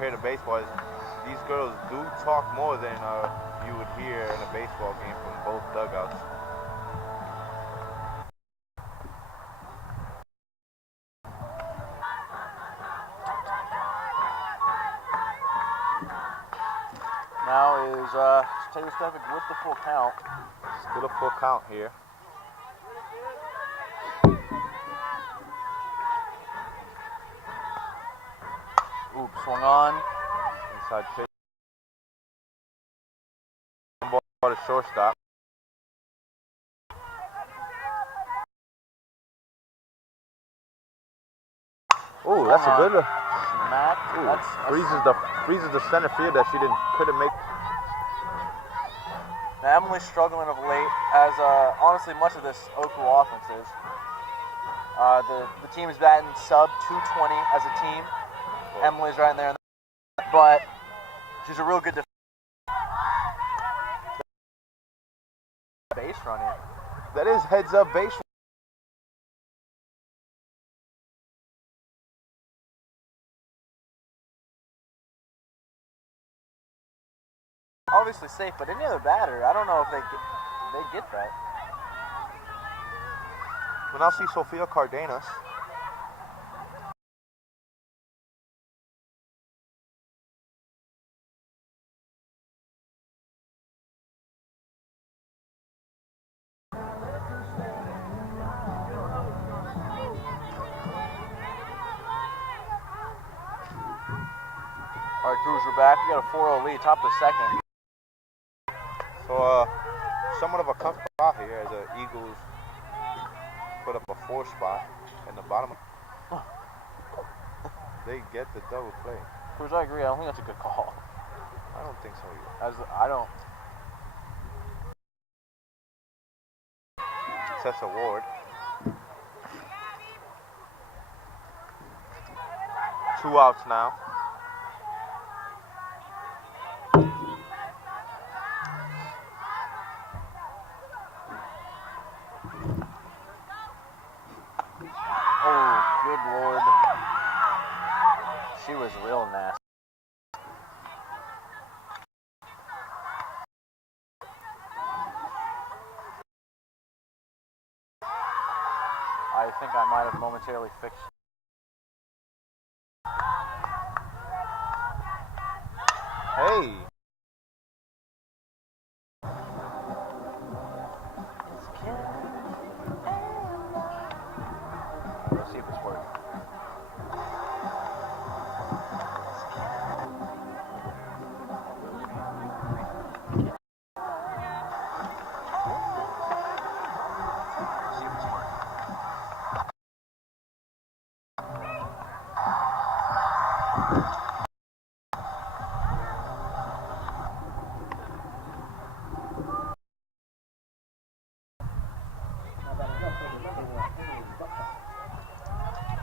compared to baseball is these girls do talk more than you would hear in a baseball game from both dugouts. Now is Taylor Stevick with the full count. Still a full count here. Ooh, swung on. Inside pitch. Ball to shortstop. Ooh, that's a good one. Smack. Freezes the center field that she couldn't make. Now Emily's struggling of late, as honestly much of this OKWU offense is. The team is batting sub 220 as a team. Emily's right in there, but she's a real good defender. Base running. That is heads up base. Obviously safe, but any other batter, I don't know if they get that. We'll now see Sofia Cardenas. All right, Cruz, we're back. We got a 4-0 lead, top of the second. So, somewhat of a comfortable spot here as the Eagles put up a 4 spot in the bottom. They get the double play. Cruz, I agree. I don't think that's a good call. I don't think so either. I don't. Tessa Ward. 2 outs now. Oh, good Lord. She was real nasty. I think I might have momentarily fixed. Hey. Let's see if this works.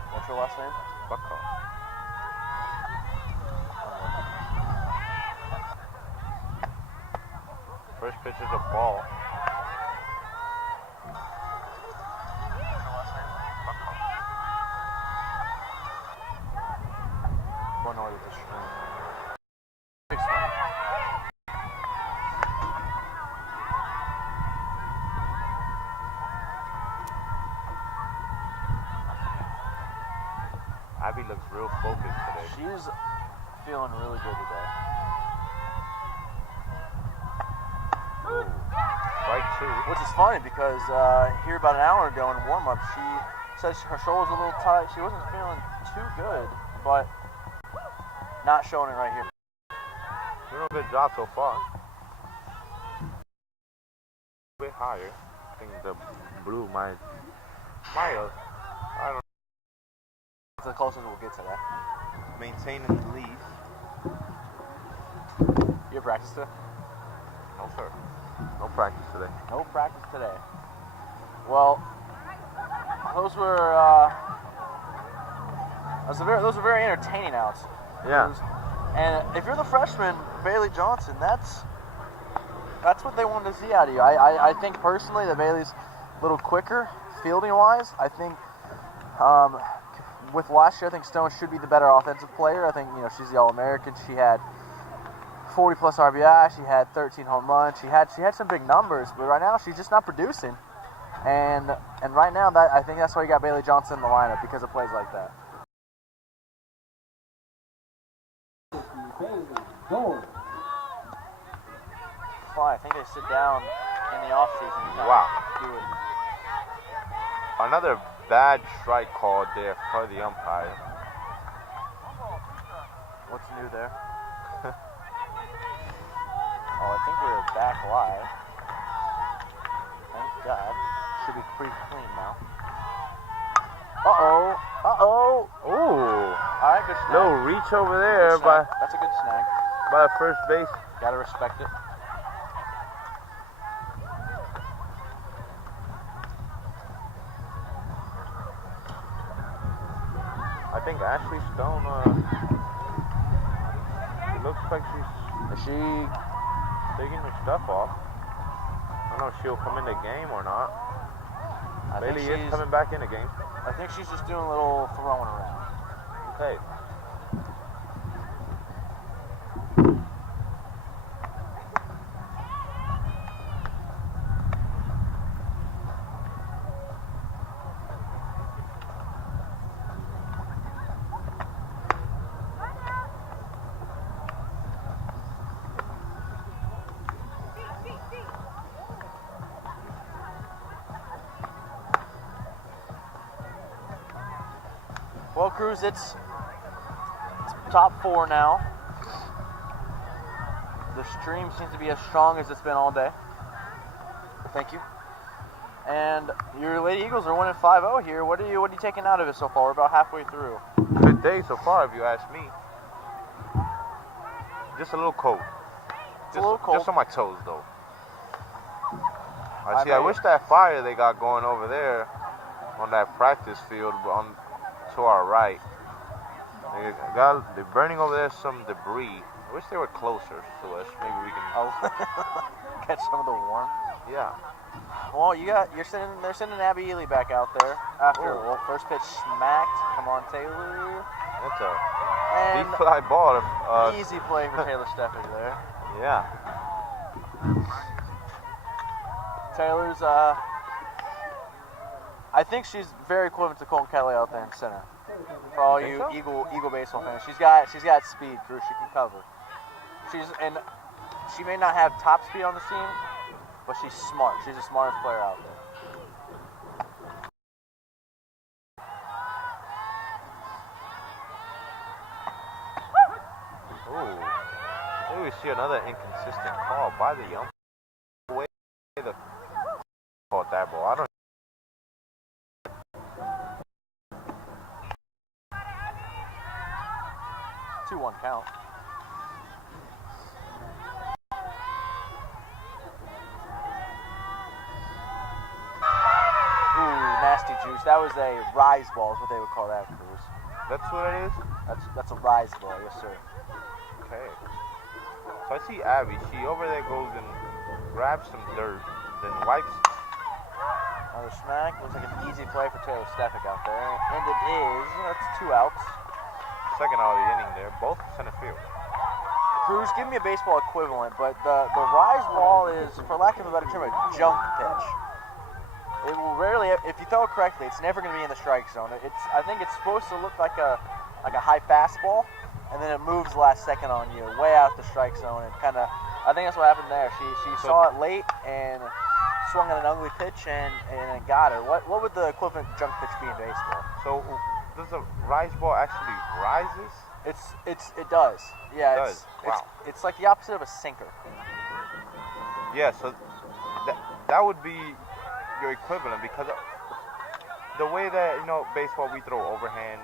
What's your last name? Bucko. First pitch is a ball. Going away with the string. Abby looks real focused today. She's feeling really good today. Ooh, strike 2. Which is funny because here about an hour ago in warm-up, she said her shoulder was a little tight. She wasn't feeling too good, but not showing it right here. Doing a good job so far. A bit higher. I think the blue might I don't know. That's the closest we'll get to that. Maintaining the lead. You have practice today? No, sir. No practice today. No practice today. Well, those were very entertaining outs. Yeah. And if you're the freshman, Bailey Johnson, that's what they wanted to see out of you. I think personally that Bailey's a little quicker fielding-wise. I think with last year, I think Stone should be the better offensive player. I think, she's the All-American. She had 40-plus RBI. She had 13 home runs. She had some big numbers, but right now she's just not producing. And right now, I think that's why you got Bailey Johnson in the lineup, because of plays like that. Fine, I think they sit down in the offseason. Wow. Do it. Another bad strike call there for the umpire. What's new there? Oh, I think we're back live. Thank God. Should be pretty clean now. Uh-oh. Uh-oh. Ooh. All right, good snag. Little reach over there That's a good snag. by the first base. Gotta respect it. I think Ashley Stone, it looks like Is she? taking her stuff off. I don't know if she'll come in the game or not. Bailey is coming back in the game. I think she's just doing a little throwing around. Okay. Well, Cruz, it's top 4 now. The stream seems to be as strong as it's been all day. Thank you. And your Lady Eagles are winning 5-0 here. What are you taking out of it so far? We're about halfway through. Good day so far, if you ask me. Just a little cold. It's a little cold. Just on my toes, though. I wish that fire they got going over there on that practice field to our right. They're burning over there some debris. I wish they were closer to us. Maybe we can catch some of the warmth. Yeah. Well, they're sending Abby Ely back out there after first pitch smacked. Come on, Taylor. That's a deep fly ball. Easy play for Taylor Steffi there. Yeah. Taylor's I think she's very equivalent to Colton Kelly out there in center. For all you Eagle baseball fans, she's got speed, Drew. She can cover. She may not have top speed on the team, but she's smart. She's the smartest player out there. Ooh. Maybe we see another inconsistent call by the umpire. The way the caught that ball, I don't. 2-1 count. Ooh, nasty juice. That was a rise ball, is what they would call that, Cruz. That's what it is? That's a rise ball, yes sir. Okay. So I see Abby. She over there goes and grabs some dirt, then wipes. Another smack. Looks like an easy play for Taylor Steffick out there. And it is. That's 2 outs. Second out of the inning there, both center field. Cruz, give me a baseball equivalent, but the rise ball is, for lack of a better term, a junk pitch. It will rarely, if you throw it correctly, it's never going to be in the strike zone. I think it's supposed to look like a high fastball, and then it moves last second on you, way out the strike zone. And I think that's what happened there. She saw it late and swung at an ugly pitch and it got her. What would the equivalent junk pitch be in baseball? So does the rise ball actually rises? It does. Yeah, it's like the opposite of a sinker. Yeah, so that would be your equivalent, because the way that baseball we throw overhand,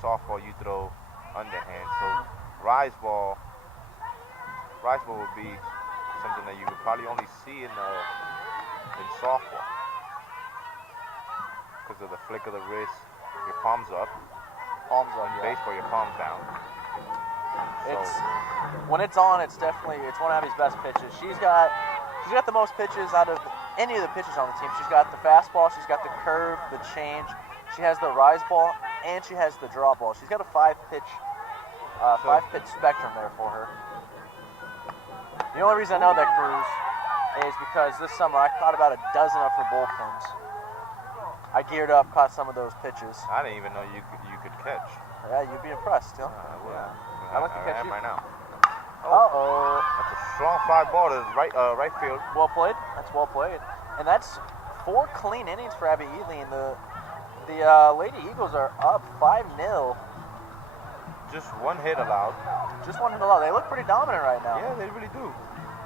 softball you throw underhand. So rise ball would be something that you could probably only see in softball because of the flick of the wrist, your palms up. Yeah. Baseball, your palms down. When it's on, it's one of Abby's best pitches. She's got the most pitches out of any of the pitchers on the team. She's got the fastball, she's got the curve, the change. She has the rise ball and she has the drop ball. She's got a five-pitch spectrum there for her. The only reason I know that, Cruz, is because this summer I caught about a dozen of her bullpens. I geared up, caught some of those pitches. I didn't even know you could catch. Yeah, you'd be impressed, huh? Yeah. I'd like to catch am you. right now. Uh-oh. That's a strong fly ball to right field. Well played. That's well played. And that's 4 clean innings for Abby Ely. And the Lady Eagles are up 5-0. Just one hit allowed. Just one hit allowed. They look pretty dominant right now. Yeah, they really do.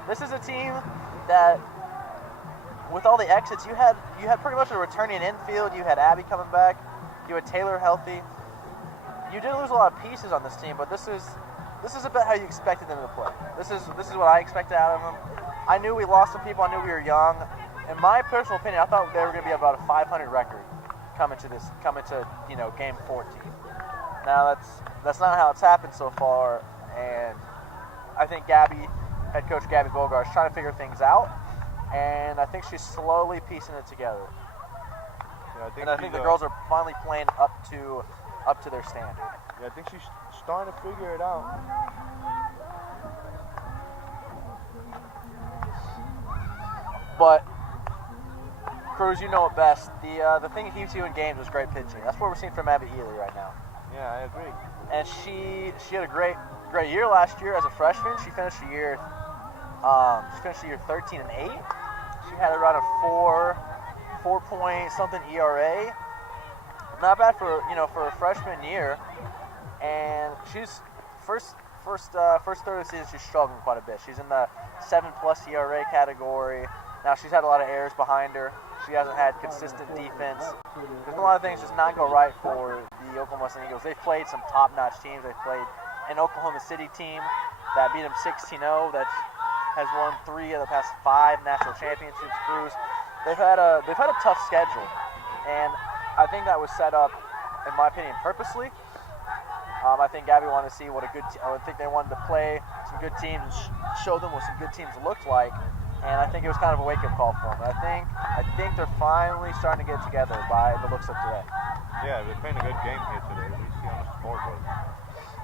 This is a team that, with all the exits, you had pretty much a returning infield. You had Abby coming back. You had Taylor healthy. You did lose a lot of pieces on this team, but this is about how you expected them to play. This is what I expected out of them. I knew we lost some people. I knew we were young. In my personal opinion, I thought they were going to be about a 500 record coming to game 14. Now that's not how it's happened so far, and I think head coach Gabby Golgar is trying to figure things out, and I think she's slowly piecing it together. Yeah, I think the girls are finally playing up to their standard. Yeah, I think she's starting to figure it out. But Cruz, you know it best. The thing that keeps you in games is great pitching. That's what we're seeing from Abby Ely right now. Yeah, I agree. And she had a great year last year as a freshman. She finished the year 13-8. She had around a 4 point something ERA. Not bad for a freshman year. And she's first third of the season she's struggling quite a bit. She's in the 7+ ERA category. Now she's had a lot of errors behind her. She hasn't had consistent defense. There's a lot of things just not go right for the Oklahoma City Eagles. They've played some top-notch teams. They've played an Oklahoma City team that beat them 16-0. That has won 3 of the past 5 national championships. Cruz. They've had a tough schedule, and I think that was set up, in my opinion, purposely. I think Gabby wanted to see what I think they wanted to play some good teams and show them what some good teams looked like. And I think it was kind of a wake-up call for them. I think they're finally starting to get together by the looks of today. Yeah, they're playing a good game here today. We see on the scoreboard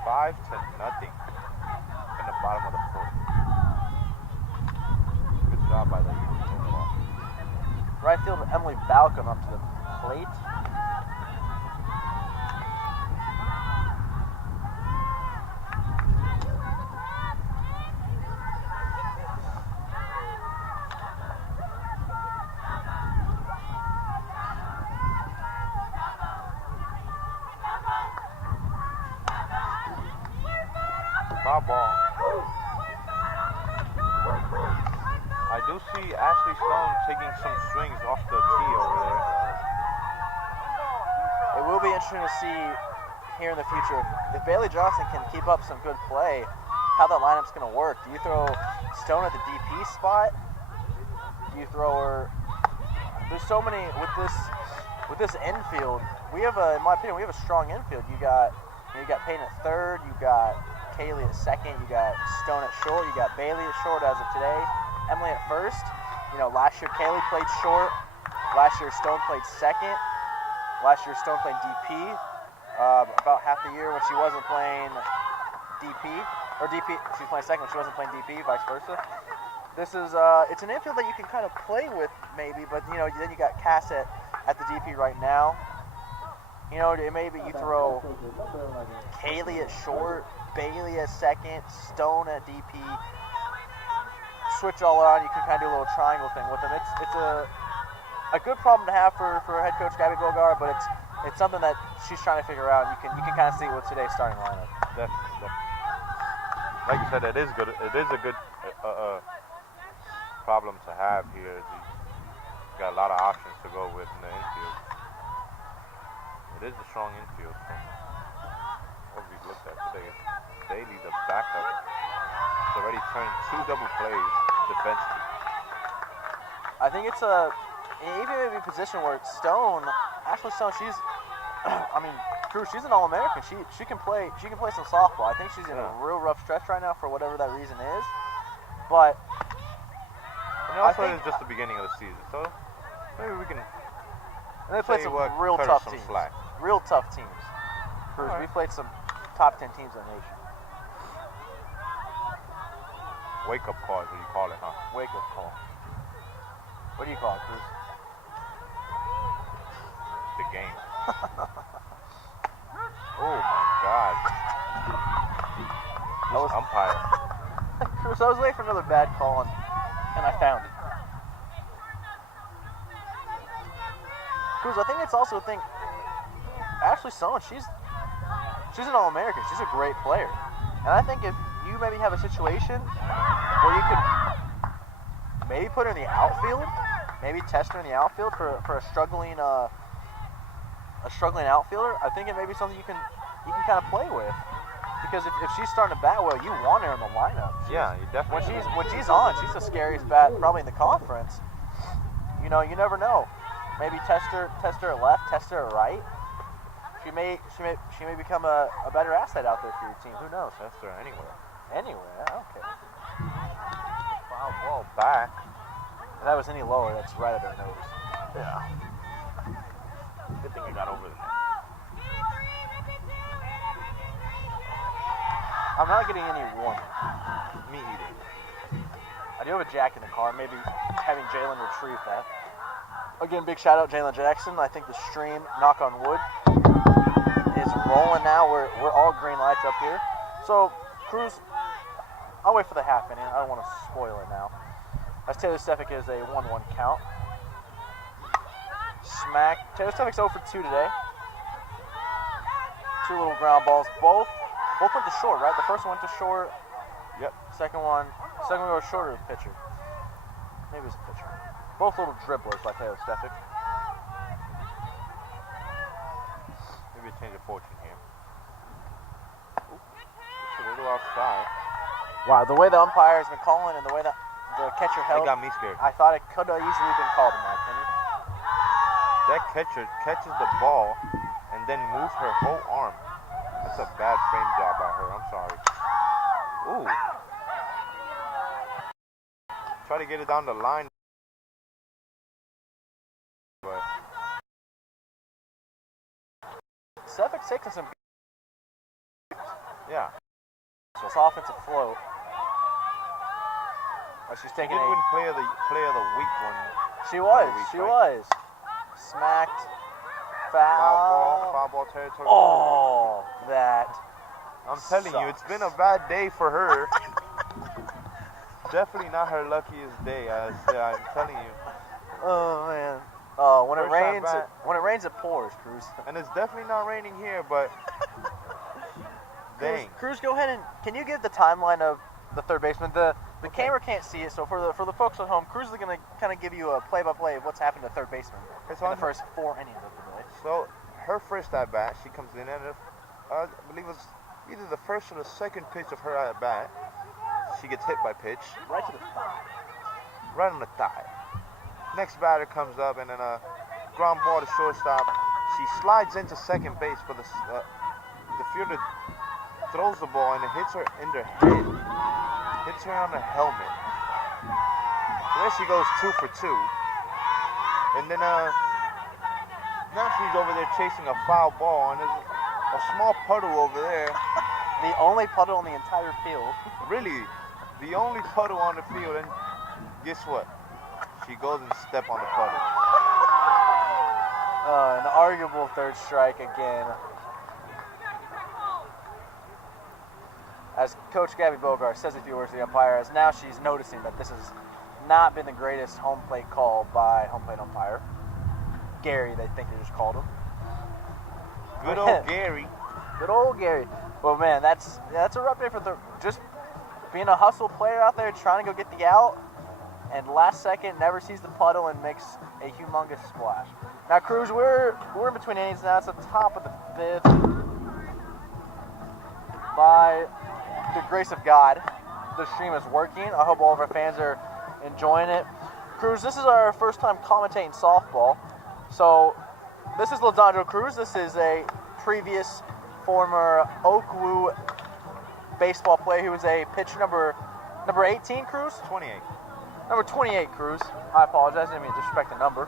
5-0 in the bottom of the 4th. Good job by the Eagles so far. Right fielder Emily Balcom up to the plate. Foul ball. I do see Ashley Stone taking some swings off the tee over there. It will be interesting to see here in the future if Bailey Johnson can keep up some good play, how that lineup's going to work. Do you throw Stone at the DP spot? Do you throw her? There's so many with this infield. In my opinion, we have a strong infield. You got Peyton at third. You got Kaylee at second. You got Stone at short. You got Bailey at short as of today. Emily at first. Last year Kaylee played short. Last year Stone played second. Last year Stone played DP. About half the year when she wasn't playing DP, or DP, she was playing second when she wasn't playing DP, vice versa. This is it's an infield that you can kind of play with maybe, but then you got Cass at the DP right now. Maybe you throw Kaylee at short, Bailey at second, Stone at DP. Switch all around. You can kind of do a little triangle thing with them. It's a good problem to have for head coach Gabby Golgar, but it's something that she's trying to figure out. You can kind of see it with today's starting lineup. Definitely. Like you said, it is good. It is a good problem to have here. You got a lot of options to go with in the infield. It is a strong infield from what we've looked at today. Bailey's a backup. It's already turned 2 double plays defensively. I think it's even maybe a position where Ashley Stone, she's she's an All-American. She can play some softball. I think she's in a real rough stretch right now for whatever that reason is. But and also it's just the beginning of the season, so maybe we can And they played Tell some you what, real cut her tough some teams. slack. Real tough teams. Cruz, All we right. played some top 10 teams in the nation. Wake up call is what you call it, huh? Wake up call. What do you call it, Cruz? The game. Oh my God. This umpire. Cruz, I was waiting for another bad call, and I found it. Cruz, I think it's also a thing. Ashley Sohn, she's an All-American. She's a great player. And I think if you maybe have a situation where you could maybe put her in the outfield, maybe test her in the outfield for a struggling outfielder, I think it may be something you can kind of play with. Because if she's starting to bat well, you want her in the lineup. Yeah, you definitely. When she's on, she's the scariest bat probably in the conference. You know, you never know. Maybe test her at left, test her at right. She may become a better asset out there for your team. Who knows? Test her anywhere. Anywhere, okay. Foul ball back. If that was any lower, that's right at her nose. Yeah. Good thing I got over there. I'm not getting any warmer. Me eating. I do have a jack in the car. Maybe having Jalen retrieve that. Again, big shout out Jalen Jackson. I think the stream, knock on wood, is rolling now. We're all green lights up here. So, Cruz, I'll wait for the half inning. I don't want to spoil it now. As Taylor Stefik is a 1-1 count. Smack. Taylor Stefik's 0 for 2 today. 2 little ground balls. Both went to short, right? The first one went to short. Yep. Second one goes shorter of the pitcher. Maybe it's the pitcher. Both little dribblers by Taylor Stefik. Maybe a change of fortune here. Ooh, just a little outside. Wow, the way the umpire has been calling and the way that the catcher They held, got me scared. I thought it could have easily been called in my opinion. That catcher catches the ball and then moves her whole arm. That's a bad frame job by her. I'm sorry. Ooh. Try to get it down the line. But Stefik's taking some. yeah. So it's offensive float. Oh, she's She taking did a. win play of the week one. She was. week, She right? was. Smacked. Foul ball territory. Oh, that. I'm telling you, it's been a bad day for her. Definitely not her luckiest day. I'm telling you. Oh man. Oh, when it First at rains, bat. when it rains, it pours, Cruz. And it's definitely not raining here, but dang. Cruz, go ahead and can you give the timeline of the third baseman? The camera can't see it, so for the folks at home, Cruz is gonna kind of give you a play-by-play of what's happened to third baseman in the first 4 innings of the day. So her first at bat, she comes in and I believe it was either the first or the second pitch of her at bat. She gets hit by pitch Right to the thigh. right on the thigh. Next batter comes up and then a ground ball to shortstop. She slides into second base, but the fielder throws the ball and it hits her in the head. Hits her on the helmet. So there she goes 2 for 2. And then now she's over there chasing a foul ball and there's a small puddle over there. The only puddle on the entire field. Really, the only puddle on the field. And guess what? She goes and steps on the puddle. An arguable third strike again. As Coach Gabby Bogart says a few words to the umpire, as now she's noticing that this has not been the greatest home plate call by home plate umpire. Gary, they think they just called him. Good old Gary. Good old Gary. Well, man, that's a rough day for just being a hustle player out there trying to go get the out, and last second never sees the puddle and makes a humongous splash. Now, Cruz, we're in between innings now. It's the top of the 5th. By the grace of God, the stream is working. I hope all of our fans are enjoying it. Cruz, this is our first time commentating softball. So, this is Lodandro Cruz. This is a previous former OKWU baseball player who was a pitcher number 18, Cruz? 28. Number 28, Cruz. I apologize. I didn't mean to disrespect the number.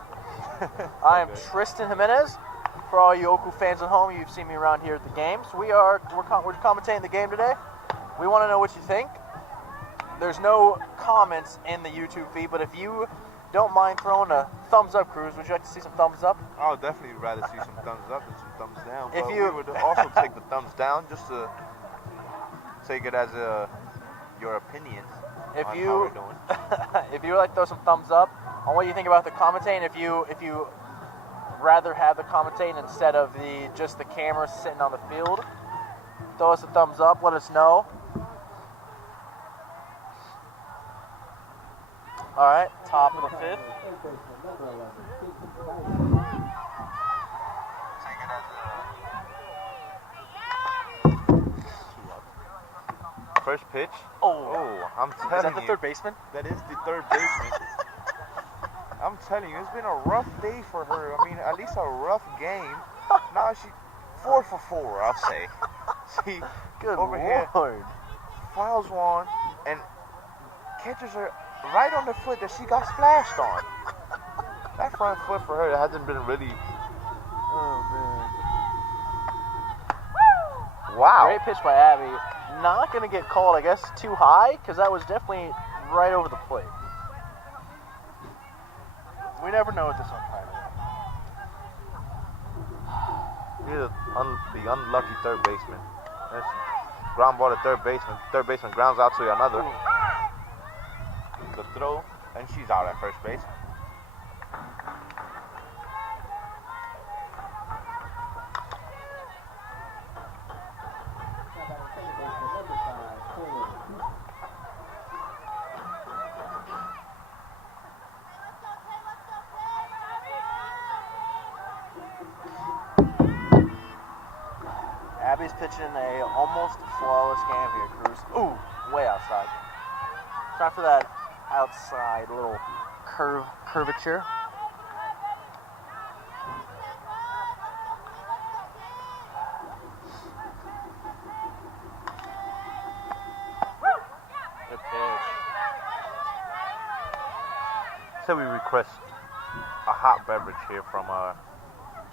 I am Tristan Jimenez. For all you Oku fans at home, you've seen me around here at the games. We're commentating the game today. We want to know what you think. There's no comments in the YouTube feed, but if you don't mind throwing a thumbs up, Cruz, would you like to see some thumbs up? I would definitely rather see some thumbs up than some thumbs down. If But you- we would also take the thumbs down just to take it as your opinions If on you how we're doing. if you would like to throw some thumbs up on what you think about the commentating, if you rather have the commentating instead of just the camera sitting on the field, throw us a thumbs up. Let us know. All right, top of the fifth. First pitch. Oh, I'm is telling that the you. third baseman? That is the third baseman. I'm telling you, it's been a rough day for her. I mean, at least a rough game. Now she 4 for 4, I'll say. See, Good over here, Lord. fouls one and catches her right on the foot that she got splashed on. That front foot for her hasn't been really. Oh man. Wow. Great pitch by Abby. Not gonna get called, I guess, too high because that was definitely right over the plate. We never know with this umpire. He's the unlucky third baseman. That's ground ball to third baseman. Third baseman grounds out to another. The throw, and she's out at first base. Abby's pitching a almost flawless game here, Cruz. Ooh, way outside. Try for that outside little curvature. Good pitch. So we request a hot beverage here from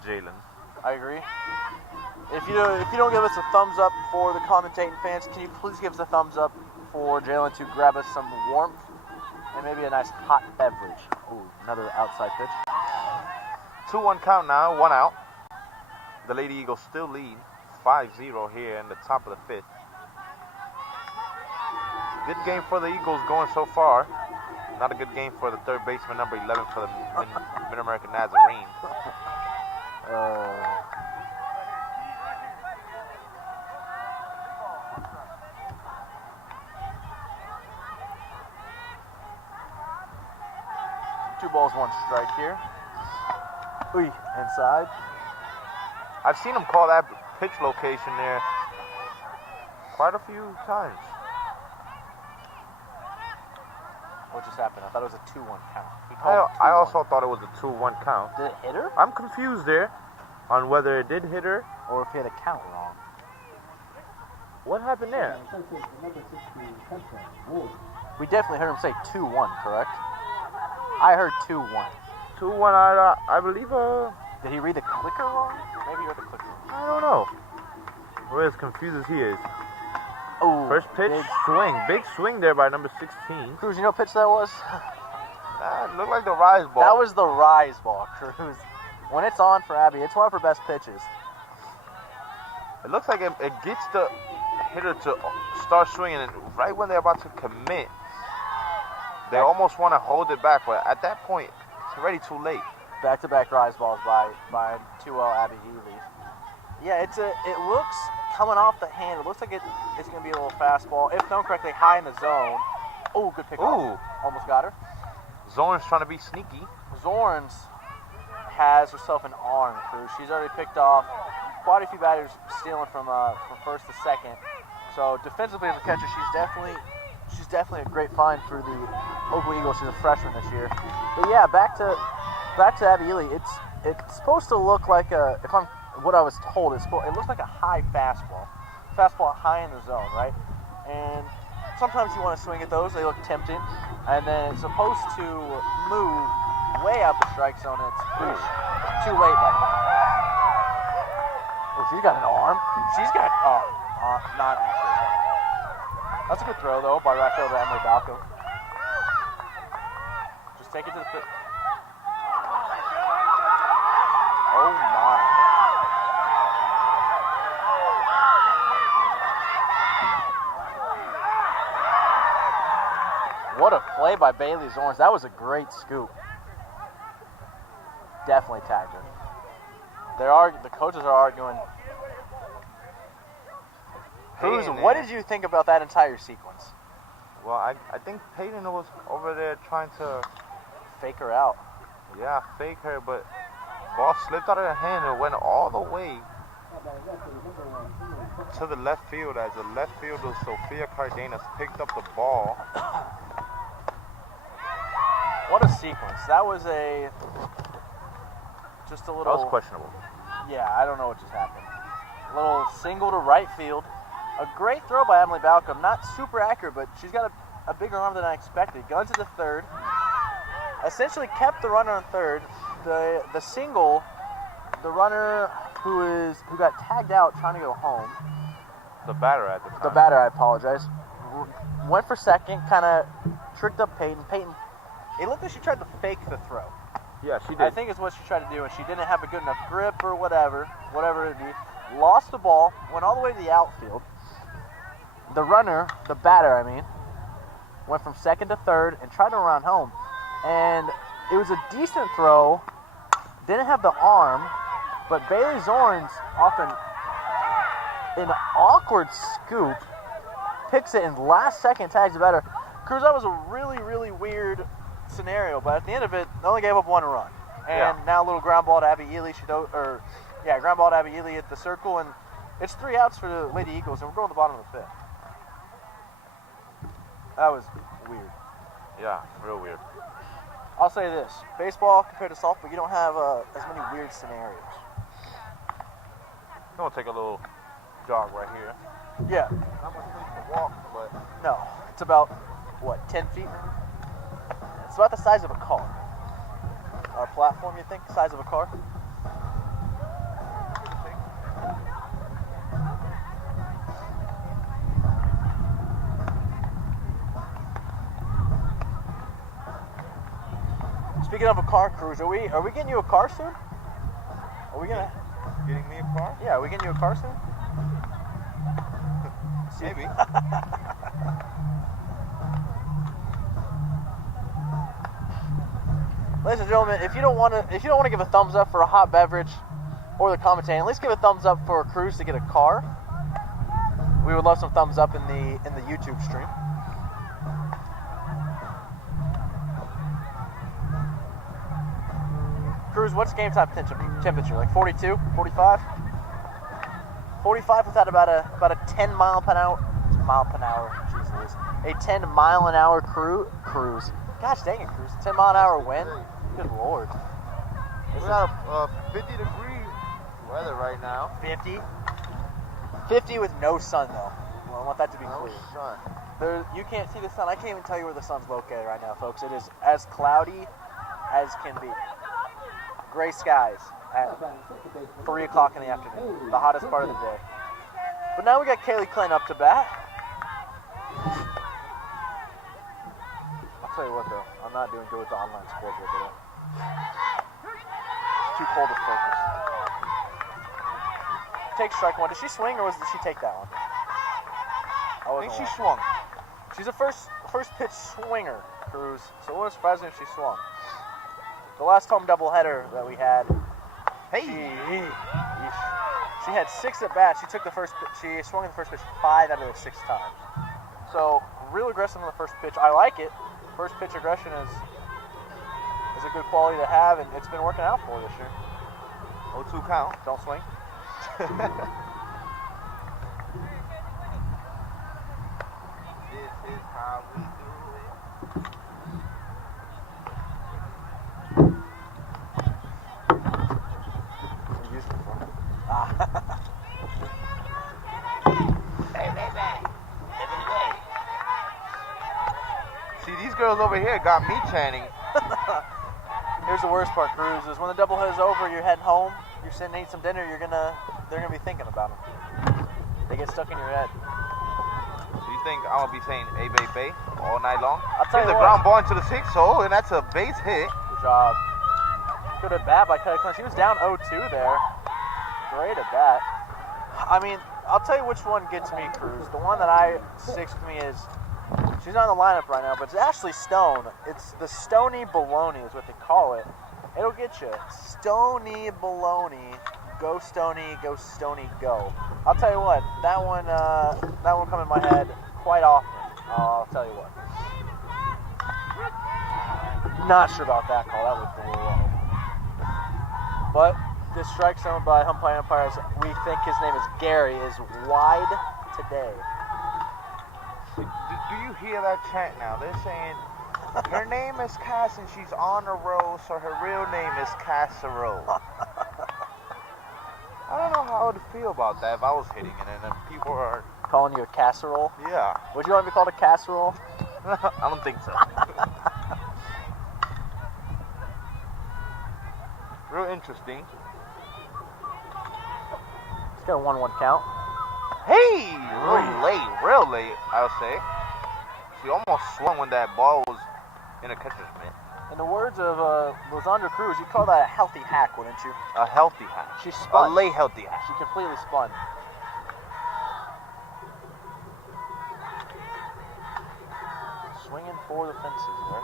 Jalen. I agree. If you don't give us a thumbs up for the commentating fans, can you please give us a thumbs up for Jalen to grab us some warmth and maybe a nice hot beverage. Ooh, another outside pitch. 2-1 count now, 1 out. The Lady Eagles still lead 5-0 here in the top of the fifth. Good game for the Eagles going so far. Not a good game for the third baseman, number 11 for the MidAmerica Nazarene. Two balls, one strike here. Ooh, inside. I've seen him call that pitch location there quite a few times. What just happened? I thought it was a 2-1 count. He called I 2-1. also thought it was a 2-1 count. Did it hit her? I'm confused there on whether it did hit her. Or if he had a count wrong. What happened there? We definitely heard him say 2-1, correct? I heard 2-1. 2-1, I believe. Did he read the clicker wrong? Maybe he read the clicker wrong. I don't know. We're as confused as he is. Oh, First pitch, big swing there by number 16. Cruz, you know what pitch that was? It looked like the rise ball. That was the rise ball, Cruz. When it's on for Abby, it's one of her best pitches. It looks like it gets the hitter to start swinging, and right when they're about to commit, they almost want to hold it back, but at that point, it's already too late. Back-to-back rise balls by 2L Abby Ely. Yeah, it looks coming off the hand. It looks like it's going to be a little fastball. If thrown correctly, high in the zone. Oh, good pick. Ooh. Almost got her. Zorn's trying to be sneaky. Zorns has herself an arm, Cruz. She's already picked off quite a few batters stealing from first to second. So defensively as a catcher, she's definitely a great find for the OKWU Eagles. She's a freshman this year. But yeah, back to Abby Ely. It's supposed to look like what I was told, it looks like a high fastball. Fastball high in the zone, right? And sometimes you want to swing at those, they look tempting. And then it's supposed to move way out the strike zone. And it's too late, but oh, she's got an arm. She's got not accurate. That's a good throw though by right fielder Emily Balcom. Just take it to the pit. Oh my. What a play by Bailey Zorns. That was a great scoop. Definitely tagged her. The coaches are arguing. Cruz, what did you think about that entire sequence? Well, I think Peyton was over there trying to fake her out. Yeah, fake her, but ball slipped out of her hand and went all the way to the left field as the left fielder Sofia Cardenas picked up the ball. What a sequence. That was just a little... That was questionable. Yeah, I don't know what just happened. A little single to right field. A great throw by Emily Balcom. Not super accurate, but she's got a bigger arm than I expected. Gun to the third. Essentially kept the runner on third. The single, the runner who got tagged out trying to go home. The batter at the time. The batter, I apologize. Went for second, kind of tricked up Peyton. Peyton, it looked like she tried to fake the throw. Yeah, she did. I think it's what she tried to do, and she didn't have a good enough grip or whatever it be. Lost the ball, went all the way to the outfield. The runner, the batter, I mean, went from second to third and tried to run home. And it was a decent throw. Didn't have the arm, but Bailey Zorns, off an awkward scoop, picks it and last second tags the batter. Cruz, that was a really, really weird scenario, but at the end of it, they only gave up one run. And now a little ground ball to Abby Ely. Ground ball to Abby Ely at the circle, and it's 3 outs for the Lady Eagles, and we're going to the bottom of the fifth. That was weird. Yeah, real weird. I'll say this: baseball compared to softball, you don't have as many weird scenarios. I'm gonna take a little jog right here. Yeah. Not much place to walk, but no, it's about 10 feet. It's about the size of a car. Our platform, you think, size of a car? Speaking of a car, Cruz, are we getting you a car soon? Are we gonna getting me a car? Yeah, are we getting you a car soon? Maybe. Ladies and gentlemen, if you don't want to give a thumbs up for a hot beverage or the commentating, at least give a thumbs up for Cruz to get a car. We would love some thumbs up in the YouTube stream. Cruz, what's game time temperature? Like 42, 45? 45 without about a 10 mile per hour. Jesus, a 10 mile an hour cruise. Gosh dang it, Cruz! 10 mile an hour wind. Good lord. We got 50-degree weather right now. 50. 50 with no sun though. Well, I want that to be clear. No sun. You can't see the sun. I can't even tell you where the sun's located right now, folks. It is as cloudy as can be. Gray skies at 3 o'clock in the afternoon, the hottest part of the day. But now we got Kaylee Klein up to bat. I'll tell you what though, I'm not doing good with the online scoreboard today. It's too cold to focus. Take strike one. Did she swing or did she take that one? I think she swung. She's a first pitch swinger, Cruz. So it wouldn't surprise me if she swung. The last home doubleheader that we had, she had 6 at bats. She swung in the first pitch 5 out of the 6 times. So real aggressive on the first pitch. I like it. First pitch aggression is a good quality to have, and it's been working out for her this year. 0-2 count. Don't swing. This is how we do it. See, these girls over here got me chanting. Here's the worst part, Cruz, is when the doubleheader is over, you're heading home, you're sitting eating some dinner, they're gonna be thinking about them. They get stuck in your head. Do you think I'm gonna be saying "Hey, bay, bay" all night long? I'll tell Here's you a what. ground ball into the 6 hole, and that's a base hit. Good job. Good at bat by Kelly Clinton. She was down 0-2 there. Great at bat. I mean, I'll tell you which one gets me, Cruz. The one that sticks with me is, she's not in the lineup right now, but it's Ashley Stone. It's the Stony Baloney is what they call it. It'll get you. Stony Baloney. Go Stony, go. I'll tell you what, that one come in my head quite often. I'll tell you what. Not sure about that call. That was a little low. But this strike zone by umpires, we think his name is Gary, is wide today. Do you hear that chant now? They're saying, her name is Cass and she's on a roll, so her real name is Casserole. I don't know how I would feel about that if I was hitting it and then people are... Calling you a casserole? Yeah. Would you want to be called a casserole? I don't think so. Real interesting. It's got a 1-1 count. Hey! Real late, I would say. She almost swung when that ball was in a catcher's mitt. In the words of Lizandra Cruz, you'd call that a healthy hack, wouldn't you? A healthy hack. She spun. A late healthy hack. She completely spun. Swinging for the fences there.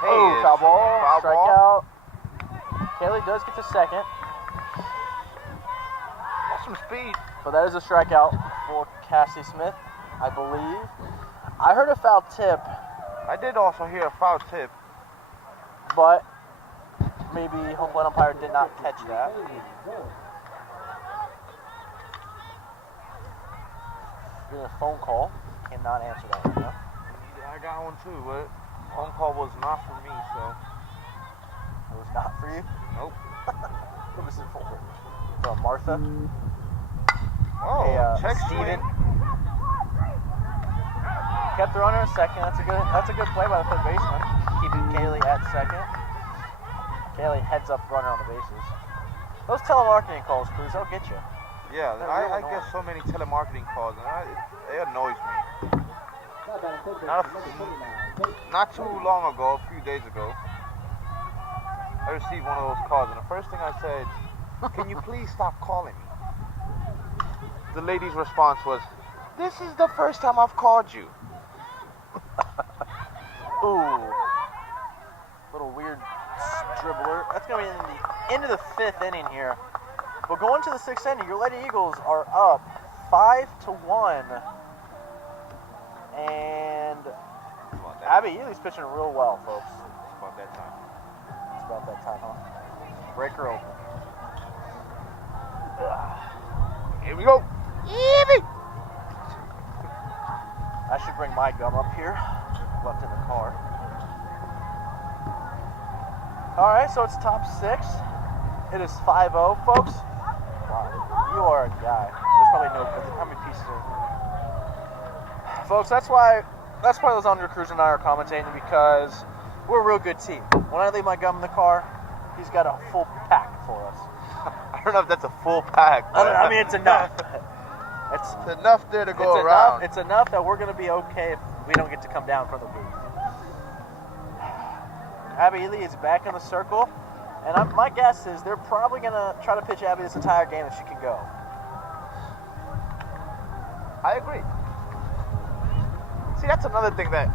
Hey, foul ball. foul Strikeout. Kaylee does get to second, Lost some speed. but that is a strikeout for Cassie Smith, I believe. I heard a foul tip, I did also hear a foul tip. but maybe home plate umpire did not catch that. Getting a phone call. Cannot answer that right now. Yeah, I got one too, but phone call was not for me, so It was not for you. nope. Who was it for? From Martha. Oh, Hey, check Steven. swing. Kept the runner at second. That's a good play by the third baseman. Keeping Kaylee at second. Kaylee heads up runner on the bases. Those telemarketing calls, Cruz, they'll get you. Yeah, They're I really get annoying. so many telemarketing calls, and it annoys me. Not too long ago, a few days ago, I received one of those calls, and the first thing I said, "Can you please stop calling me?" The lady's response was, "This is the first time I've called you." Ooh. Little weird dribbler. That's going to be in the end of the fifth inning here. But going to the sixth inning, your Lady Eagles are up 5-1. And Abby Ely's pitching real well, folks. It's about that time. It's about that time, huh? Break her open. Here we go. I should bring my gum up here. Left in the car. Alright, so it's top six. It is 5-0, folks. Wow, you are a guy. There's probably no, how many pieces are... Folks, that's why those Under Cruz and I are commentating, because we're a real good team. When I leave my gum in the car, he's got a full pack for us. I don't know if that's a full pack. I mean, it's enough. It's enough there to go around. It's enough that we're going to be okay if we don't get to come down from the booth. Abby Ely is back in the circle, and my guess is they're probably going to try to pitch Abby this entire game if she can go. I agree. See, that's another thing that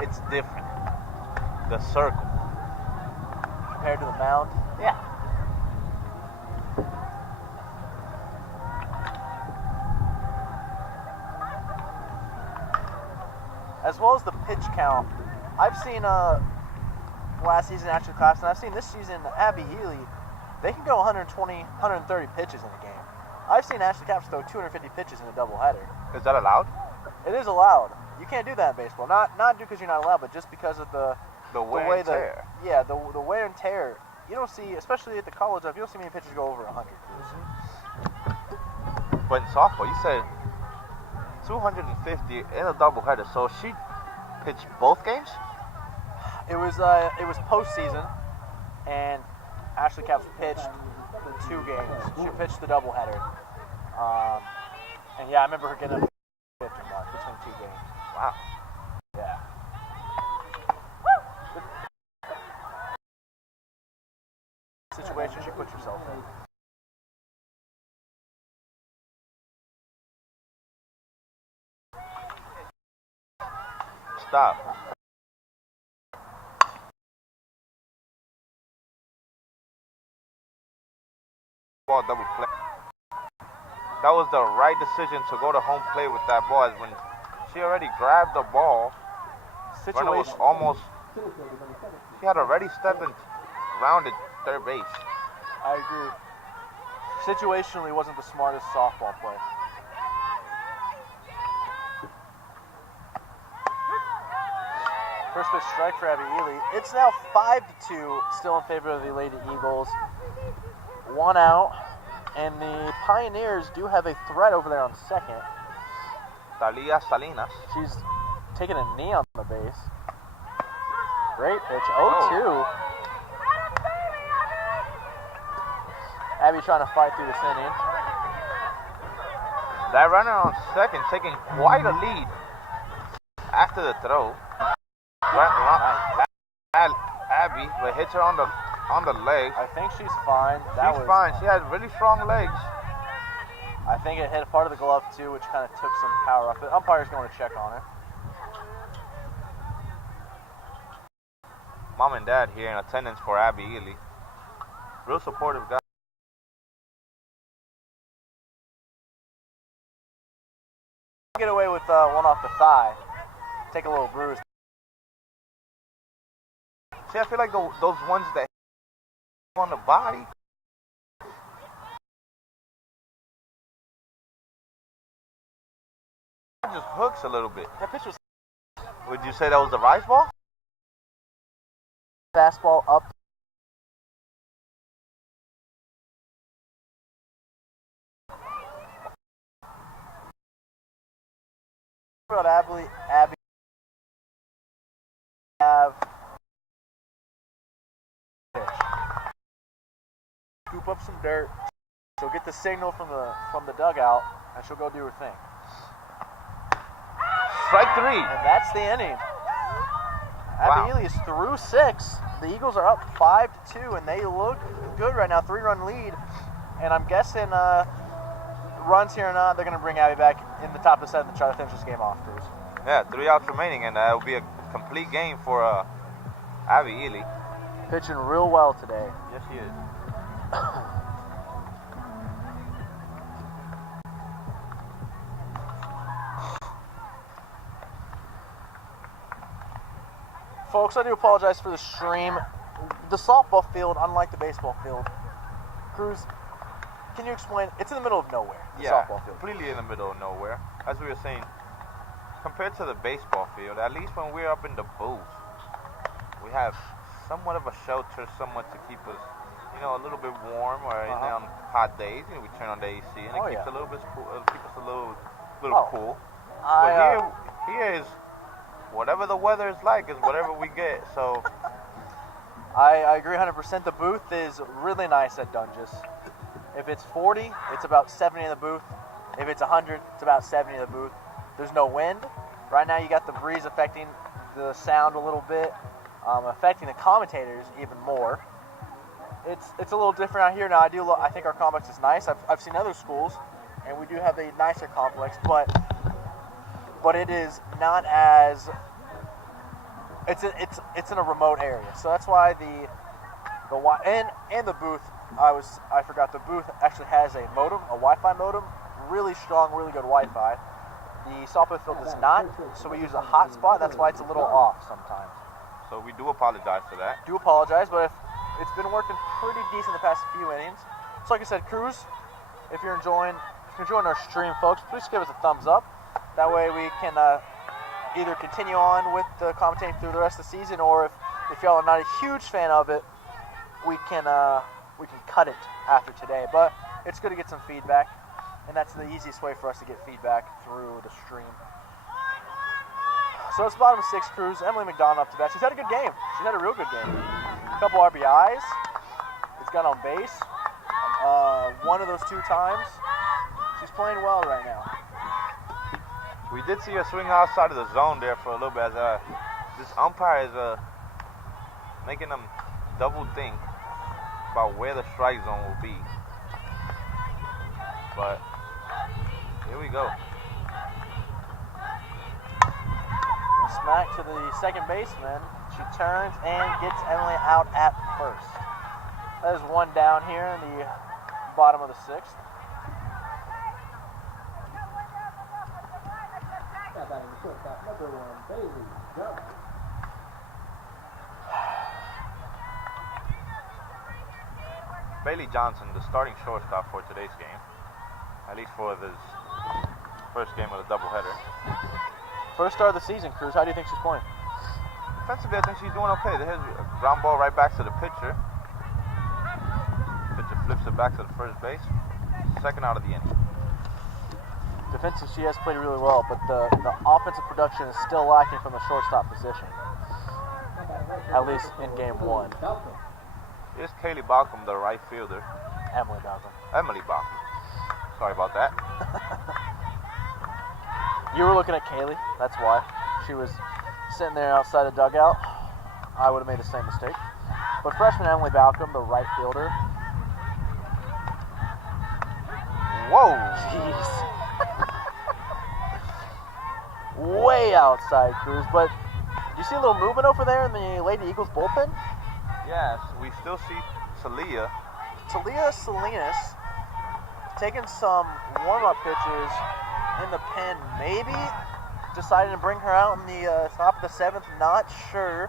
it's different. The circle. Compared to the mound? Yeah. As well as the pitch count, I've seen last season Ashley Clapson, I've seen this season Abby Ely, they can go 120, 130 pitches in a game. I've seen Ashley Clapson throw 250 pitches in a doubleheader. Is that allowed? It is allowed. You can't do that in baseball. Not because you're not allowed, but just because of the wear and tear. Yeah, the wear and tear. You don't see, especially at the college level, you don't see many pitchers go over 100. But in softball, you said 250 in a doubleheader. So she pitched both games? It was postseason, and Ashley Caps pitched 2 games. She pitched the doubleheader. And yeah, I remember her getting up 50 mark between 2 games. Wow. Yeah. Situation she puts herself in. Stop. Ball double play. That was the right decision to go to home plate with that ball. As when she already grabbed the ball, runner was almost. She had already stepped and rounded third base. I agree. Situationally, wasn't the smartest softball play. First pitch strike for Abby Ely. It's now 5-2, still in favor of the Lady Eagles. 1 out, and the Pioneers do have a threat over there on second. Talia Salinas. She's taking a knee on the base. Great pitch, 0-2. Abby trying to fight through this inning. That runner on second taking quite a lead after the throw. Abby, but hits her on the leg. I think she's fine. She's fine. She has really strong legs. I think it hit part of the glove too, which kind of took some power off it. Umpire's going to check on her. Mom and Dad here in attendance for Abby Ely. Real supportive guy. Get away with one off the thigh. Take a little bruise. See, I feel like those ones that on the body. It just hooks a little bit. That pitch was. Would you say that was the rise ball? Fastball up. About Abby have pitch. Scoop up some dirt. She'll get the signal from the dugout, and she'll go do her thing. Strike 3. And that's the inning. Wow. Abby Ely is through 6. The Eagles are up 5-2, and they look good right now. 3-run lead, and I'm guessing runs here or not, they're going to bring Abby back in the top of the 7th and try to finish this game off, Cruz. Yeah, 3 outs remaining, and that will be a complete game for Abby Ely. Pitching real well today. Yes, he is. Folks, I do apologize for the stream. The softball field, unlike the baseball field, Cruz, can you explain? It's in the middle of nowhere, the softball field. Completely in the middle of nowhere. As we were saying, compared to the baseball field, at least when we're up in the booth, we have somewhat of a shelter, somewhat to keep us, a little bit warm, or on hot days, we turn on the AC, and it keeps a little bit keep us a little cool. But here is whatever the weather is like, is whatever we get. So I agree 100%. The booth is really nice at Dunges. If it's 40, it's about 70 in the booth. If it's 100, it's about 70 in the booth. There's no wind. Right now you got the breeze affecting the sound a little bit, affecting the commentators even more. It's a little different out here now. I think our complex is nice. I've seen other schools, and we do have a nicer complex, but it is not as it's in a remote area. So that's why the booth. I forgot the booth actually has a modem, a Wi-Fi modem, really strong, really good Wi-Fi. The softball field does not, so we use a hotspot. That's why it's a little off sometimes. So we do apologize for that. Do apologize, but it's been working pretty decent the past few innings. So like I said, Cruz, if you're enjoying our stream, folks, please give us a thumbs up. That way we can either continue on with the commentating through the rest of the season, or if y'all are not a huge fan of it, we can cut it after today. But it's good to get some feedback, and that's the easiest way for us to get feedback through the stream. So it's bottom 6 Cruz. Emily McDonald up to bat. She's had a good game. She's had a real good game. A couple RBIs. It's got on base. One of those 2 times. She's playing well right now. We did see her swing outside of the zone there for a little bit. As this umpire is making them double think about where the strike zone will be. But here we go. Smack to the second baseman. She turns and gets Emily out at first. That is 1 down here in the bottom of the 6th. Bailey Johnson, the starting shortstop for today's game, at least for this first game of the doubleheader. First start of the season, Cruz. How do you think she's playing? Defensively, I think she's doing okay. There's a ground ball right back to the pitcher. Pitcher flips it back to the first base. Second out of the inning. Defensive, she has played really well, but the offensive production is still lacking from the shortstop position. At least in game 1. Here's Kaylee Balcom, the right fielder. Emily Balcom. Emily Balcom. Sorry about that. You were looking at Kaylee, that's why. She was sitting there outside the dugout. I would have made the same mistake. But freshman Emily Balcom, the right fielder. Whoa! Jeez. Way outside, Cruz. But do you see a little movement over there in the Lady Eagles bullpen? Yes, we still see Talia. Talia Salinas taking some warm-up pitches in the pen, maybe deciding to bring her out in the top of the 7th, not sure,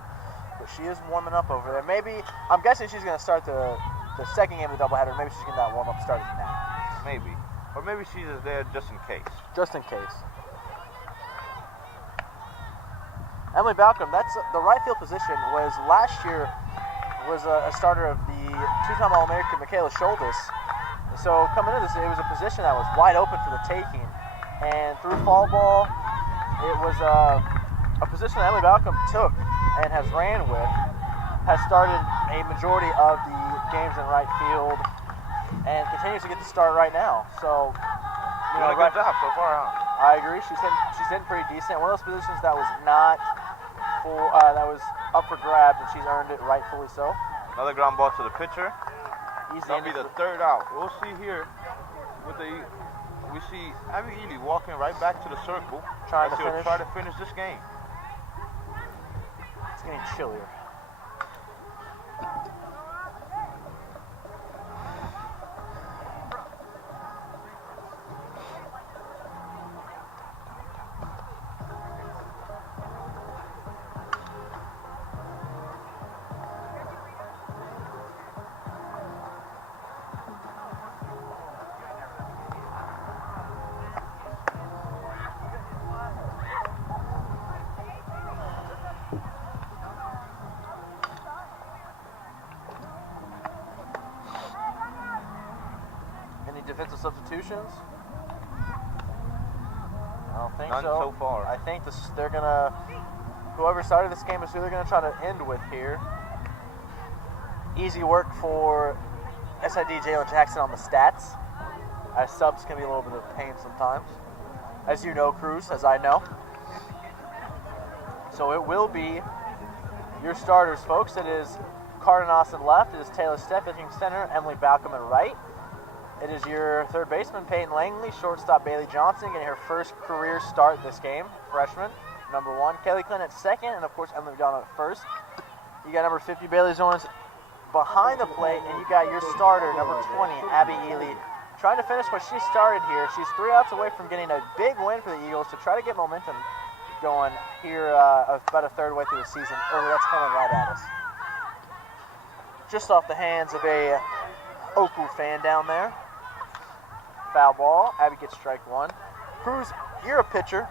but she is warming up over there. Maybe, I'm guessing she's going to start the second game of the doubleheader. Maybe she's getting that warm-up started now. Maybe. Or maybe she's just there just in case. Just in case. Emily Balcom, that's the right field position, was last year was a starter of the 2-time All-American Michaela Schultes. So coming into this, it was a position that was wide open for the taking. And through fall ball, it was a position that Emily Balcom took and has ran with, has started a majority of the games in right field, and continues to get the start right now. So, you know, good job so far, huh? I agree. She's hitting pretty decent. One of those positions that was not full, that was up for grabs, and she's earned it rightfully so. Another ground ball to the pitcher. That'll be the third out. We'll see here with we see Abby Ely walking right back to the circle. Trying to finish this game. It's getting chillier. Defensive substitutions? I don't think None so far. I think they're gonna. Whoever started this game is who they're gonna try to end with here. Easy work for SID Jalen Jackson on the stats, as subs can be a little bit of a pain sometimes, as you know, Cruz, as I know. So it will be your starters, folks. It is Cardenas in left. It is Taylor Steff in center. Emily Balcom in right. It is your third baseman, Peyton Langley, shortstop Bailey Johnson, getting her first career start this game, freshman, number 1. Kelly Clinton at second, and of course Emily McDonald at first. You got number 50, Bailey Zorns, behind the plate, and you got your starter, number 20, Abby Ely, trying to finish what she started here. She's 3 outs away from getting a big win for the Eagles to try to get momentum going here about a third way through the season. Oh, that's coming right at us. Just off the hands of a OKWU fan down there. Foul ball. Abby gets strike 1. Cruz, you're a pitcher.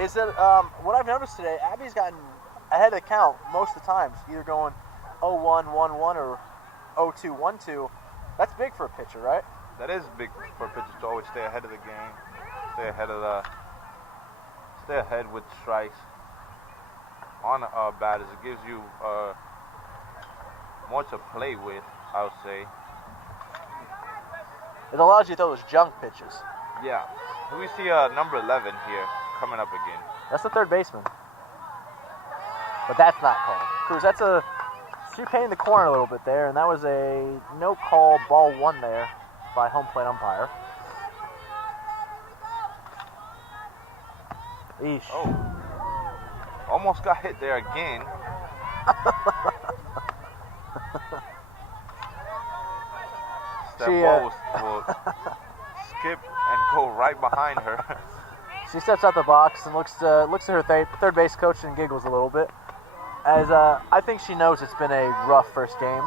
Is that what I've noticed today? Abby's gotten ahead of the count most of the times, either going 0-1, 1-1, or 0-2, 1-2. That's big for a pitcher, right? That is big for a pitcher to always stay ahead of the game, stay ahead of stay ahead with strikes on batters. It gives you more to play with, I would say. It allows you to throw those junk pitches. Yeah. We see number 11 here coming up again. That's the third baseman. But that's not called. Cruz, that's a... She painted the corner a little bit there, and that was a no-call ball one there by home plate umpire. Eesh. Oh. Almost got hit there again. That ball will skip and go right behind her. She steps out the box and looks at her third base coach and giggles a little bit. As I think she knows it's been a rough first game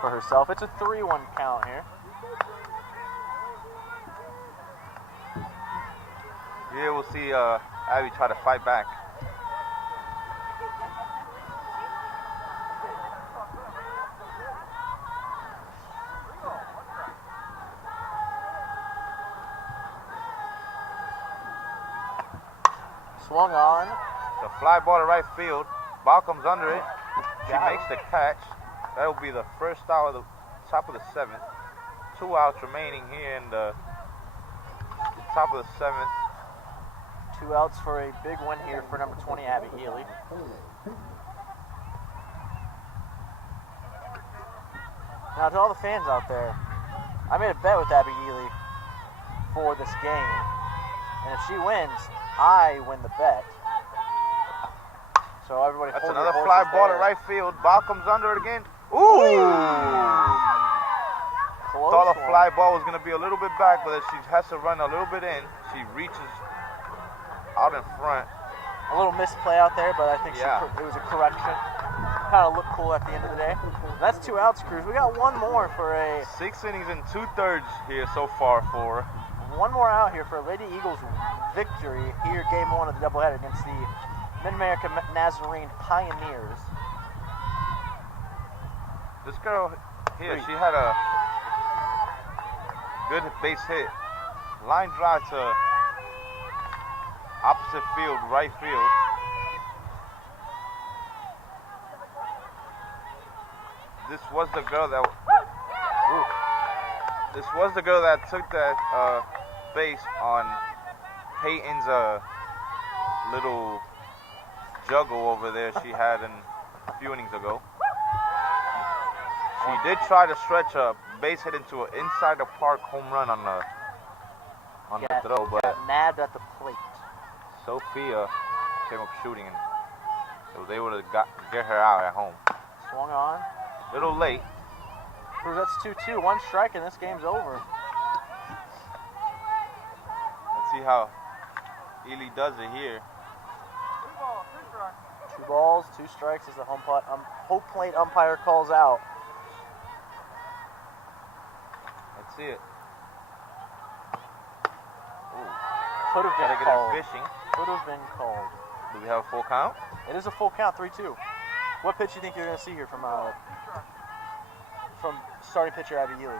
for herself. It's a 3-1 count here. Yeah, we'll see Abby try to fight back. Swung on. The fly ball to right field. Ball comes under it. She makes the catch. That will be the first out of the top of the 7th. 2 outs remaining here in the top of the 7th. 2 outs for a big win here for number 20, Abby Healy. Now, to all the fans out there, I made a bet with Abby Healy for this game. And if she wins, I win the bet. So everybody, that's another fly ball to right field. Ball comes under it again. Ooh! Thought the fly ball was going to be a little bit back, but she has to run a little bit in. She reaches out in front. A little misplay out there, but I think it was a correction. Kind of looked cool at the end of the day. That's 2 outs, Cruz. We got one more for a 6 innings and 2/3 here so far for. One more out here for a Lady Eagles victory here, game 1 of the doubleheader against the MidAmerica Nazarene Pioneers. This girl here, she had a good base hit. Line drive to opposite field, right field. This was the girl that took that base on Peyton's little juggle over there she had a few innings ago. She did try to stretch a base hit into an inside the park home run on the throw, but nabbed at the plate. Sophia came up shooting and was able to get her out at home. Swung on. Little late. That's 2-2, 1 strike, and this game's over. Let's see how Ely does it here. 2 balls, 2 strikes as the home plate umpire calls out. Let's see it. Could have been called. Fishing. Could have been called. Do we have a full count? It is a full count, 3-2. What pitch do you think you're going to see here from starting pitcher Abby Healy? I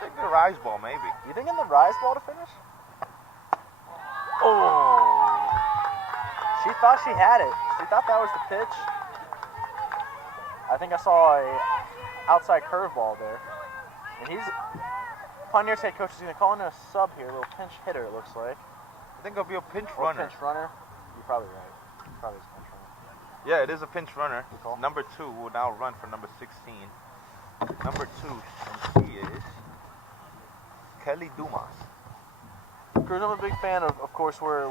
think the rise ball, maybe. You think in the rise ball to finish? Oh! She thought she had it. She thought that was the pitch. I think I saw a outside curveball there. And Pioneer's head coach is going to call in a sub here, a little pinch hitter, it looks like. I think it'll be a pinch runner. Pinch runner. You're probably right. Probably is a pinch runner. Yeah, it is a pinch runner. Number 2 will now run for number 16. Number 2, and she is Kelly Dumas. Cruz, I'm a big fan of course, we're a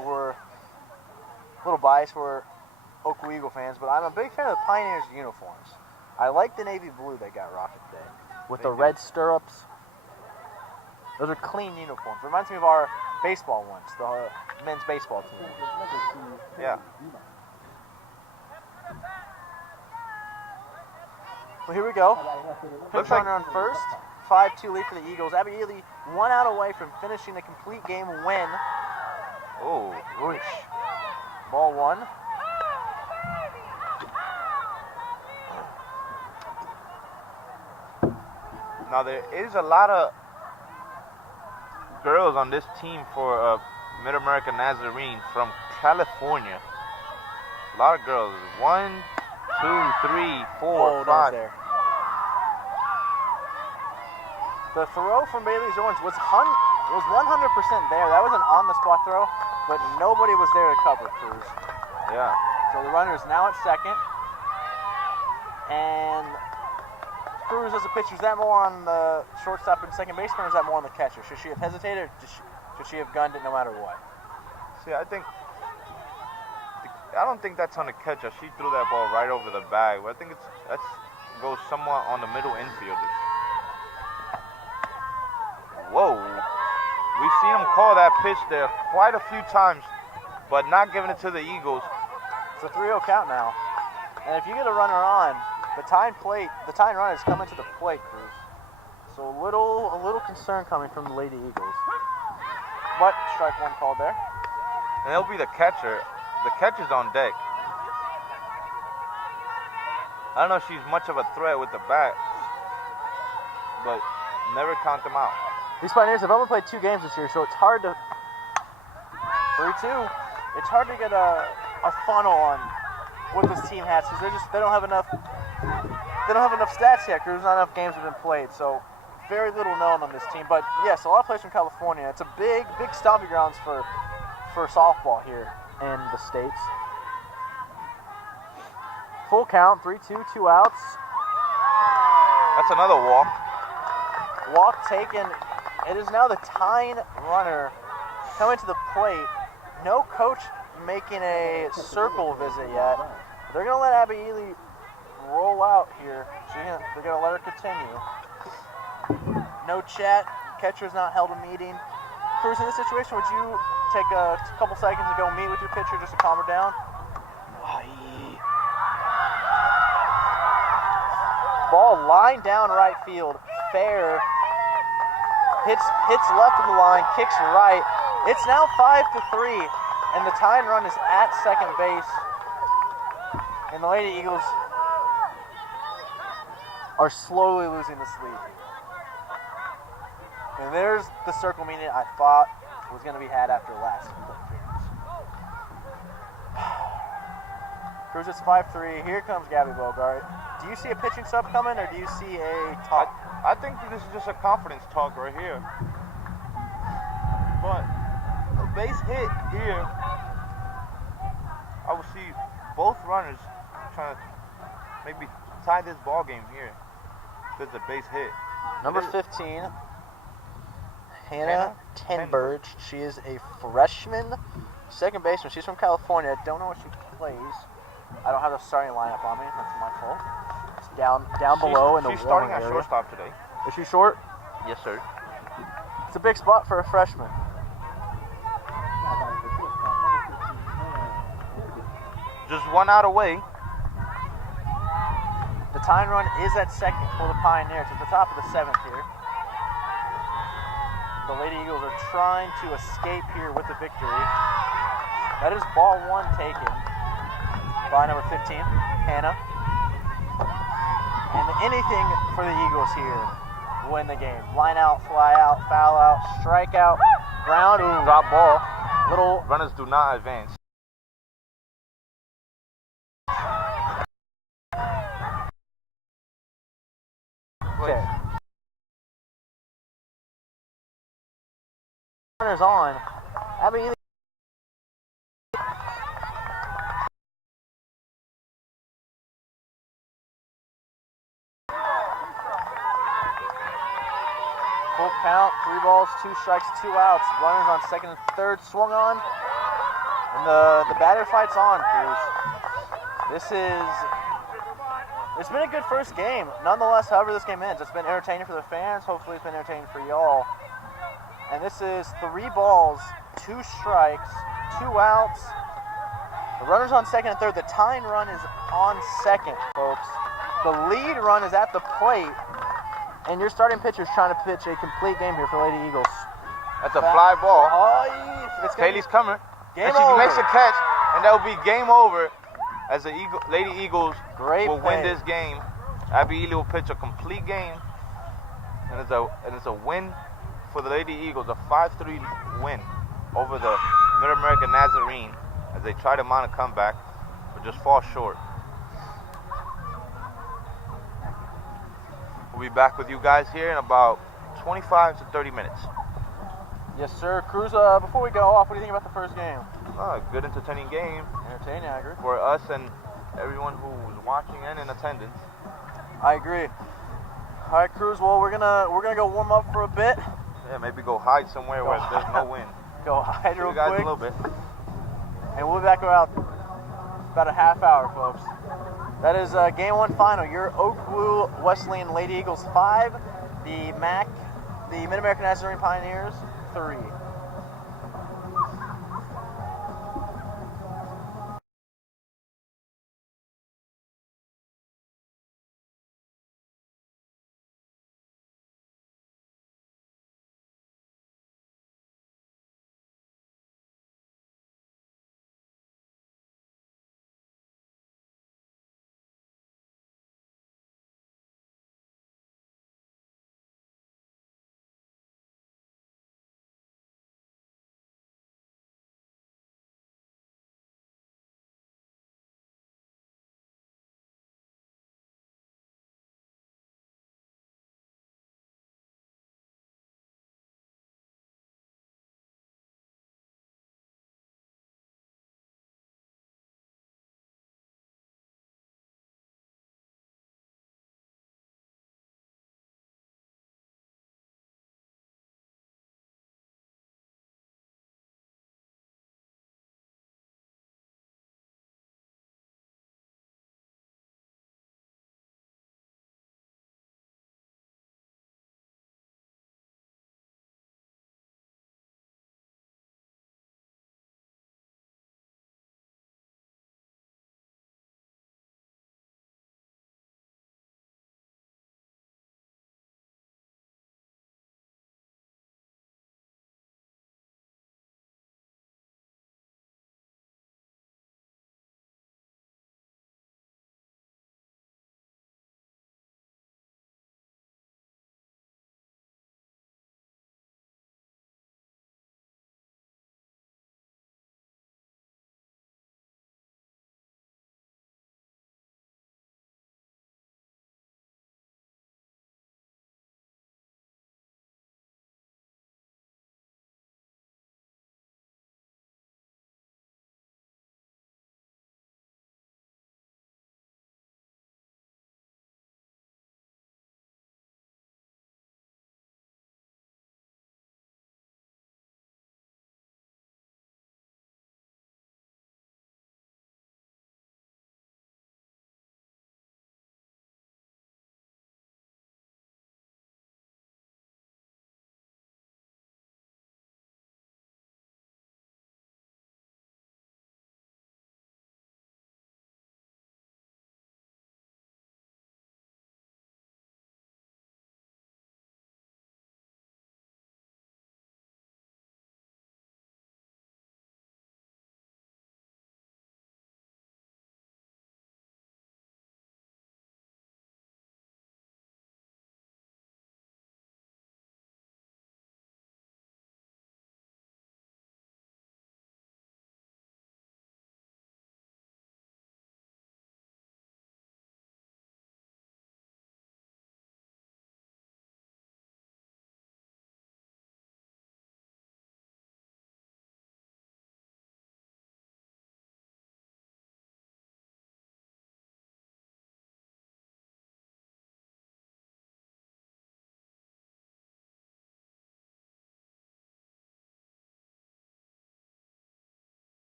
little biased, we're OKWU Eagle fans, but I'm a big fan of the Pioneers uniforms. I like the navy blue they got rocking today. With the red stirrups. Those are clean uniforms. Reminds me of our baseball ones, the men's baseball team. Yeah. Well, here we go. Pinch runner on first. 5-2 lead for the Eagles. Abby Healy 1 out away from finishing a complete game win. Oh, whoosh. Ball 1. Now there is a lot of girls on this team for MidAmerica Nazarene from California. A lot of girls. 1, 2, 3, 4, 5. There. The throw from Bailey's Orange was 100% there. That was an on-the-spot throw, but nobody was there to cover Cruz. Yeah. So the runner is now at second. And Cruz as a pitcher, is that more on the shortstop and second baseman, or is that more on the catcher? Should she have hesitated, or should she have gunned it no matter what? See, I don't think that's on the catcher. She threw that ball right over the bag. But I think that goes somewhat on the middle infielders. Whoa. We've seen him call that pitch there quite a few times, but not giving it to the Eagles. It's a 3-0 count now. And if you get a runner on, the tying run is coming to the plate, Cruz. So a little concern coming from the Lady Eagles. But strike one called there. And it'll be the catcher. The catcher's on deck. I don't know if she's much of a threat with the bat, but never count them out. These Pioneers have only played 2 games this year, so it's hard to 3-2. It's hard to get a funnel on what this team has because they don't have enough stats yet. Cruz, not enough games have been played, so very little known on this team. But yes, a lot of players from California. It's a big stomping grounds for softball here in the States. Full count, 3-2, 2 outs. That's another walk. Walk taken. It is now the tying runner coming to the plate. No coach making a circle visit yet. They're going to let Abby Ely roll out here. They're going to let her continue. No chat. Catcher's not held a meeting. Cruz, in this situation, would you take a couple seconds to go meet with your pitcher just to calm her down? Ball lined down right field. Fair. Hits left of the line, kicks right. It's now 5-3, and the tying run is at second base. And the Lady Eagles are slowly losing this lead. And there's the circle meeting I thought was going to be had after last appearance. Cruz, it's 5-3. Here comes Gabby Bogart. Do you see a pitching sub coming, or do you see a talk? I think this is just a confidence talk right here. But a base hit here, I will see both runners trying to maybe tie this ball game here. There's a base hit. Number 15, Hannah Tenberg. She is a freshman second baseman. She's from California. I don't know what she plays. I don't have the starting lineup on me. That's my fault. It's down below in the She's starting at area. shortstop today. Is she short? Yes, sir. It's a big spot for a freshman. Just 1 out away. The tying run is at second for the Pioneers at the top of the 7th here. The Lady Eagles are trying to escape here with the victory. That is ball 1 taken by number 15, Hannah. And anything for the Eagles here to win the game. Line out, fly out, foul out, strike out, ground, Drop ball. little. Runners do not advance. Okay. Runners on. Abby Ely. Full count, 3 balls, 2 strikes, 2 outs. Runners on second and third, swung on. And the batter fight's on, Cruz. It's been a good first game. Nonetheless, however this game ends, it's been entertaining for the fans. Hopefully it's been entertaining for y'all. And this is 3 balls, 2 strikes, 2 outs. The runner's on second and third. The tying run is on second, folks. The lead run is at the plate. And your starting pitcher's trying to pitch a complete game here for Lady Eagles. That's a fly ball. Kaylee's coming. Game and she over. makes a catch, and that will be game over as the Lady Eagles will win play. this game. Abby Ely will pitch a complete game, and it's a win for the Lady Eagles, a 5-3 win over the MidAmerica Nazarene as they try to mount a comeback, but just fall short. We'll be back with you guys here in about 25 to 30 minutes. Yes, sir. Cruz, before we go off, what do you think about the first game? Good, entertaining game. Entertaining, I agree. For us and everyone who was watching and in attendance. I agree. All right, Cruz. Well, we're gonna go warm up for a bit. Yeah, maybe go hide somewhere where there's no wind. Go hide real you guys quick. a little bit. And we'll be back about a half hour, folks. That is game one final. Your OKWU Wesleyan Lady Eagles 5, the MidAmerica Nazarene Pioneers 3.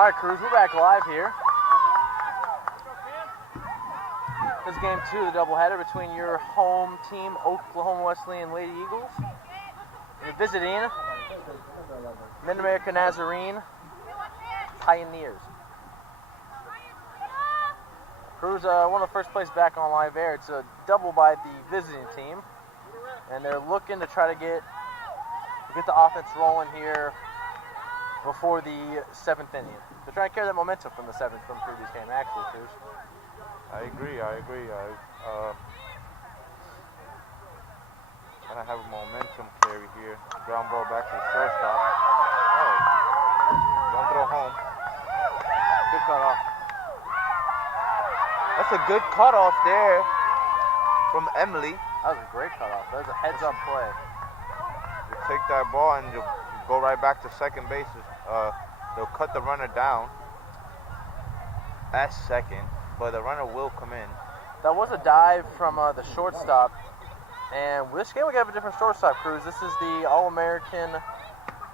All right, Cruz, we're back live here. This is game 2 of the doubleheader between your home team, Oklahoma Wesleyan Lady Eagles, and visiting MidAmerica Nazarene Pioneers. Cruz won the first place back on live air. It's a double by the visiting team, and they're looking to try to get the offense rolling here before the 7th inning. They're trying to carry that momentum from the 7th from the previous game, actually, Cruz. I agree. Gonna have a momentum carry here. Ground ball back to the shortstop. Oh, don't throw home. Good cutoff. That's a good cutoff there from Emily. That was a great cutoff. That was a heads-up play. You take that ball and you go right back to second base. They'll cut the runner down at second, but the runner will come in. That was a dive from the shortstop. And this game we have a different shortstop, Cruz. This is the All-American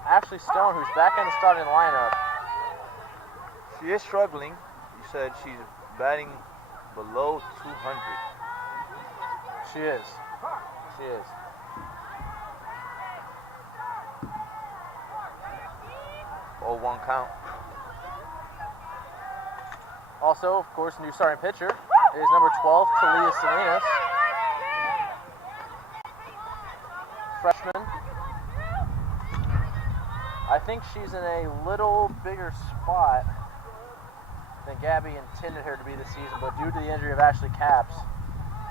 Ashley Stone, who's back in the starting lineup. She is struggling. You said she's batting below 200. She is. She is. Oh, 1 count. Also, of course, new starting pitcher is number 12, Talia Salinas. Freshman. I think she's in a little bigger spot than Gabby intended her to be this season, but due to the injury of Ashley Capps,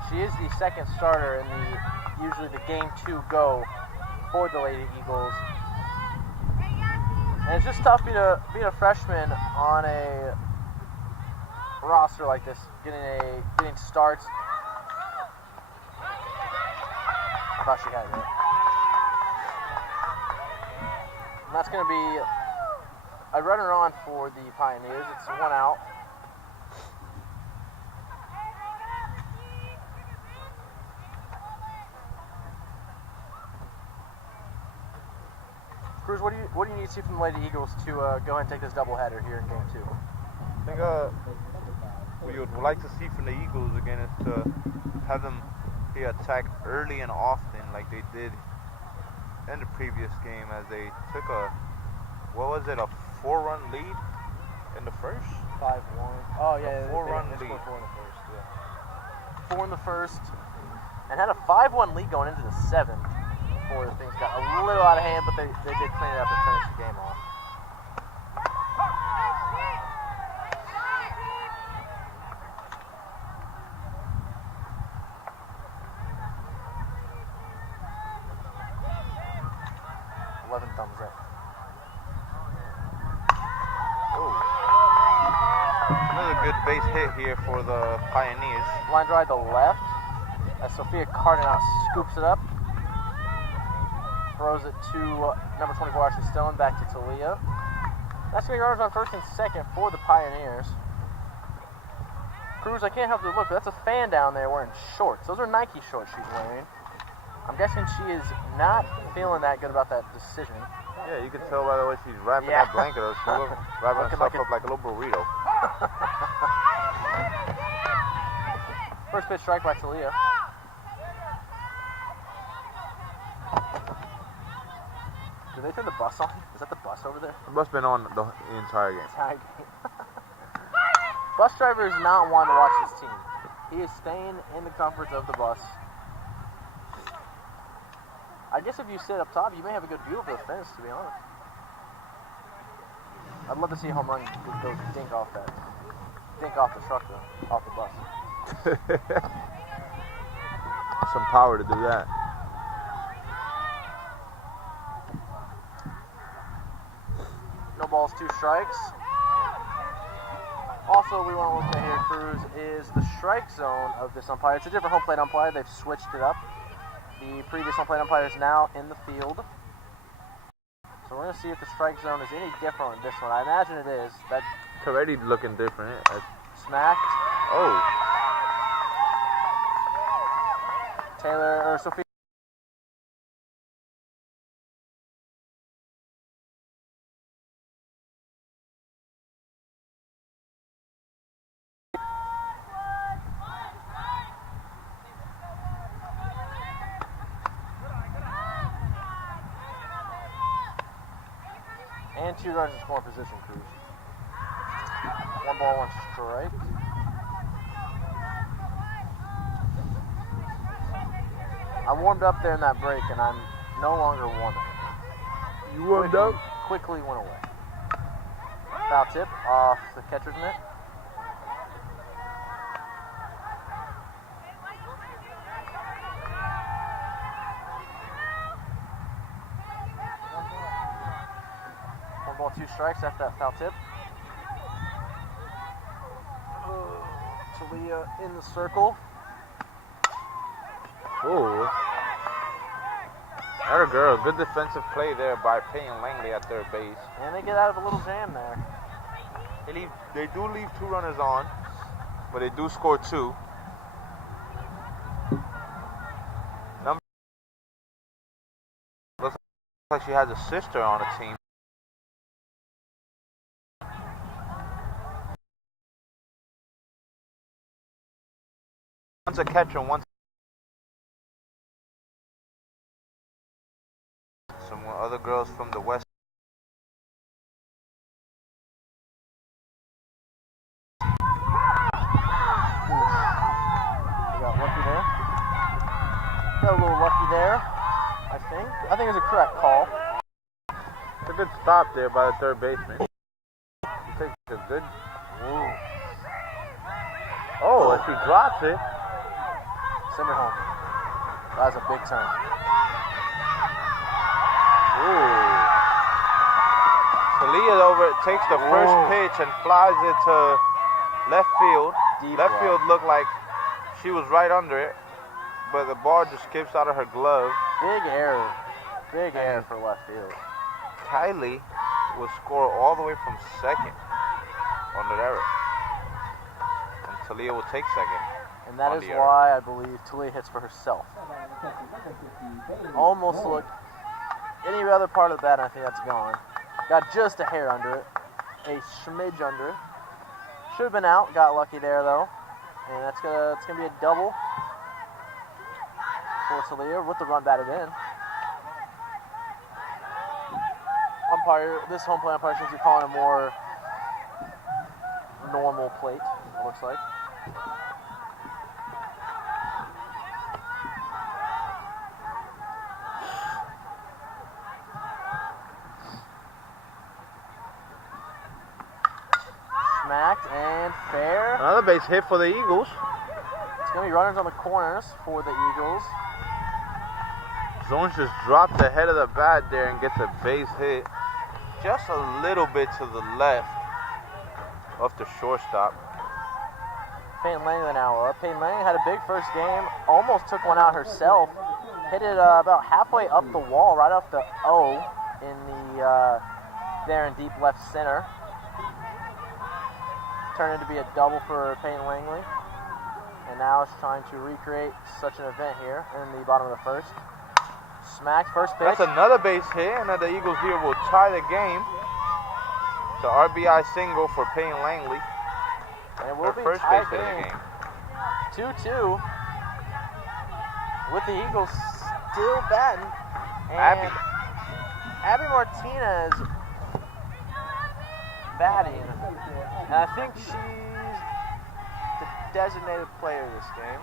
she is the second starter in usually the game 2 go for the Lady Eagles. And it's just tough being a freshman on a roster like this, getting starts. I thought she had it. And that's going to be a runner on for the Pioneers. It's 1 out. Cruz, what do you need to see from the Lady Eagles to go ahead and take this doubleheader here in game 2? I think what you would like to see from the Eagles again is to have them attack early and often like they did in the previous game, as they took a 4-run lead in the first? 5-1. Oh, yeah. 4-run they lead. scored 4 in the first, yeah. 4 in the first, and had a 5-1 lead going into the 7th before things got a little out of hand, but they did clean it up and finish the game off. Thumbs up. Oh. Another good base hit here for the Pioneers. Line drive to left as Sophia Cardinal scoops it up. Throws it to number 24, Ashley Stone, back to Talia. That's going to be runners on first and second for the Pioneers. Cruz, I can't help but look, but that's a fan down there wearing shorts. Those are Nike shorts she's wearing. I'm guessing she is not feeling that good about that decision. Yeah, you can tell by the way she's wrapping that blanket up. She's wrapping herself up like a little burrito. First pitch strike by Talia. Did they turn the bus on? Is that the bus over there? It must have been on the entire game. Bus driver is not one to watch his team. He is staying in the comforts of the bus. I guess if you sit up top, you may have a good view of the fence, to be honest. I'd love to see a home run go dink off the truck, though, off the bus. Some power to do that. No balls, 2 strikes. Also, we want to look at here, Cruz, is the strike zone of this umpire. It's a different home plate umpire. They've switched it up. The previous home plate umpire is now in the field. So we're going to see if the strike zone is any different on this one. I imagine it is. That It's already looking different. smacked. Oh. Sophia And 2 runners in scoring position, Cruz. 1 ball, 1 strike. I warmed up there in that break, and I'm no longer warming. You warmed up? Quickly went away. Foul tip off the catcher's mitt. One ball, 2 strikes after that foul tip. Talia in the circle. Ooh. That a girl. Good defensive play there by Peyton Langley at third base. And they get out of a little jam there. They do leave 2 runners on, but they do score 2. Looks like she has a sister on the team. One's a catcher, one's some other girls from the West. Got lucky there. Got a little lucky there, I think. I think it's a correct call. It's a good stop there by the third baseman. He takes a good. Ooh. Oh, and she drops it. Send her home. That's a big turn. Ooh. Talia takes the first pitch and flies it to left field. Deep left left. field looked like she was right under it, but the ball just skips out of her glove. Big error. Big error for left field. Kylie will score all the way from second on that error. And Talia will take second. And that on is the error. why I believe Talia hits for herself. Almost looked any other part of the bat, and I think that's gone. Got just a hair under it. A smidge under it. Should have been out. Got lucky there, though. And it's gonna be a double for Talia with the run batted in. Umpire, this home plate umpire seems to be calling a more normal plate, it looks like. Smacked and fair. Another base hit for the Eagles. It's going to be runners on the corners for the Eagles. Jones just dropped the head of the bat there and gets a base hit. Just a little bit to the left of the shortstop. Peyton Langley now up. Peyton Langley had a big first game. Almost took one out herself. Hit it about halfway up the wall, right off the O in the there in deep left center. Turned into be a double for Peyton Langley. And now it's trying to recreate such an event here in the bottom of the first. Smacked first pitch. That's another base hit, and then the Eagles here will tie the game. It's an RBI single for Peyton Langley. And it will be first tied base hit of the game. 2-2. With the Eagles still batting. And Abby Martinez batting. And I think she's the designated player this game.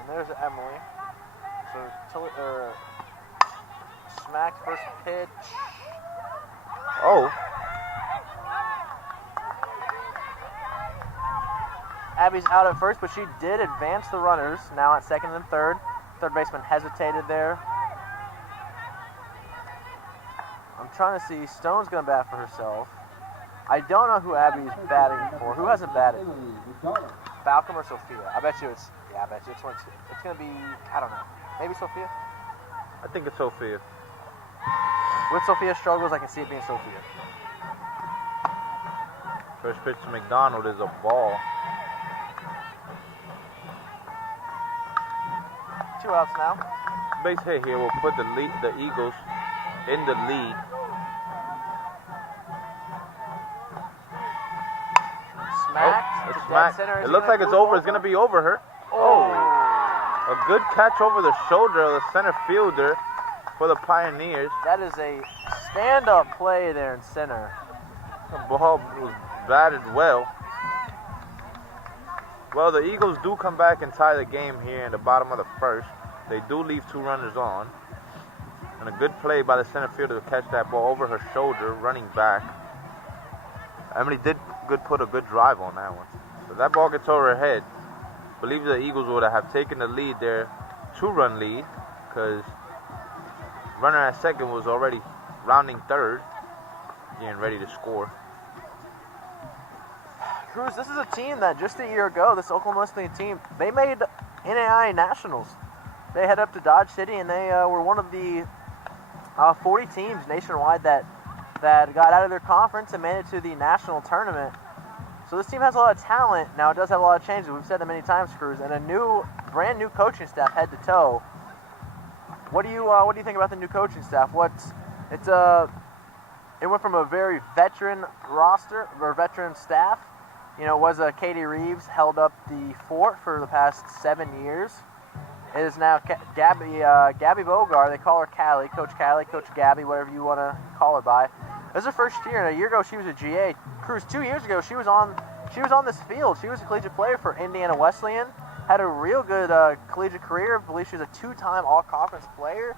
And there's Emily. So smacked first pitch. Oh. Abby's out at first, but she did advance the runners. Now at second and third. Third baseman hesitated there. I'm trying to see. Stone's going to bat for herself. I don't know who Abby's batting for. Who hasn't batted? Falcom or Sophia? I bet you it's one. It's going to be, I don't know. Maybe Sophia? I think it's Sophia. With Sophia's struggles, I can see it being Sophia. First pitch to McDonald is a ball. 2 outs now. Base hit here will put the Eagles in the lead. Smacked. It's to smacked. dead center. It looks like it's over. It's going to be over her. Oh. A good catch over the shoulder of the center fielder for the Pioneers. That is a stand-up play there in center. The ball was batted well. Well, the Eagles do come back and tie the game here in the bottom of the first. They do leave 2 runners on. And a good play by the center fielder to catch that ball over her shoulder, running back. Emily did put a good drive on that one. So that ball gets over her head. I believe the Eagles would have taken the lead there, 2-run lead, because runner at second was already rounding third, getting ready to score. Cruz, this is a team that just a year ago, this Oklahoma Wesleyan team, they made NAIA Nationals. They head up to Dodge City, and they were one of the 40 teams nationwide that got out of their conference and made it to the national tournament. So this team has a lot of talent. Now it does have a lot of changes. We've said it many times, Cruz, and a brand new coaching staff, head to toe. What do you think about the new coaching staff? It went from a very veteran roster or veteran staff. You know, it was Katie Reeves held up the fort for the past 7 years. It is now Gabby Bogart. They call her Callie, Coach Gabby, whatever you want to call her by. This is her first year, and a year ago she was a GA. Cruz, 2 years ago she was on this field. She was a collegiate player for Indiana Wesleyan. Had a real good collegiate career. I believe she was a 2-time all-conference player.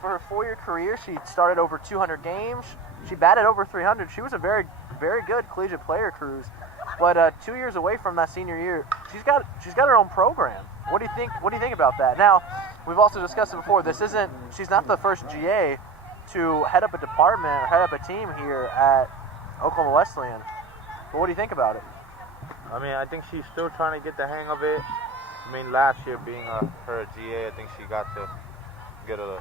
For her 4-year career, she started over 200 games. She batted over 300. She was a very, very good collegiate player, Cruz. But 2 years away from that senior year, she's got her own program. What do you think? What do you think about that? Now, we've also discussed it before. She's not the first GA to head up a department or head up a team here at Oklahoma Wesleyan. But what do you think about it? I mean, I think she's still trying to get the hang of it. I mean, last year being her GA, I think she got to get an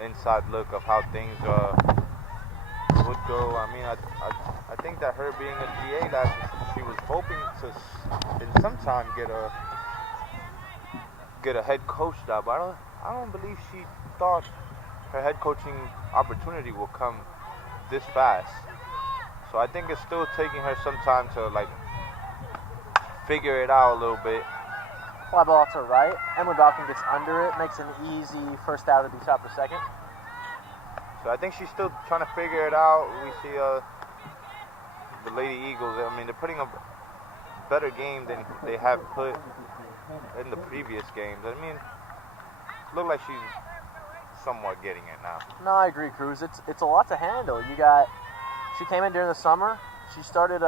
inside look of how things would go. I mean, I think that her being a GA last year, she was hoping to, in some time, get a head coach job. I don't believe she thought her head coaching opportunity will come this fast. So I think it's still taking her some time to figure it out a little bit. Fly ball to right. Emma Dawkins gets under it, makes an easy first out of the top of second. So I think she's still trying to figure it out. We see the Lady Eagles. I mean, they're putting a better game than they have put in the previous games. I mean, look like she's somewhat getting it now. No, I agree, Cruz. It's a lot to handle. She came in during the summer. She started.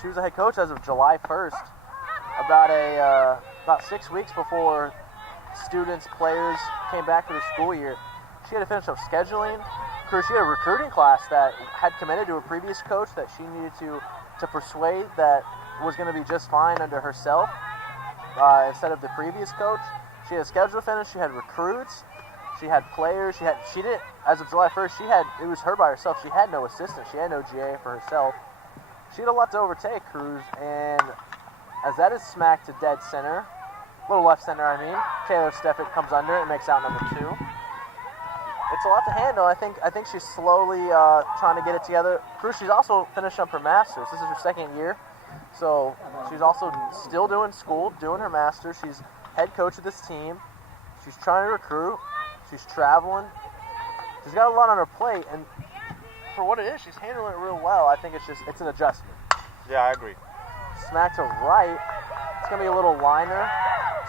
She was a head coach as of July 1st. About 6 weeks before students, players came back for the school year. She had to finish up scheduling. Cruz, she had a recruiting class that had committed to a previous coach that she needed to persuade that was going to be just fine under herself instead of the previous coach. She had a schedule to finish. She had recruits. She had players. She didn't, as of July 1st, it was her by herself. She had no assistant. She had no GA for herself. She had a lot to overtake, Cruz, and as that is smacked to dead center, little left center, I mean, Taylor Steffett comes under it and makes out number 2. It's a lot to handle. I think she's slowly trying to get it together. Cruz, she's also finished up her master's. This is her 2nd year, so she's also still doing school, doing her master's. She's head coach of this team. She's trying to recruit. She's traveling. She's got a lot on her plate, and for what it is, she's handling it real well. I think it's an adjustment. Yeah, I agree. Smack to right. It's going to be a little liner.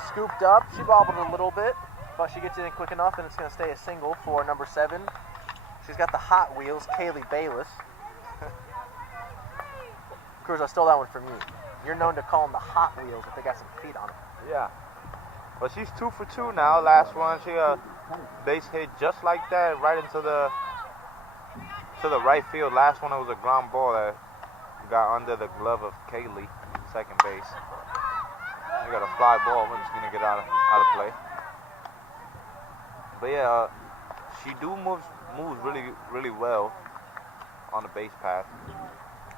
Scooped up. She bobbled a little bit, but she gets it in quick enough, and it's going to stay a single for number 7. She's got the Hot Wheels, Kaylee Bayless. Cruz, I stole that one from you. You're known to call them the Hot Wheels if they got some feet on them. Yeah. But she's 2 for 2 now. Last one, she base hit just like that, right into the right field. Last one, it was a ground ball that got under the glove of Kaylee, second base. You got a fly ball, but it's gonna get out of play. But yeah, she moves really, really well on the base path.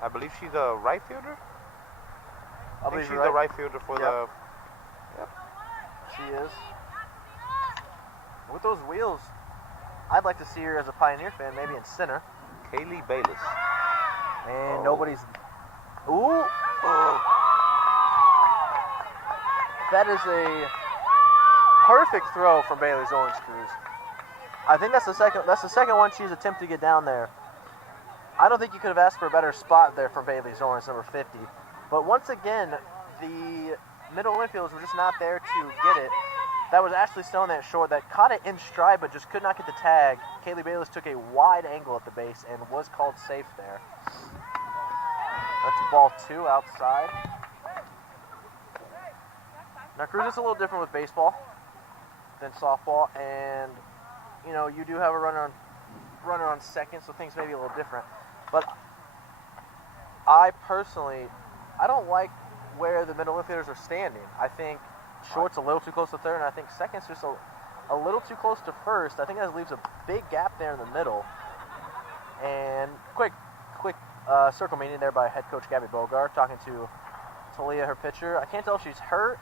I believe she's a right fielder. I think she's the right fielder for the. Yep. She is. With those wheels, I'd like to see her as a Pioneer fan, maybe in center. Kaylee Bayless. And nobody's. Ooh. That is a perfect throw from Bailey's Orange Cruz. I think that's the second one she's attempted to get down there. I don't think you could have asked for a better spot there from Bailey Zorns, number 50. But once again, the middle infielders were just not there to get it. That was Ashley Stone that short that caught it in stride but just could not get the tag. Kaylee Bayless took a wide angle at the base and was called safe there. That's ball 2 outside. Now, Cruz, it's a little different with baseball than softball, and you know you do have a runner on second, so things may be a little different. But I personally, I don't like where the middle infielders are standing. I think short's a little too close to third, and I think second's just a little too close to first. I think that leaves a big gap there in the middle. And quick circle meeting there by head coach Gabby Bogart talking to Talia, her pitcher. I can't tell if she's hurt.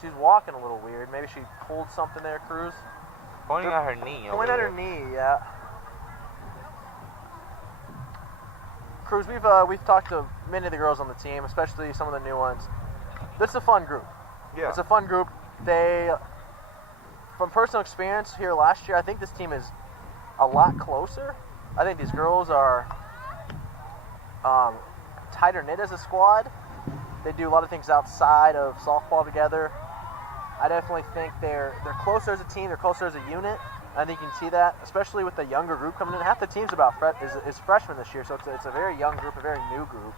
She's walking a little weird. Maybe she pulled something there, Cruz. Pointing at her knee. Pointing at her knee, yeah. Cruz, we've talked to many of the girls on the team, especially some of the new ones. This is a fun group. Yeah. It's a fun group. From personal experience here last year, I think this team is a lot closer. I think these girls are tighter knit as a squad. They do a lot of things outside of softball together. I definitely think they're closer as a team. They're closer as a unit. I think you can see that, especially with the younger group coming in. Half the team's is freshmen this year, so it's a very young group, a very new group.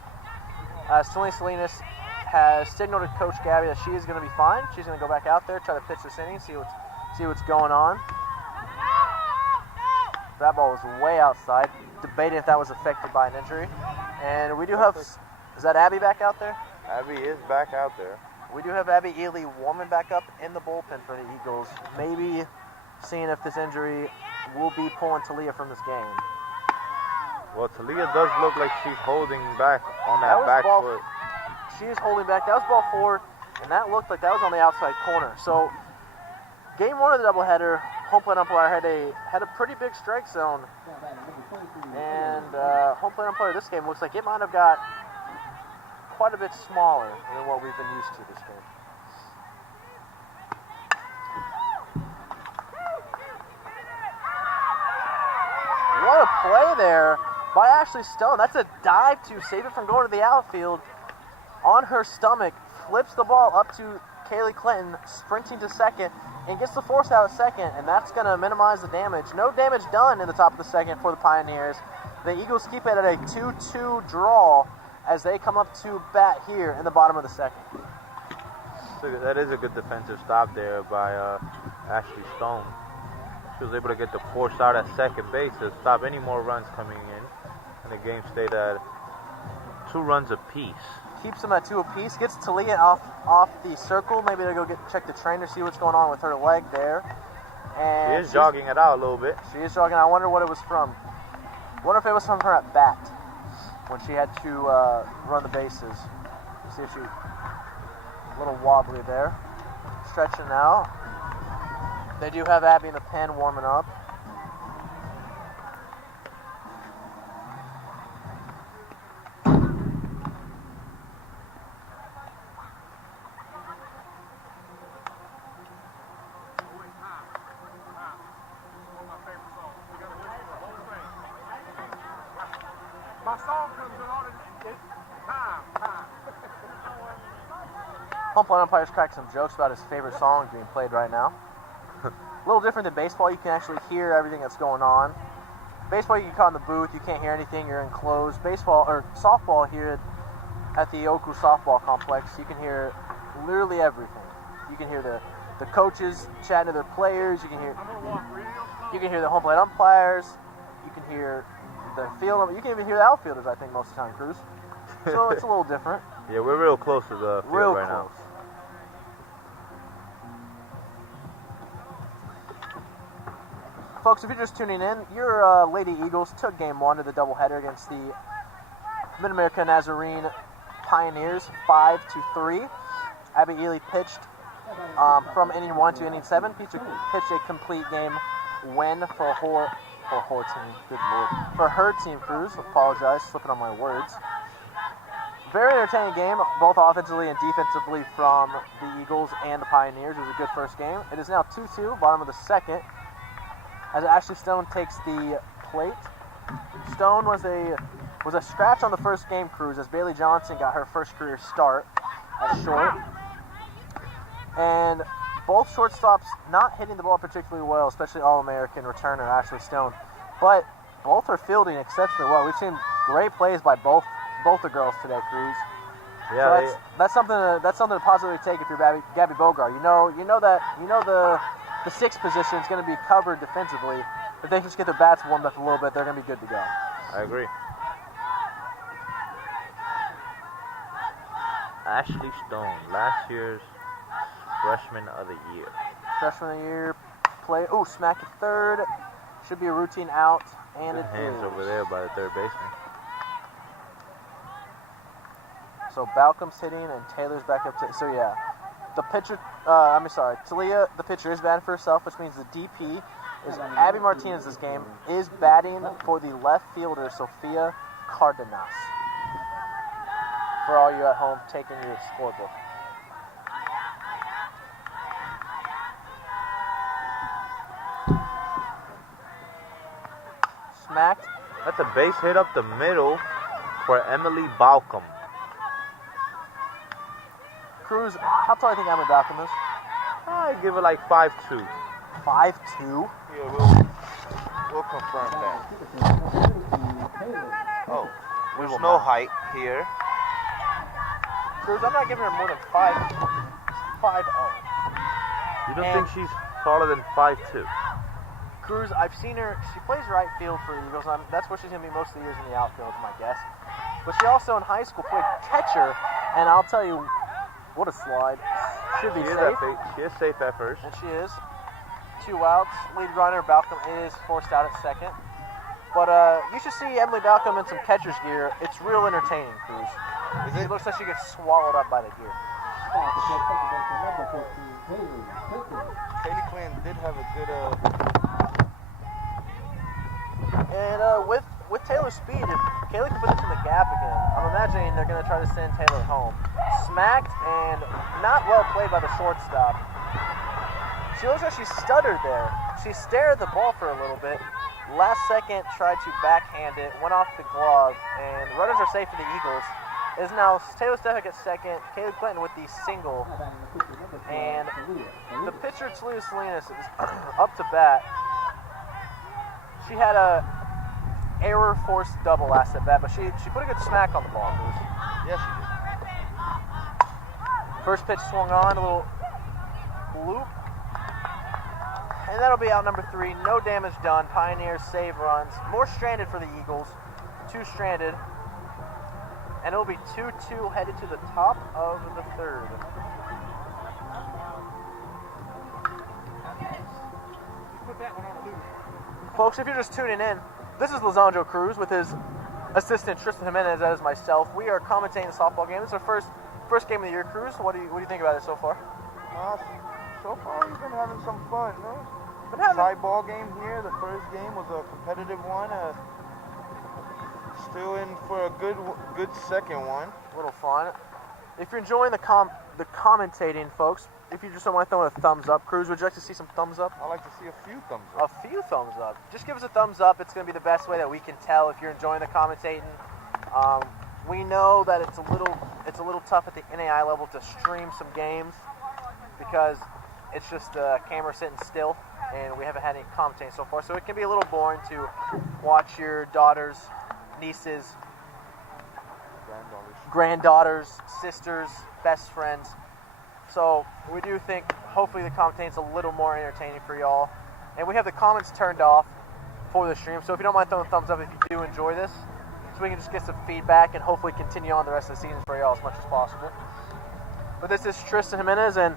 Selena Salinas has signaled to Coach Gabby that she is going to be fine. She's going to go back out there, try to pitch this inning, see what's going on. That ball was way outside, debating if that was affected by an injury. And we do have, is that Abby back out there? Abby is back out there. We do have Abby Ely warming back up in the bullpen for the Eagles. Maybe seeing if this injury will be pulling Talia from this game. Well, Talia does look like she's holding back on that back foot. She is holding back. That was ball 4, and that looked like that was on the outside corner. So, game 1 of the doubleheader, home plate umpire had a pretty big strike zone, and home plate umpire this game looks like it might have got quite a bit smaller than what we've been used to this game. What a play there by Ashley Stone. That's a dive to save it from going to the outfield. On her stomach, flips the ball up to Kaylee Clinton, sprinting to second, and gets the force out at second, and that's going to minimize the damage. No damage done in the top of the second for the Pioneers. The Eagles keep it at a 2-2 draw as they come up to bat here in the bottom of the second. So that is a good defensive stop there by Ashley Stone. She was able to get the force out at second base to stop any more runs coming in, and the game stayed at 2 runs apiece. Keeps them at 2 apiece. Gets Talia off the circle. Maybe they'll go check the trainer, see what's going on with her leg there. And she is jogging it out a little bit. She is jogging. I wonder what it was from. Wonder if it was from her at bat when she had to run the bases. See if she a little wobbly there. Stretching out. They do have Abby in the pen warming up. Home plate umpires crack some jokes about his favorite song being played right now. A little different than baseball. You can actually hear everything that's going on. Baseball, you can call in the booth. You can't hear anything. You're enclosed. Baseball or softball here at the OKWU softball complex, you can hear literally everything. You can hear the coaches chatting to their players. You can hear the home plate umpires. You can hear the field. You can even hear the outfielders, I think, most of the time, Cruz. So it's a little different. Yeah, we're real close to the field right now. Folks, if you're just tuning in, your Lady Eagles took game 1 of the doubleheader against the MidAmerica Nazarene Pioneers 5-3. Abby Ely pitched from inning 1 to inning 7. Pitched a complete game win for her team. Good lord. For her team, Cruz. Apologize, slipping on my words. Very entertaining game, both offensively and defensively from the Eagles and the Pioneers. It was a good first game. It is now 2-2, bottom of the second, as Ashley Stone takes the plate. Stone was a scratch on the first game, Cruz, as Bailey Johnson got her first career start at short. And both shortstops not hitting the ball particularly well, especially All-American returner Ashley Stone. But both are fielding exceptionally well. We've seen great plays by both the girls today, Cruz. Yeah, so that's something to positively take if you're Gabby Bogart. You know the sixth position is going to be covered defensively. If they just get their bats warmed up a little bit, they're going to be good to go. I agree. Ashley Stone, last year's freshman of the year. Freshman of the year, play. Oh, smack at third. Should be a routine out, and Good hands over there by the third baseman. So Balcom's hitting, and Taylor's back up to. So yeah, the pitcher. Talia, the pitcher, is batting for herself, which means the DP is Abby Martinez. This game is batting for the left fielder Sofia Cardenas. For all you at home taking your scorebook. Smacked. That's a base hit up the middle for Emily Balcom. Cruz, how tall do you think Emily Balcom is? I give it like 5'2". 5'2"? Yeah, we'll confirm that. Oh, there's no height here. Cruz, I'm not giving her more than 5'0". You don't think she's taller than 5'2"? Cruz, I've seen her. She plays right field for the Eagles. That's where she's going to be most of the years in the outfield, is my guess. But she also in high school played catcher, and I'll tell you, what a slide. Should be safe. She is safe at first. And she is. 2 outs. Lead runner, Balcom, is forced out at second. But you should see Emily Balcom in some catcher's gear. It's real entertaining, Cruz. It looks like she gets swallowed up by the gear. Katie Quinn did have a good... And with Taylor's speed, if Kaylee can put this in the gap again, I'm imagining they're going to try to send Taylor home. Smacked and not well played by the shortstop. She looks like she stuttered there. She stared at the ball for a little bit. Last second, tried to backhand it, went off the glove, and runners are safe for the Eagles. It is now Taylor Stefik at second, Kaylee Clinton with the single, and the pitcher, Talia Salinas, is up to bat. She had a error-forced double last at bat, but she put a good smack on the ball, Bruce. Yes, she did. First pitch swung on, a little loop. And that'll be out number 3. No damage done. Pioneers save runs. More stranded for the Eagles. 2 stranded. And it'll be 2-2 headed to the top of the third. Folks, if you're just tuning in, this is Lizandro Cruz with his assistant Tristan Jimenez, that is myself. We are commentating the softball game. It's our first game of the year, Cruz. What do you think about it so far? So far, we've been having some fun, no? Tie ball game here. The first game was a competitive one. Still in for a good second one. A little fun. If you're enjoying the commentating, folks, if you just don't want to throw in a thumbs up, Cruz, would you like to see some thumbs up? I'd like to see a few thumbs up. A few thumbs up. Just give us a thumbs up. It's going to be the best way that we can tell if you're enjoying the commentating. We know that it's a little tough at the NAI level to stream some games because it's just the camera sitting still, and we haven't had any commentating so far. So it can be a little boring to watch your daughters, nieces, granddaughters, sisters, best friends. So we do think hopefully the commentating's a little more entertaining for y'all. And we have the comments turned off for the stream. So if you don't mind throwing a thumbs up if you do enjoy this, so we can just get some feedback and hopefully continue on the rest of the season for y'all as much as possible. But this is Tristan Jimenez and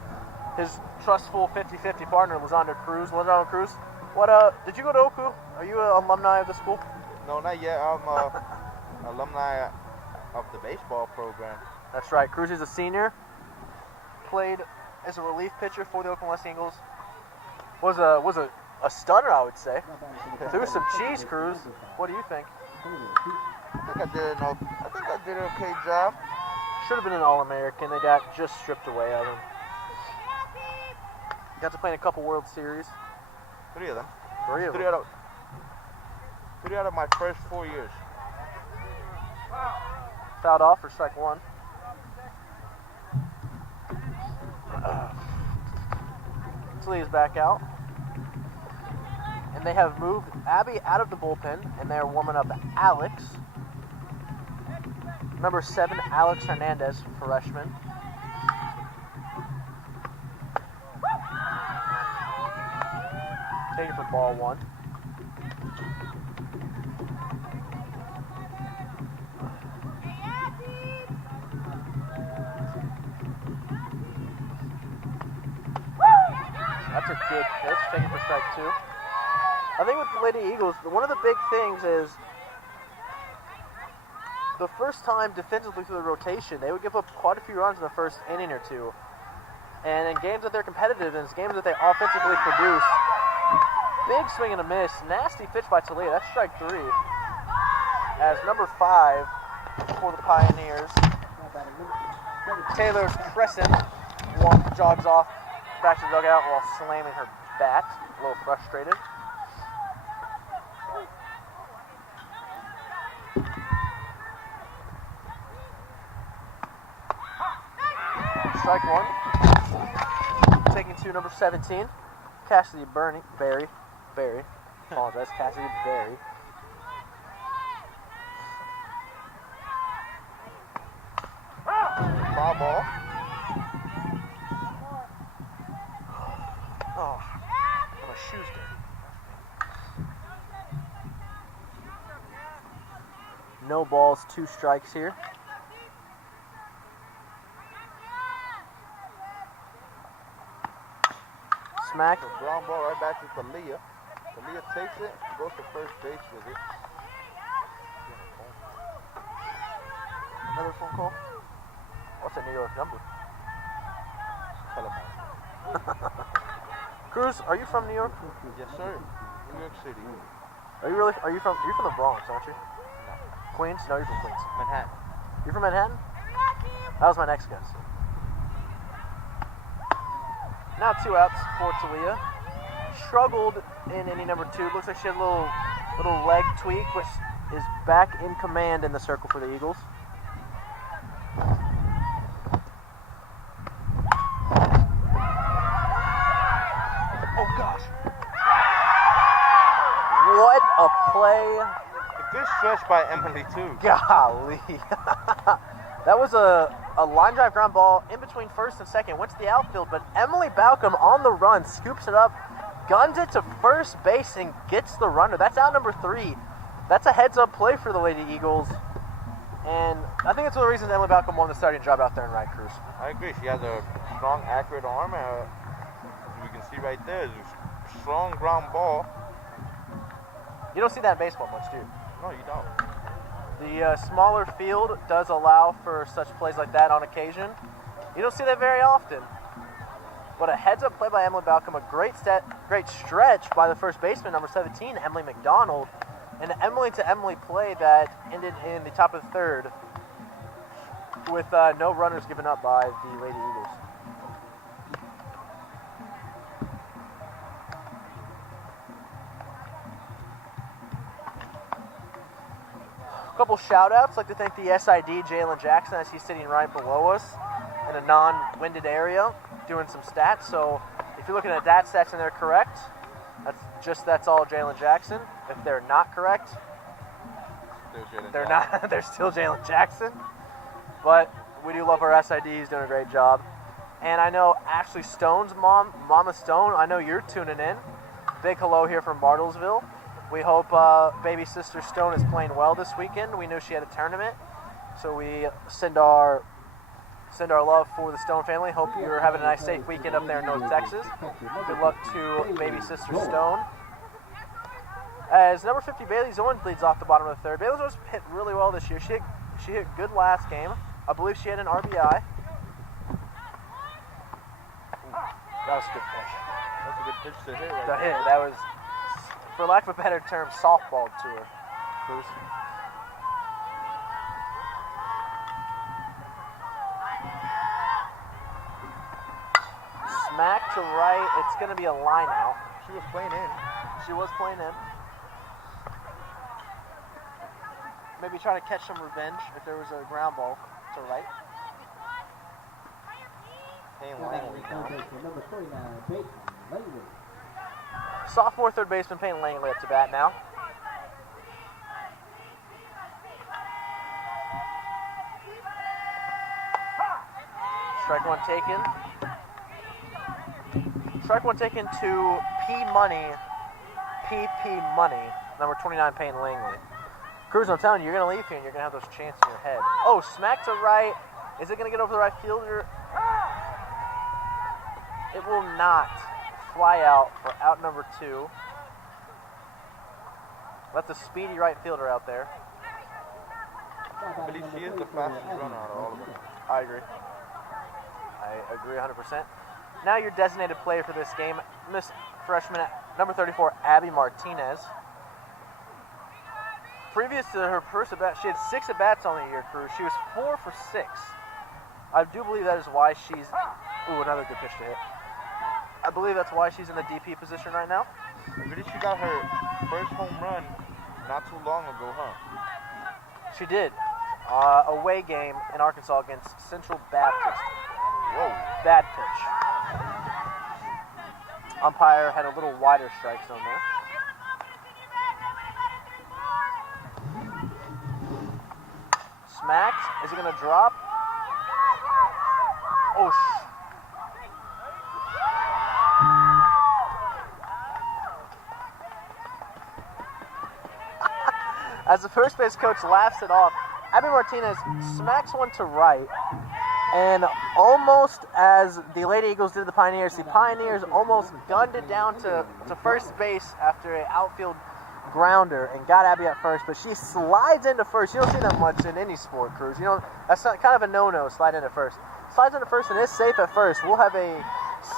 his trustful 50-50 partner, Lizandro Cruz. Lizandro Cruz, did you go to OKWU? Are you an alumni of the school? No, not yet. I'm alumni of the baseball program. That's right. Cruz is a senior. Played as a relief pitcher for the Oakland West Eagles. Was a stunner, I would say. Threw some cheese, Cruz. What do you think? I think I did an okay job. Should have been an All-American. They got just stripped away of him. Got to play in a couple World Series. 3 of them. 3 of them. 3 out of my first 4 years. Fouled off for strike one. Talia's back out. And they have moved Abby out of the bullpen, and they are warming up Alex. Number 7, Alex Hernandez, freshman. Taking for ball one. That's a good pitch, taking for strike two. I think with the Lady Eagles, one of the big things is the first time defensively through the rotation, they would give up quite a few runs in the first inning or two. And in games that they're competitive, and games that they offensively produce, big swing and a miss, nasty pitch by Talia. That's strike three. As number 5 for the Pioneers, Taylor Crescent jogs off back to the dugout while slamming her bat, a little frustrated. Strike one. Taking to number 17, Cassidy Berry. Apologize, Cassidy Berry. Foul ball. Oh, my shoes dirty. No balls, 2 strikes here. Smack. So ground ball right back to Talia. Talia takes it, goes to first base with it. Another phone call. What's a New York number? Telephone. Cruz, are you from New York? Yes, sir. New York City. You're from the Bronx, aren't you? No. Queens? No, you're from Queens. Manhattan. You're from Manhattan? That was my next guess. Now 2 outs for Talia. Struggled in inning number 2. Looks like she had a little leg tweak, which is back in command in the circle for the Eagles. Oh gosh. What a play. A good stretch by Emily too. Golly. That was a line drive ground ball in between first and second. Went to the outfield, but Emily Balcom on the run, scoops it up, guns it to first base, and gets the runner. That's out number 3. That's a heads-up play for the Lady Eagles. And I think that's one of the reasons Emily Balcom won the starting job out there in right, Cruz. I agree. She has a strong, accurate arm. As we can see right there, it's a strong ground ball. You don't see that in baseball much, do you? No, you don't. The smaller field does allow for such plays like that on occasion. You don't see that very often. But a heads-up play by Emily Balcom, a great stretch by the first baseman, number 17, Emily McDonald, and an Emily-to-Emily play that ended in the top of the 3rd with no runners given up by the Lady Eagles. A couple shout-outs. I'd like to thank the SID, Jalen Jackson, as he's sitting right below us in a non-winded area doing some stats. So if you're looking at that stats and they're correct, that's all Jalen Jackson. If they're not correct, they're not. They're still Jalen Jackson. But we do love our SID. He's doing a great job. And I know Ashley Stone's mom, Mama Stone, I know you're tuning in. Big hello here from Bartlesville. We hope baby sister Stone is playing well this weekend. We knew she had a tournament, so we send our love for the Stone family. Hope you're having a nice, safe weekend up there in North Texas. Good luck to baby sister Stone. As number 50, Bailey Zorn leads off the bottom of the 3rd. Bailey Zorn's hit really well this year. She hit good last game. I believe she had an RBI. That was a good pitch. That's a good pitch to hit right The there. hit, that was, for lack of a better term, softball to her. Cruz. Smack to right. It's going to be a line out. She was playing in. She was playing in. maybe trying to catch some revenge if there was a ground ball to right. Payne Langley now. Number 49, Peyton Langley. Sophomore third baseman Payne Langley up to bat now. Strike one taken. Strike one taken to PP Money, number 29 Payne Langley. Cruz, I'm telling you, you're going to leave here and you're going to have those chances in your head. Oh, smack to right. Is it going to get over the right fielder? It will not. Fly out for out number 2. That's a speedy right fielder out there. I believe she is the fastest runner out of all of them. I agree. I agree 100%. Now your designated player for this game, Miss Freshman number 34, Abby Martinez. Previous to her first at-bat, she had 6 at-bats on the year, Cruz. She was 4 for 6. I do believe that is why she's... Ooh, another good pitch to hit. I believe that's why she's in the DP position right now. I believe she got her first home run not too long ago, huh? She did. Away game in Arkansas against Central Baptist. Whoa. Bad pitch. Umpire had a little wider strike zone there. Smacked. Is it going to drop? Oh, As the first base coach laughs it off, Abby Martinez smacks one to right, and almost as the Lady Eagles did the Pioneers, the Pioneers almost gunned it down to first base after an outfield grounder and got Abby at first, but she slides into first. You don't see that much in any sport, Cruz. You know, that's not, kind of a no-no, slide into first. Slides into first and is safe at first. We'll have a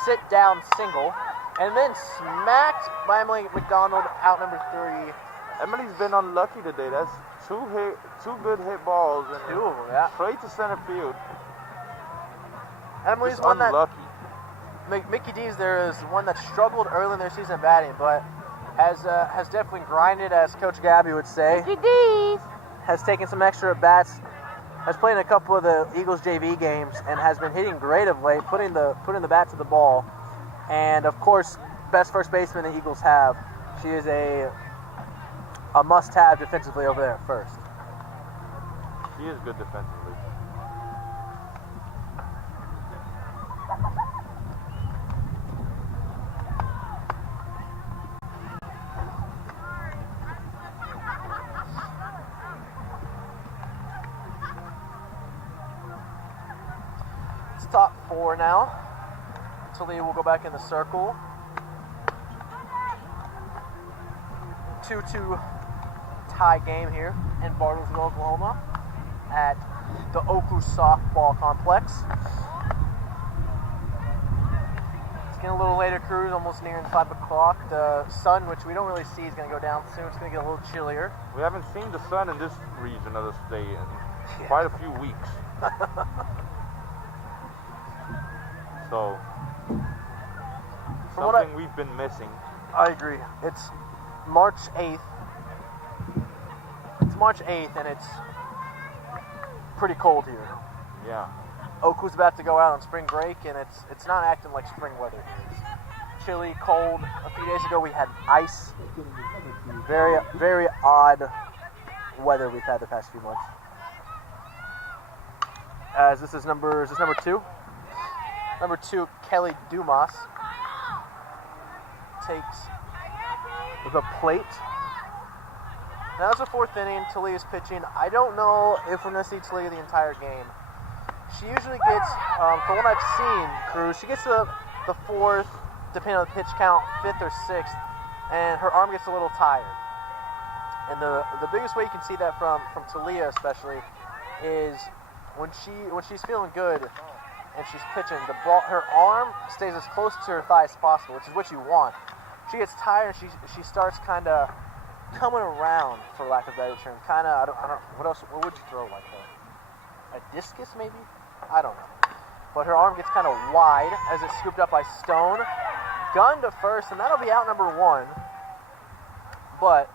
sit-down single, and then smacked by Emily McDonald, out number 3. Emily's been unlucky today. That's two good hit balls and 2 of them, yeah. straight to center field. Emily's Just one unlucky. that Mickey D's there is one that struggled early in their season batting, but has definitely grinded, as Coach Gabby would say. Mickey D's has taken some extra at bats, has played in a couple of the Eagles JV games, and has been hitting great of late, putting the bat to the ball. And of course, best first baseman the Eagles have. She is a must-have defensively over there at first. She is good defensively. It's top 4 now. Talia will go back in the circle. 2-2 tie game here in Bartlesville, Oklahoma at the OKWU softball complex. It's getting a little later, Cruz, almost nearing 5 o'clock. The sun, which we don't really see, is going to go down soon. It's going to get a little chillier. We haven't seen the sun in this region of the state in quite a few weeks. So, something we've been missing. I agree. It's March 8th. It's March 8th, and it's pretty cold here. Yeah. OKWU's about to go out on spring break, and it's not acting like spring weather here. It's chilly, cold. A few days ago we had ice. Very, very odd weather we've had the past few months. As is this number 2? Number 2, Kelly Dumas takes the plate. Now it's the 4th inning. Talia's pitching. I don't know if we're going to see Talia the entire game. She usually gets, from what I've seen, Cruz, she gets to the 4th, depending on the pitch count, 5th or 6th, and her arm gets a little tired. And the biggest way you can see that from Talia especially is when she's feeling good and she's pitching, the ball, her arm stays as close to her thigh as possible, which is what you want. She gets tired, she starts kind of coming around, for lack of a better term. Kind of, I don't what would you throw like that? A discus maybe? I don't know. But her arm gets kind of wide as it's scooped up by Stone. Gun to first, and that'll be out number 1. But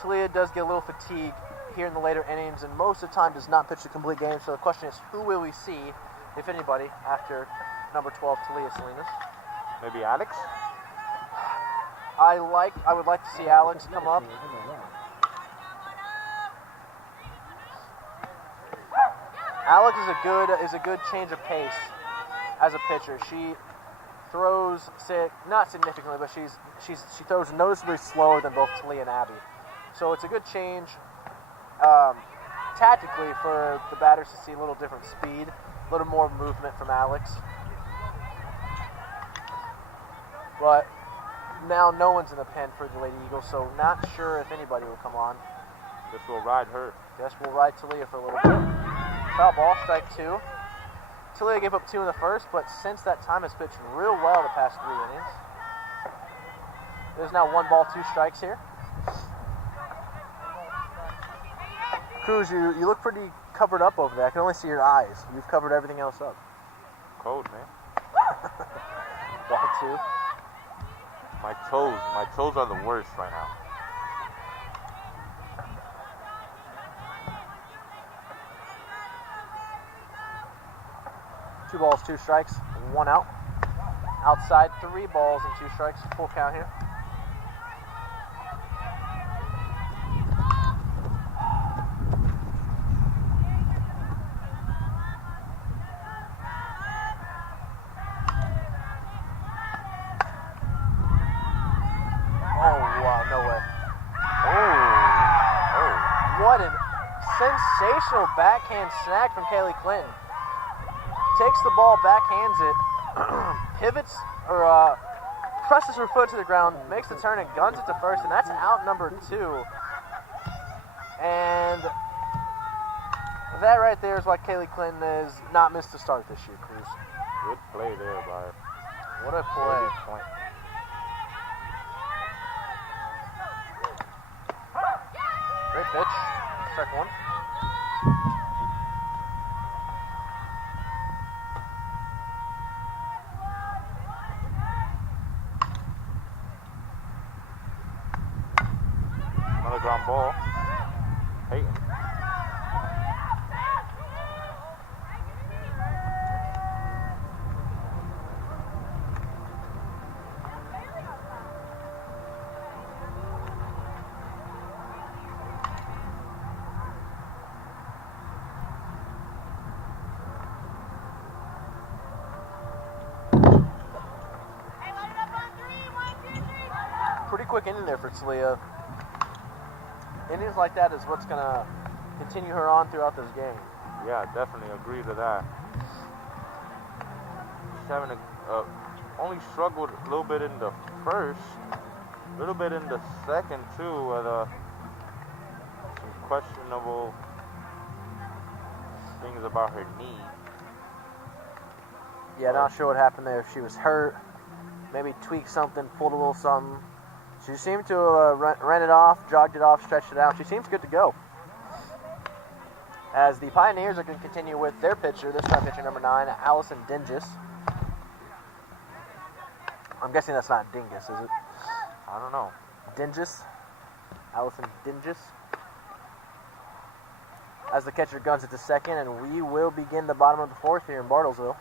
Talia does get a little fatigued here in the later innings, and most of the time does not pitch a complete game. So the question is, who will we see, if anybody, after number 12, Talia Salinas? Maybe Alex? I would like to see Alex come up. Alex is a good change of pace as a pitcher. She throws not significantly, but she throws noticeably slower than both Talia and Abby. So it's a good change tactically for the batters to see a little different speed, a little more movement from Alex. But now no one's in the pen for the Lady Eagles, so not sure if anybody will come on. Guess we'll ride her. Guess we'll ride Talia for a little bit. Foul ball, strike 2. Talia gave up 2 in the first, but since that time has pitched real well the past 3 innings. There's now 1 ball, 2 strikes here. Cruz, you look pretty covered up over there. I can only see your eyes. You've covered everything else up. Cold, man. Ball 2. My toes are the worst right now. Two balls, 2 strikes, 1 out. Outside, 3 balls and 2 strikes. Full count here. Sensational backhand snag from Kaylee Clinton. Takes the ball, backhands it, pivots, or presses her foot to the ground, makes the turn and guns it to first, and that's out number 2. And that right there is why Kaylee Clinton is not missed to start this year, Cruz. Good play there by her. What a play. Great pitch. Strike 1. Another ground ball. Peyton. Pretty quick inning there for Talia. Innings like that is what's going to continue her on throughout this game. Yeah, definitely agree to that. She's having only struggled a little bit in the first, a little bit in the second too, with some questionable things about her knee. Yeah, not sure what happened there. If she was hurt, maybe tweaked something, pulled a little something. She seemed to ran it off, jogged it off, stretched it out. She seems good to go. As the Pioneers are going to continue with their pitcher, this time pitcher number 9, Allison Dingus. I'm guessing that's not Dingus, is it? I don't know. Dingus. Allison Dingus. As the catcher guns it to second, and we will begin the bottom of the 4th here in Bartlesville.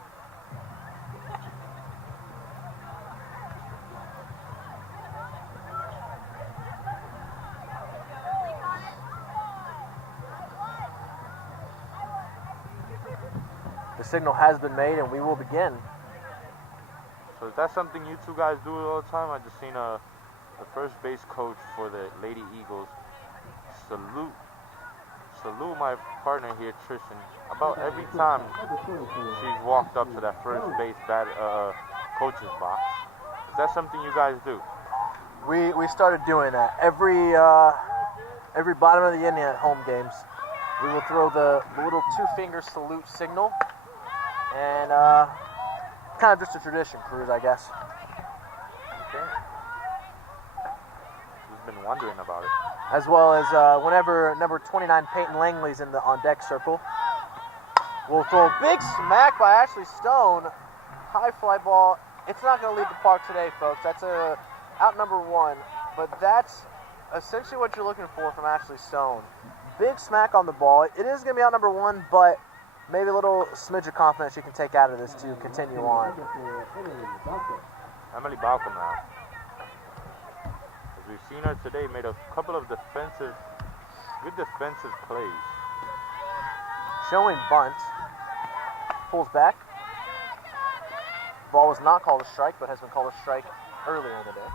The signal has been made, and we will begin. So is that something you two guys do all the time? I just seen the first base coach for the Lady Eagles salute my partner here, Tristan, about every time she's walked up to that first base coach's box. Is that something you guys do? We started doing that every bottom of the inning at home games. We will throw the little 2-finger salute signal. And kind of just a tradition, Cruz, I guess. Okay. She's been wondering about it. As well as whenever number 29 Peyton Langley's on deck circle, we'll throw a big smack by Ashley Stone. High fly ball. It's not going to leave the park today, folks. That's out number 1. But that's essentially what you're looking for from Ashley Stone. big smack on the ball. It is going to be out number 1, but maybe a little smidge of confidence you can take out of this to continue on. Emily Balcom now. As we've seen her today, made a couple of good defensive plays. Showing bunt. Pulls back. Ball was not called a strike, but has been called a strike earlier in the day.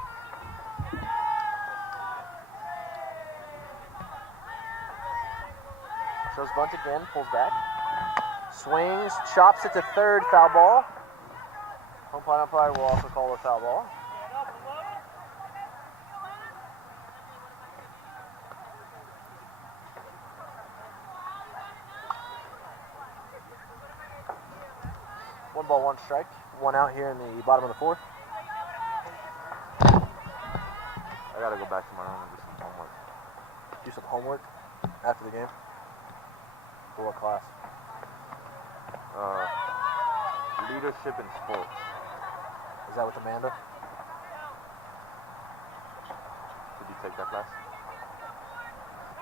Shows bunt again, pulls back. Swings, chops it to third, foul ball. Home plate umpire will also call a foul ball. One ball, one strike. One out here in the bottom of the 4th. I gotta go back to my room and do some homework. Do some homework after the game. For what class? Leadership in sports. Is that with Amanda? Did you take that class?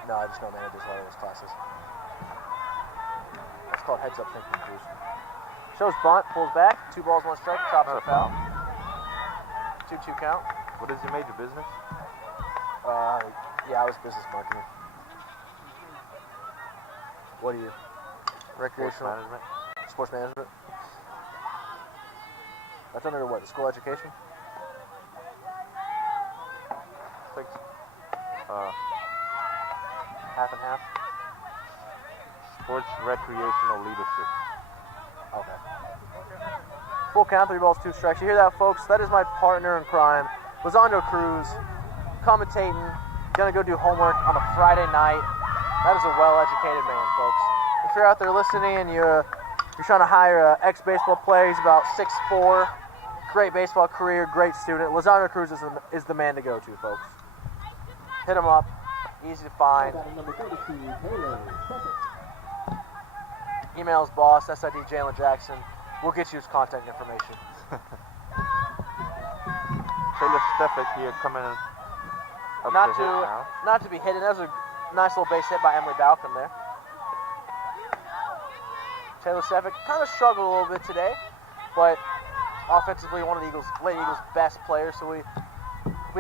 No, I just know Amanda does a lot of those classes. That's called heads up thinking, Cruz. Shows bunt, pulls back, 2 balls, 1 strike, chops a foul. 2-2 count. What is your major business? Yeah, I was business marketing. What are you? Recreational Management. Sports management. That's under what? The school education? Six. Half and half. Sports recreational leadership. Okay. Full count, 3 balls, 2 strikes. You hear that, folks? That is my partner in crime, Lizando Cruz, commentating. Gonna go do homework on a Friday night. That is a well-educated man, folks. If you're out there listening and you're trying to hire an ex-baseball player, he's about 6'4", great baseball career, great student. Lizando Cruz is the man to go to, folks. Hit him up. Easy to find. Emails boss, SID Jalen Jackson. We'll get you his contact information. Taylor Stefik here coming up Not to hit now. not to be hidden. That was a nice little base hit by Emily Balcom there. Taylor Stefik kind of struggled a little bit today, but offensively one of the Lady Eagles' best players. So we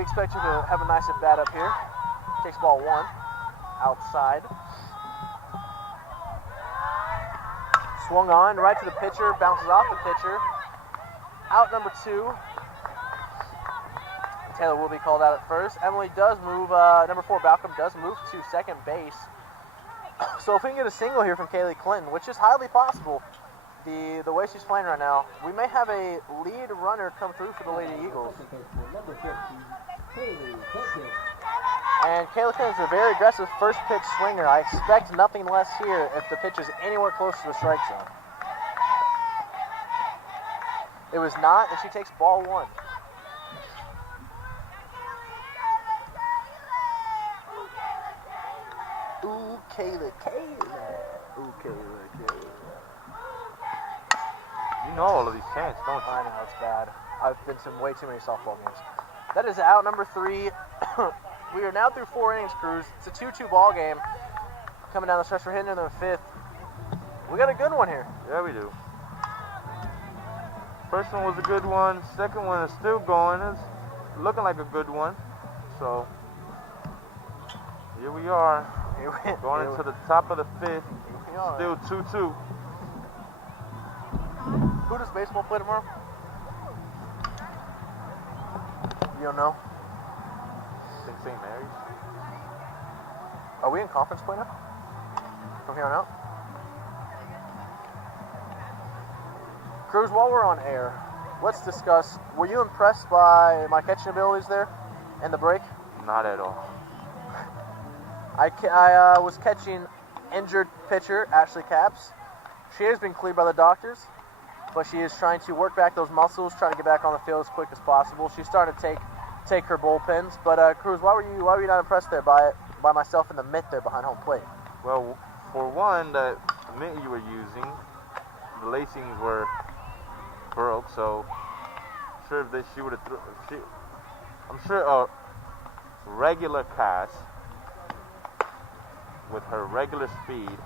expect you to have a nice at bat up here. Takes ball 1 outside. Swung on right to the pitcher, bounces off the pitcher. Out number 2. Taylor will be called out at first. Emily does move, number 4, Balcom does move to second base. So if we can get a single here from Kaylee Clinton, which is highly possible, the way she's playing right now, we may have a lead runner come through for the Lady Eagles. And Kaylee Clinton is a very aggressive first pitch swinger. I expect nothing less here if the pitch is anywhere close to the strike zone. It was not, and she takes ball 1. Ooh, Kayla. Ooh, Kayla. You know all of these chants, don't you? I know, it's bad. I've been to way too many softball games. That is out number 3. We are now through 4 innings, Cruz. It's a 2-2 ball game. Coming down the stretch, we're hitting in the 5th. We got a good one here. Yeah, we do. First one was a good one. Second one is still going. It's looking like a good one. So, here we are. Going into the top of the 5th. Still 2-2. Who does baseball play tomorrow? You don't know? I think St. Mary's. Are we in conference play now? From here on out? Cruz, while we're on air, let's discuss, were you impressed by my catching abilities there in the break? Not at all. I was catching injured pitcher Ashley Capps. She has been cleared by the doctors, but she is trying to work back those muscles, trying to get back on the field as quick as possible. She's starting to take her bullpens. But Cruz, why were you not impressed there by myself in the mitt there behind home plate? Well, for one, the mitt you were using, the lacings were broke, so I'm sure if she would have I'm sure a regular cast with her regular speed,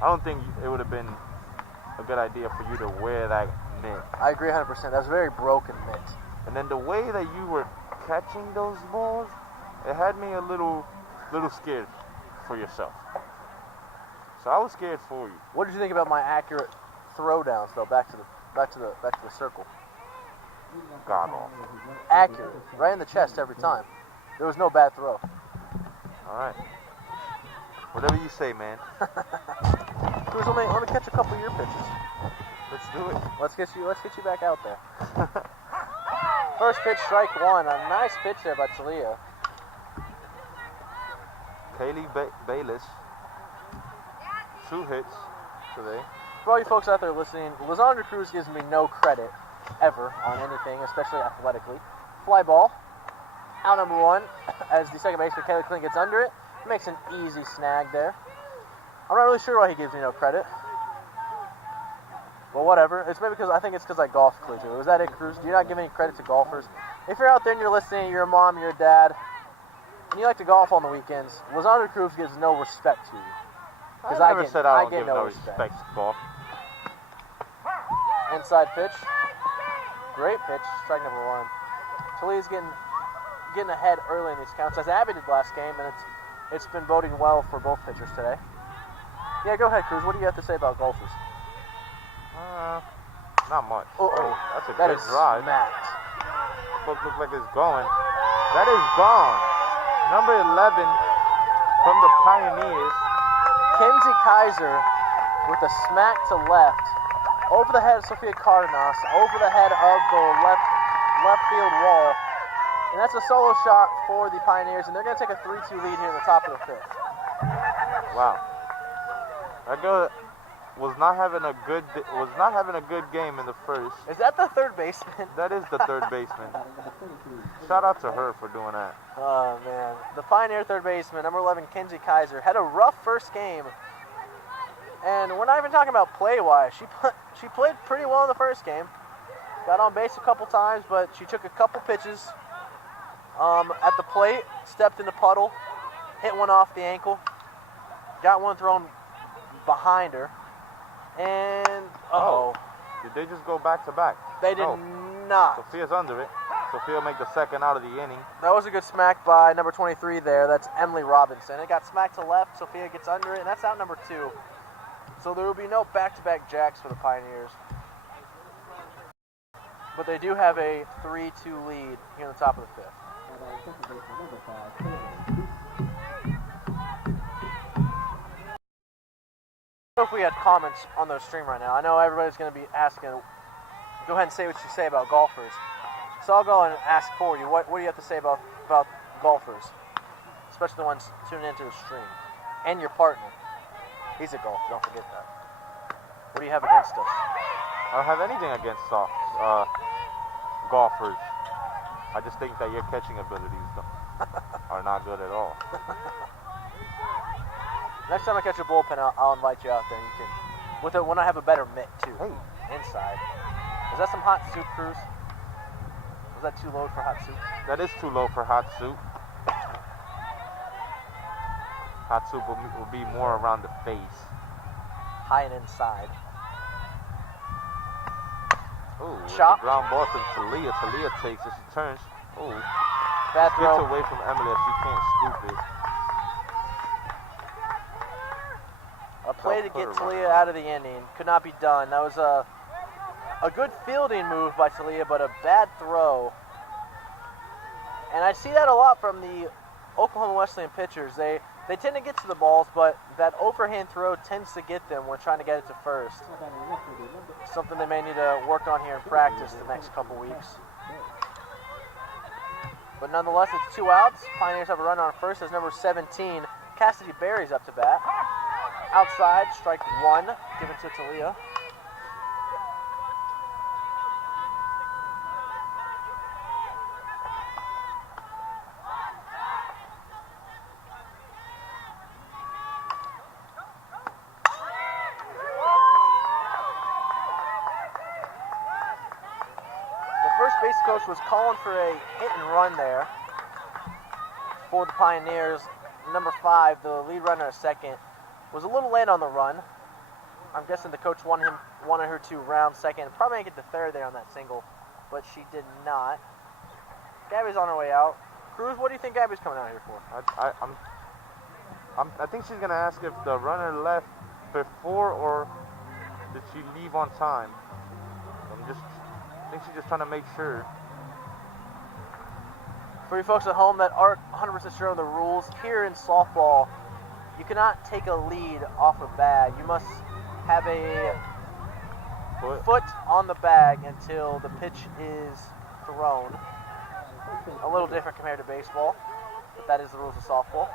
I don't think it would have been a good idea for you to wear that mitt. I agree 100%. That's a very broken mitt. And then the way that you were catching those balls, it had me a little scared for yourself. So I was scared for you. What did you think about my accurate throwdowns though? Back to the circle. God awful. Accurate, right in the chest every time. There was no bad throw. All right. Whatever you say, man. Cruz, let me catch a couple of your pitches. Let's do it. Let's get you back out there. First pitch, strike one. A nice pitch there by Talia. Kaylee Bayless. 2 hits today. For all you folks out there listening, Lizandra Cruz gives me no credit ever on anything, especially athletically. Fly ball. Out number one as the second baseman, Kaylee Clint, gets under it. Makes an easy snag there. I'm not really sure why he gives me no credit. But whatever. It's maybe because I golf clearly. Was that it, Cruz? Do you not give any credit to golfers? If you're out there and you're listening, you're a mom, you're a dad, and you like to golf on the weekends, Lizandra Cruz gives no respect to you. I never said I don't give no respect to golf. Inside pitch. Great pitch. Strike number one. Talia's getting ahead early in these counts, as Abby did last game, and it's been boding well for both pitchers today. Yeah, go ahead, Cruz. What do you have to say about golfers? Not much. That's a that good is drive. Smacked. Look like it's going. That is gone. Number 11 from the Pioneers. Kenzie Kaiser with a smack to left. Over the head of Sofia Cardenas. Over the head of the left field wall. And that's a solo shot for the Pioneers, and they're going to take a 3-2 lead here in the top of the fifth. Wow. That girl was not having a good game in the first. Is that the third baseman? That is the third baseman. Shout out to her for doing that. Oh, man. The Pioneer third baseman, number 11, Kenzie Kaiser, had a rough first game. And we're not even talking about play-wise. She played pretty well in the first game. Got on base a couple times, but she took a couple pitches at the plate, stepped in the puddle, hit one off the ankle, got one thrown behind her, and did they just go back to back? They did not. Sophia's under it. Sophia will make the second out of the inning. That was a good smack by number 23 there. That's Emily Robinson. It got smacked to left. Sophia gets under it, and that's out number 2. So there will be no back-to-back jacks for the Pioneers. But they do have a 3-2 lead here in the top of the fifth. I don't know if we had comments on the stream right now. I know everybody's going to be asking. Go ahead and say what you say about golfers. So I'll go and ask for you. What do you have to say about golfers, especially the ones tuning into the stream, and your partner? He's a golfer. Don't forget that. What do you have against us? I don't have anything against golfers. I just think that your catching abilities are not good at all. Next time I catch a bullpen, I'll invite you out there. And you can, when I have a better mitt too. Hey. Inside. Is that some hot soup, Cruz? Was that too low for hot soup? That is too low for hot soup. Hot soup will be more around the face. High and inside. Ooh, Chop. Ground ball to Talia. Talia takes it. She turns. Ooh. Bad Gets throw. away from Emily as she can't scoop it. A play to get Talia out of the inning. Could not be done. That was a good fielding move by Talia, but a bad throw. And I see that a lot from the Oklahoma Wesleyan pitchers. They tend to get to the balls, but that overhand throw tends to get them when trying to get it to first. Something they may need to work on here in practice the next couple weeks. But nonetheless, it's 2 outs. Pioneers have a runner on first as number 17, Cassidy Berry's up to bat. Outside, strike 1, given to Talia. Base coach was calling for a hit and run there for the Pioneers. number 5, the lead runner at second, was a little late on the run. I'm guessing the coach wanted her to round second, probably make it to third there on that single, but she did not. Gabby's on her way out. Cruz, what do you think Gabby's coming out here for? I think she's gonna ask if the runner left before or did she leave on time. I think she's just trying to make sure. For you folks at home that aren't 100% sure of the rules, here in softball, you cannot take a lead off a bag. You must have a foot on the bag until the pitch is thrown. A little different compared to baseball, but that is the rules of softball.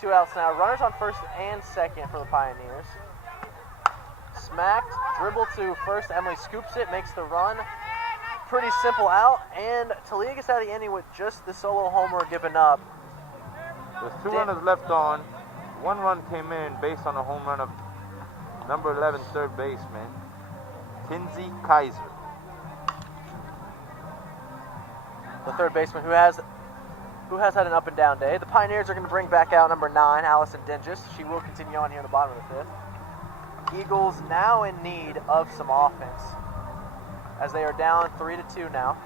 2 outs now. Runners on first and second for the Pioneers. Smacked, dribble to first. Emily scoops it, makes the run. Pretty simple out, and Talia gets out of the inning with just the solo homer given up. There's 2 runners left on. 1 run came in based on a home run of number 11 third baseman, Kinsey Kaiser. The third baseman who has had an up and down day. The Pioneers are going to bring back out number 9, Allison Dinges. She will continue on here in the bottom of the 5th. Eagles now in need of some offense, as they are down 3-2 now.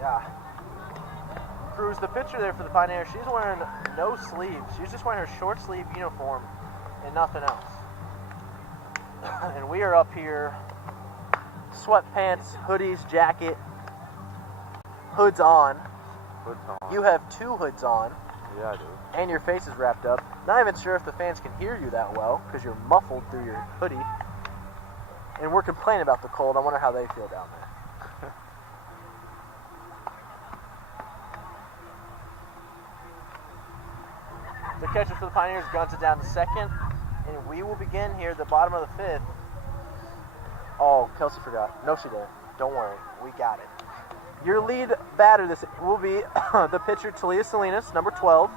Yeah. Cruz, the pitcher there for the Pioneers, she's wearing no sleeves. She's just wearing her short sleeve uniform and nothing else. And we are up here, sweatpants, hoodies, jacket, hoods on. Hoods on. You have 2 hoods on. Yeah, I do. And your face is wrapped up. Not even sure if the fans can hear you that well because you're muffled through your hoodie. And we're complaining about the cold. I wonder how they feel down there. The catcher for the Pioneers guns it down to second. And we will begin here at the bottom of the 5th. Oh, Kelsey forgot. No, she didn't. Don't worry. We got it. Your lead batter this will be the pitcher, Talia Salinas, number 12.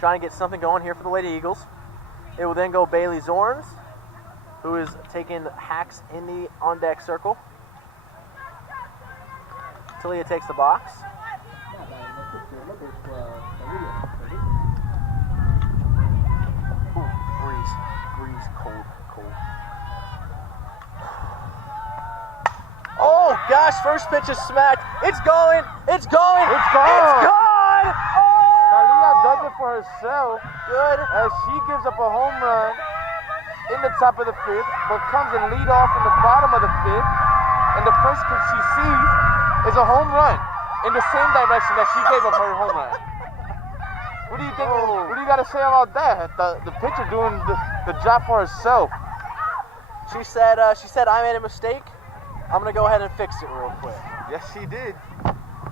Trying to get something going here for the Lady Eagles. It will then go Bailey Zorns, who is taking hacks in the on-deck circle. Talia takes the box. Ooh, breeze, cold. Oh gosh, first pitch is smacked. It's going. It's gone! Oh! Talia does it for herself. Good. As she gives up a home run in the top of the 5th, but comes and lead off in the bottom of the 5th. And the first pitch she sees is a home run in the same direction that she gave up her home run. What do you think? Oh. What do you got to say about that? The pitcher doing the job for herself. She said I made a mistake. I'm gonna go ahead and fix it real quick. Yes, she did.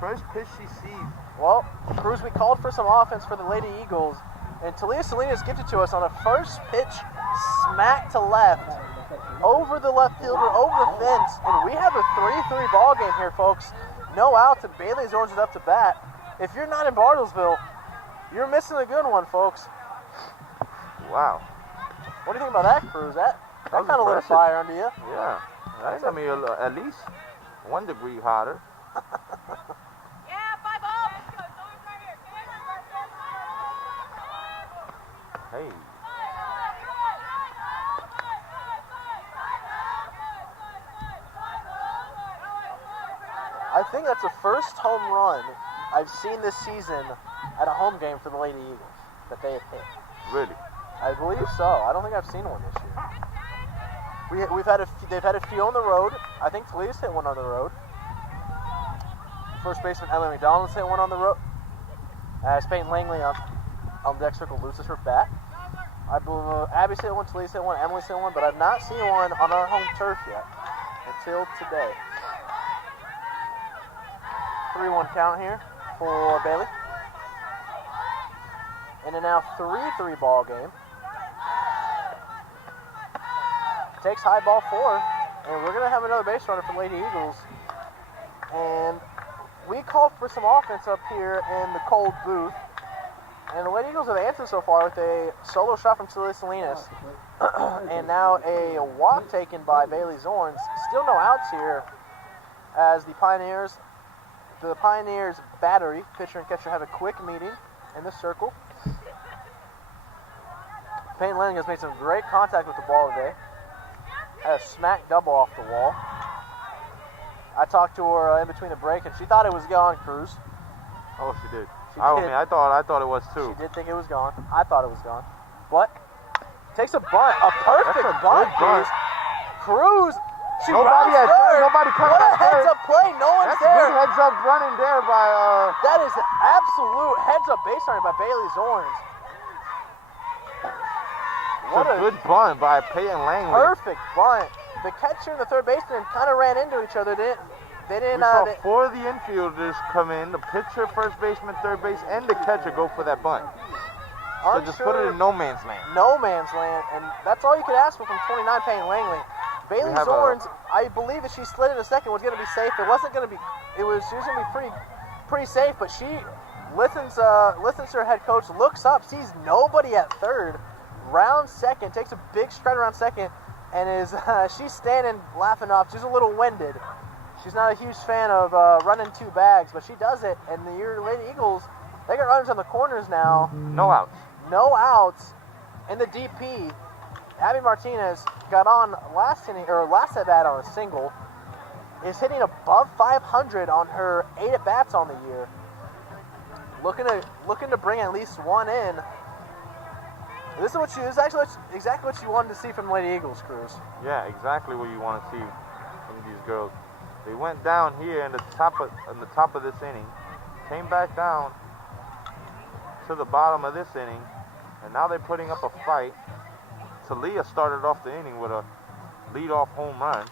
First pitch she sees. Well, Cruz, we called for some offense for the Lady Eagles, and Talia Salinas gifted to us on a first pitch smack to left, over the left fielder, over the fence, and we have a 3-3 ball game here, folks. No outs, and Bailey Zorns is up to bat. If you're not in Bartlesville, you're missing a good one, folks. Wow. What do you think about that, Cruz? That was kind of lit a impressive. fire under you. Yeah. That's, I mean, at least 1 degree hotter. Hey. I think that's the first home run I've seen this season at a home game for the Lady Eagles that they have hit. Really? I believe so. I don't think I've seen one this year. They've had a few on the road. I think Talia's hit one on the road. First baseman Emily McDonald's hit one on the road. As Peyton Langley on the deck circle loses her bat. I believe Abby's hit one, Talia's hit one, Emily's hit one, but I've not seen one on our home turf yet until today. 3-1 count here for Bailey. In a now 3-3 ball game. Takes high ball 4, and we're going to have another base runner for Lady Eagles. And we called for some offense up here in the cold booth. And the Lady Eagles have answered so far with a solo shot from Talia Salinas. And now a walk taken by Bailey Zorns. Still no outs here as the Pioneers battery, pitcher and catcher, have a quick meeting in the circle. Peyton Lanning has made some great contact with the ball today. Had a smack double off the wall. I talked to her in between the break, and she thought it was gone, Cruz. Oh, she did. She I did. mean, I thought it was too. She did think it was gone. I thought it was gone. But takes a bunt, a perfect That's a bunt, good bunt. Cruz. She Nobody rounds at third. third. Nobody coming What a at third. heads up play. No one's That's there. good heads up running there by That is absolute heads up base running by Bailey Zorns. What a good bunt by Peyton Langley. perfect bunt. The catcher and the third baseman kind of ran into each other. They didn't. We saw four of the infielders come in, the pitcher, first baseman, third base, and the catcher go for that bunt. So just put it in no man's land. No man's land, and that's all you could ask for from 29 Peyton Langley. Bailey have Zorns, I believe that she slid in a second, was going to be safe. It wasn't going to be. She was going to be pretty safe, but she listens to her head coach, looks up, sees nobody at third, rounds second, takes a big stride around second, and is she's standing laughing off. She's a little winded. She's not a huge fan of running two bags, but she does it. And the Lady Eagles, they got runners on the corners now. No outs. No outs. In the DP, Abby Martinez got on last at bat on a single. Is hitting above 500 on her 8 at bats on the year. Looking to bring at least one in. This is actually exactly what you wanted to see from the Lady Eagles, Cruz. Yeah, exactly what you want to see from these girls. They went down here in the top of this inning, came back down to the bottom of this inning, and now they're putting up a fight. Talia started off the inning with a leadoff home run,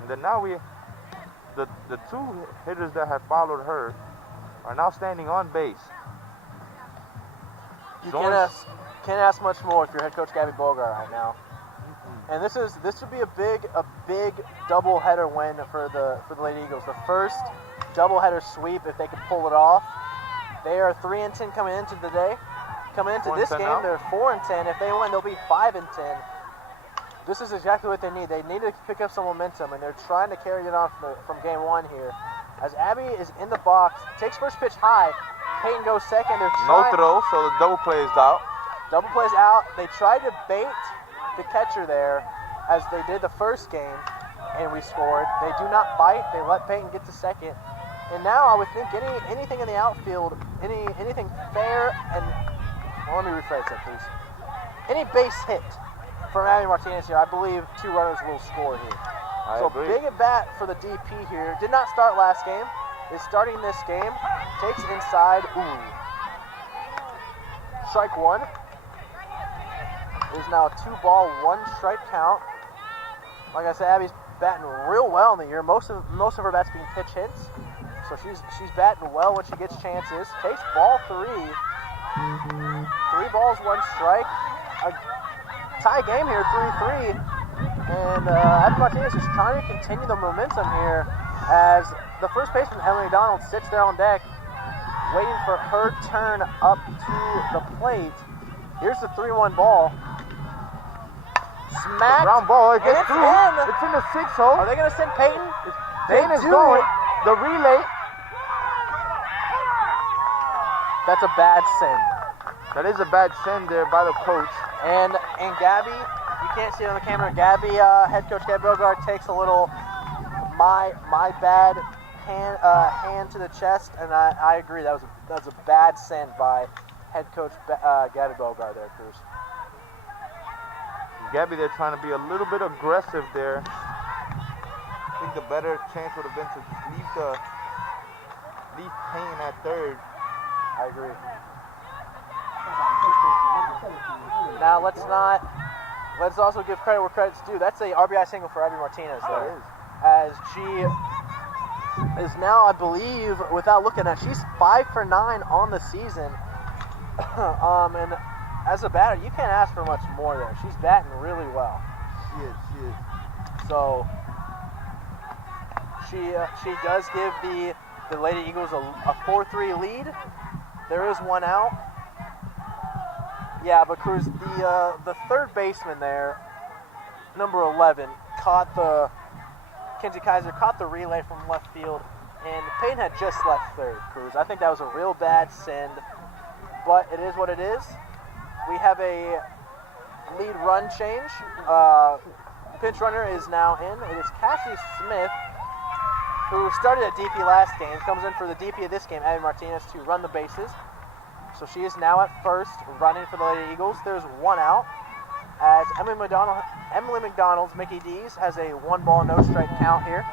and then now the two hitters that had followed her are now standing on base. You can't ask much more if you're head coach Gabby Bogart right now. And this would be a big doubleheader win for the Lady Eagles. The first doubleheader sweep if they could pull it off. They are 3-10 coming into the day. Coming into this game, now. they're 4-10. If they win, they'll be 5-10. This is exactly what they need. They need to pick up some momentum, and they're trying to carry it on from game one here. As Abby is in the box, takes first pitch high. Peyton goes second. No throw, so the double play is out. Double plays out. They tried to bait the catcher there as they did the first game, and we scored. They do not bite. They let Peyton get to second. And now I would think anything in the outfield, anything fair, and well, let me rephrase that, please. Any base hit from Abby Martinez here, I believe 2 runners will score here. I agree. Big at bat for the DP here. Did not start last game. Is starting this game. Takes inside. Ooh. Strike one. It is now a 2-ball, 1-strike count. Like I said, Abby's batting real well in the year. Most of her bats being pitch hits. So she's batting well when she gets chances. Takes ball 3. 3 balls, 1 strike. A tie game here, 3-3. And Abby Martinez is trying to continue the momentum here as the first baseman, Emily Donald, sits there on deck waiting for her turn up to the plate. Here's the 3-1 ball. Smacked. Ground ball. It gets It's through. in. It's in the 6 hole. Are they going to send Peyton? Peyton is do. going. The relay. That's a bad send. That is a bad send there by the coach. And Gabby, you can't see it on the camera. Gabby, head coach Gabby Bogart takes a little my bad hand to the chest, and I agree that was a bad send by head coach Gabby Bogart there, Cruz. Gabby, they're trying to be a little bit aggressive there. I think the better chance would have been to just leave Payne at third. I agree. Now let's also give credit where credit's due. That's a RBI single for Abby Martinez there. As she is now, I believe, without looking at, she's 5 for 9 on the season. And as a batter, you can't ask for much more there. She's batting really well. She is. So she does give the Lady Eagles a 4-3 lead. There is 1 out. Yeah, but Cruz, the third baseman there, number 11, caught the Kinsey Kaiser caught the relay from left field, and Payton had just left third, Cruz. I think that was a real bad send, but it is what it is. We have a lead run change. Pinch runner is now in. It is Cassie Smith, who started at DP last game, comes in for the DP of this game, Abby Martinez, to run the bases. So she is now at first, running for the Lady Eagles. There's one out, as Emily McDonald's Mickey D's has a 1-ball, no strike count here.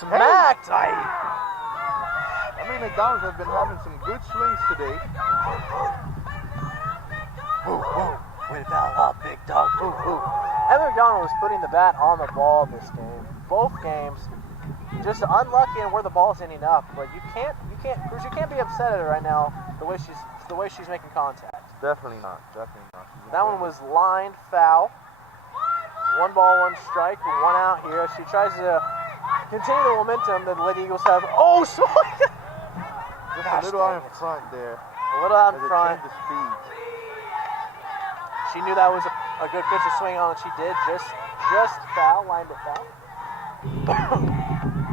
Smacked! Emily McDonald's have been having some good swings today. Way to foul up, big dog. Emily McDonald was putting the bat on the ball this game. Both games, just unlucky in where the ball's ending up. But you can't, Cruz, you can't be upset at her right now. The way she's making contact. Definitely not. That one was lined foul. 1 ball, 1 strike, 1 out here. She tries to continue the momentum that the Lady Eagles have. Oh, so just a little out in front there. A little out in front. The speed. She knew that was a good pitch to swing on, and she did. Just foul, lined it foul.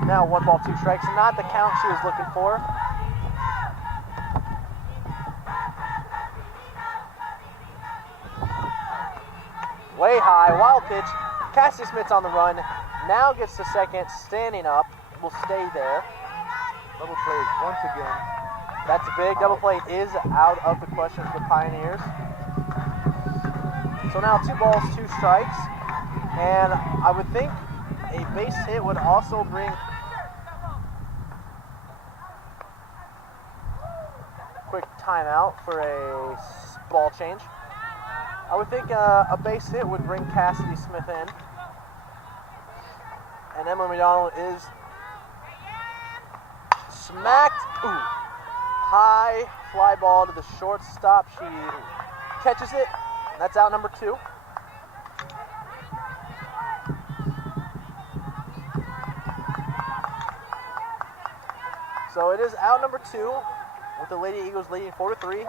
Now 1 ball, 2 strikes. Not the count she was looking for. Way high, wild pitch. Cassie Smith's on the run. Now gets to second, standing up. Will stay there. Double play once again. That's a big double play. Is out of the question for the Pioneers. So now 2 balls, 2 strikes. And I would think a base hit would also bring... Quick timeout for a ball change. I would think a base hit would bring Cassidy Smith in. And Emily McDonald is smacked. Ooh. High fly ball to the shortstop. She catches it. That's out number 2. So it is out number 2 with the Lady Eagles leading 4-3.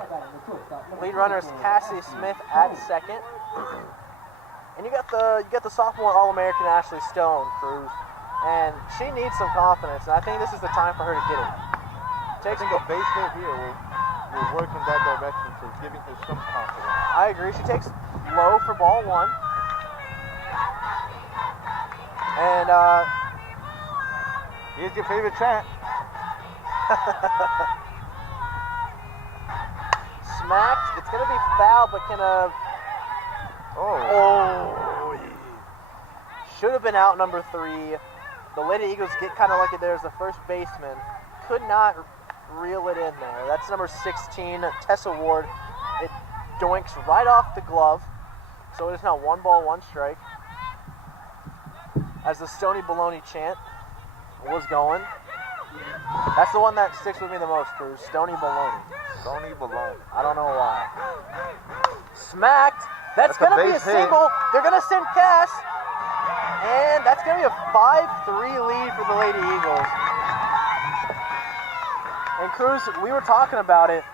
Lead runner is Cassie Smith at second. And you got the sophomore All-American Ashley Stone, Cruz. And she needs some confidence, and I think this is the time for her to get it. I think a base hit here will work in that direction, so it's giving her some confidence. I agree. She takes low for ball 1. And here's your favorite chant. Smacked. It's going to be foul, but can a... Oh. Should have been out number 3. The Lady Eagles get kind of lucky there as the first baseman. Could not reel it in there. That's number 16, Tessa Ward. It doinks right off the glove. So it is now 1 ball, 1 strike. As the Stony Baloney chant was going. That's the one that sticks with me the most, Cruz. Stony Baloney. Stony Baloney. I don't know why. Smacked. That's going to be a single. They're going to send Cass. And that's going to be a 5-3 lead for the Lady Eagles. And Cruz, we were talking about it.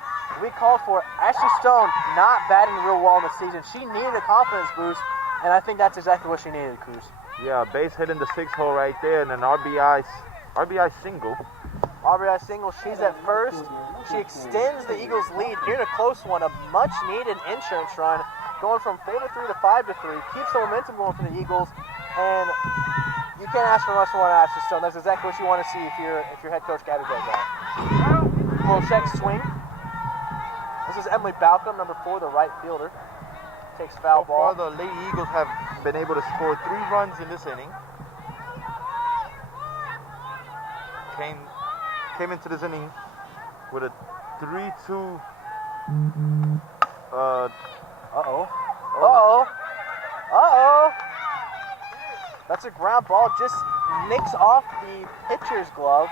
We called for Ashley Stone not batting real well in the season. She needed a confidence boost, and I think that's exactly what she needed, Cruz. Yeah, base hit in the 6 hole right there, and an RBI single. RBI single. She's at first. She extends the Eagles' lead here in a close one. A much-needed insurance run, going from 4-3 to 5-3. Keeps the momentum going for the Eagles. And you can't ask for much more than Ashley Stone. That's exactly what you want to see if your head coach Gabby does that. Little check swing. This is Emily Balcom, number 4, the right fielder. Takes foul ball. So far, the Lady Eagles have been able to score 3 runs in this inning. Came into this inning with a 3-2. That's a ground ball. Just nicks off the pitcher's glove.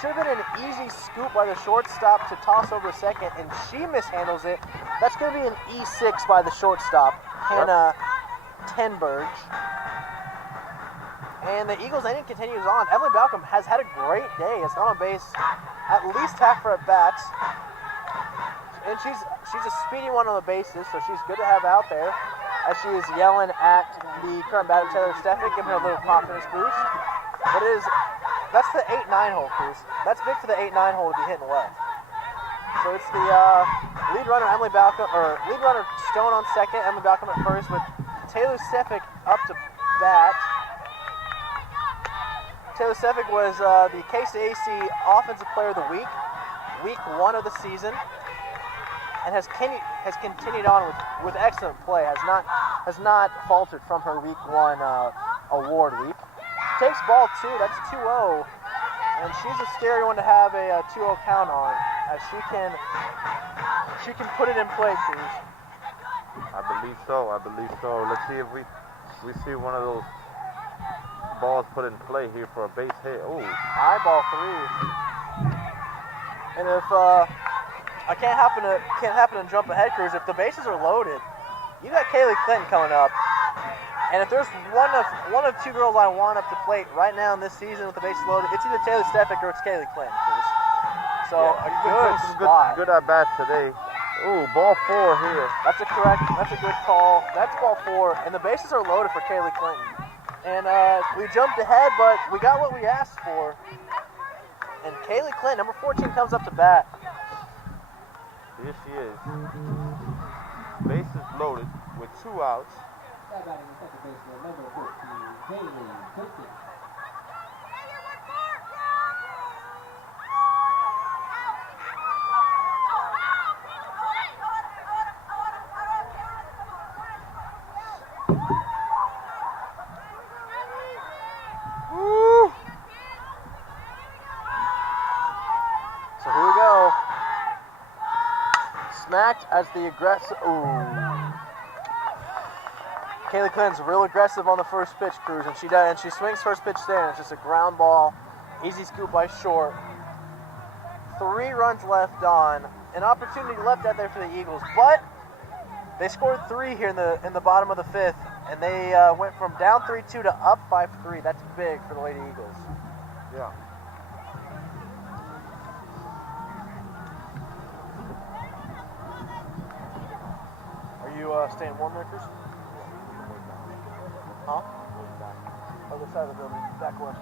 Should have been an easy scoop by the shortstop to toss over second, and she mishandles it. That's going to be an E6 by the shortstop, Hannah Tenberg. And the Eagles inning continues on. Emily Balcom has had a great day. Has gone on base at least half her at bats. and she's a speedy one on the bases, so she's good to have out there. As she is yelling at the current batter Taylor Steffick, giving her a little confidence boost. But that's the 8-9 hole, Cruz. That's big for the 8-9 hole to be hitting left. So it's the lead runner lead runner Stone on second, Emily Balcom at first, with Taylor Steffick up to bat. Taylor Steffick was the KCAC Offensive Player of the week 1 of the season, and has continued on with excellent play. Has not faltered from her week 1 award week. Takes ball 2. That's 2-0, and she's a scary one to have a 2-0 count on, as she can put it in play, Cruz. I believe so. Let's see if we see one of those balls put in play here for a base hit. Ooh. High ball 3. And if I can't happen to jump ahead, Cruz, if the bases are loaded, you got Kaylee Clinton coming up. And if there's one of 2 girls I want up to plate right now in this season with the bases loaded, it's either Taylor Steffick or it's Kaylee Clinton, Cruz. So yeah, good at bats today. Ooh, ball 4 here. That's a good call. That's ball 4, and the bases are loaded for Kaylee Clinton. And we jumped ahead, but we got what we asked for. And Kaylee Clinton, number 14, comes up to bat. Here she is. Bases loaded with 2 outs. That batting the second baseman, number 14, Kaylee Clinton. So here we go. Smacked as the aggressive. Ooh. Kaylee Clinton's real aggressive on the first pitch, Cruz, and she swings first pitch there, and it's just a ground ball, easy scoop by short. 3 runs left on, an opportunity left out there for the Eagles, but they scored 3 here in the bottom of the 5th, and they went from down 3-2 to up 5-3. That's big for the Lady Eagles. Yeah. Are you staying warm there, Cruz? Huh? Other side of the building, back left.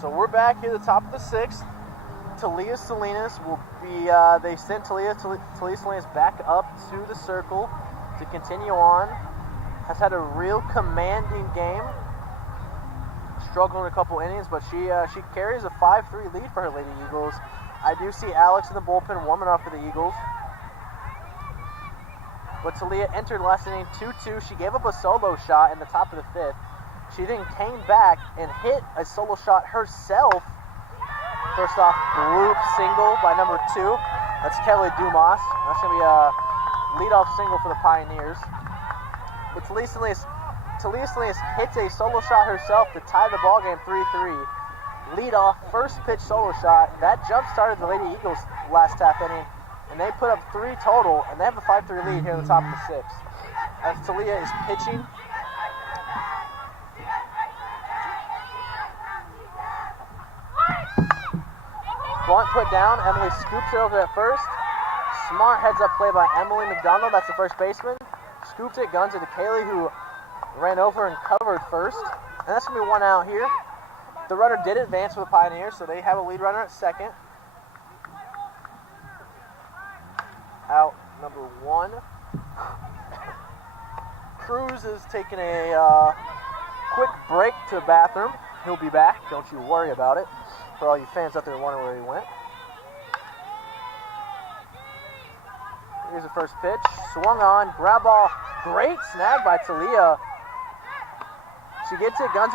So we're back here at the top of the 6th. Talia Salinas will be, they sent Talia Salinas back up to the circle to continue on. Has had a real commanding game. Struggled in a couple innings, but she carries a 5-3 lead for her Lady Eagles. I do see Alex in the bullpen warming up for the Eagles. But Talia entered last inning 2-2. She gave up a solo shot in the top of the 5th. She then came back and hit a solo shot herself. First off, group single by number 2. That's Kelly Dumas. That's going to be a leadoff single for the Pioneers. But Talia Salinas hits a solo shot herself to tie the ballgame 3-3. Leadoff, first pitch solo shot. That jump started the Lady Eagles last half inning, and they put up 3 total, and they have a 5-3 lead here at the top of the 6th. As Talia is pitching. Bunt put down. Emily scoops it over at first. Smart heads up play by Emily McDonald. That's the first baseman. Scoops it, guns it to Kaylee, who ran over and covered first. And that's going to be 1 out here. The runner did advance for the Pioneers, so they have a lead runner at second. Out number 1. Cruz is taking a quick break to the bathroom. He'll be back. Don't you worry about it. For all you fans out there wondering where he went. Here's the first pitch. Swung on. Grab ball. Great snag by Talia. She gets it. Guns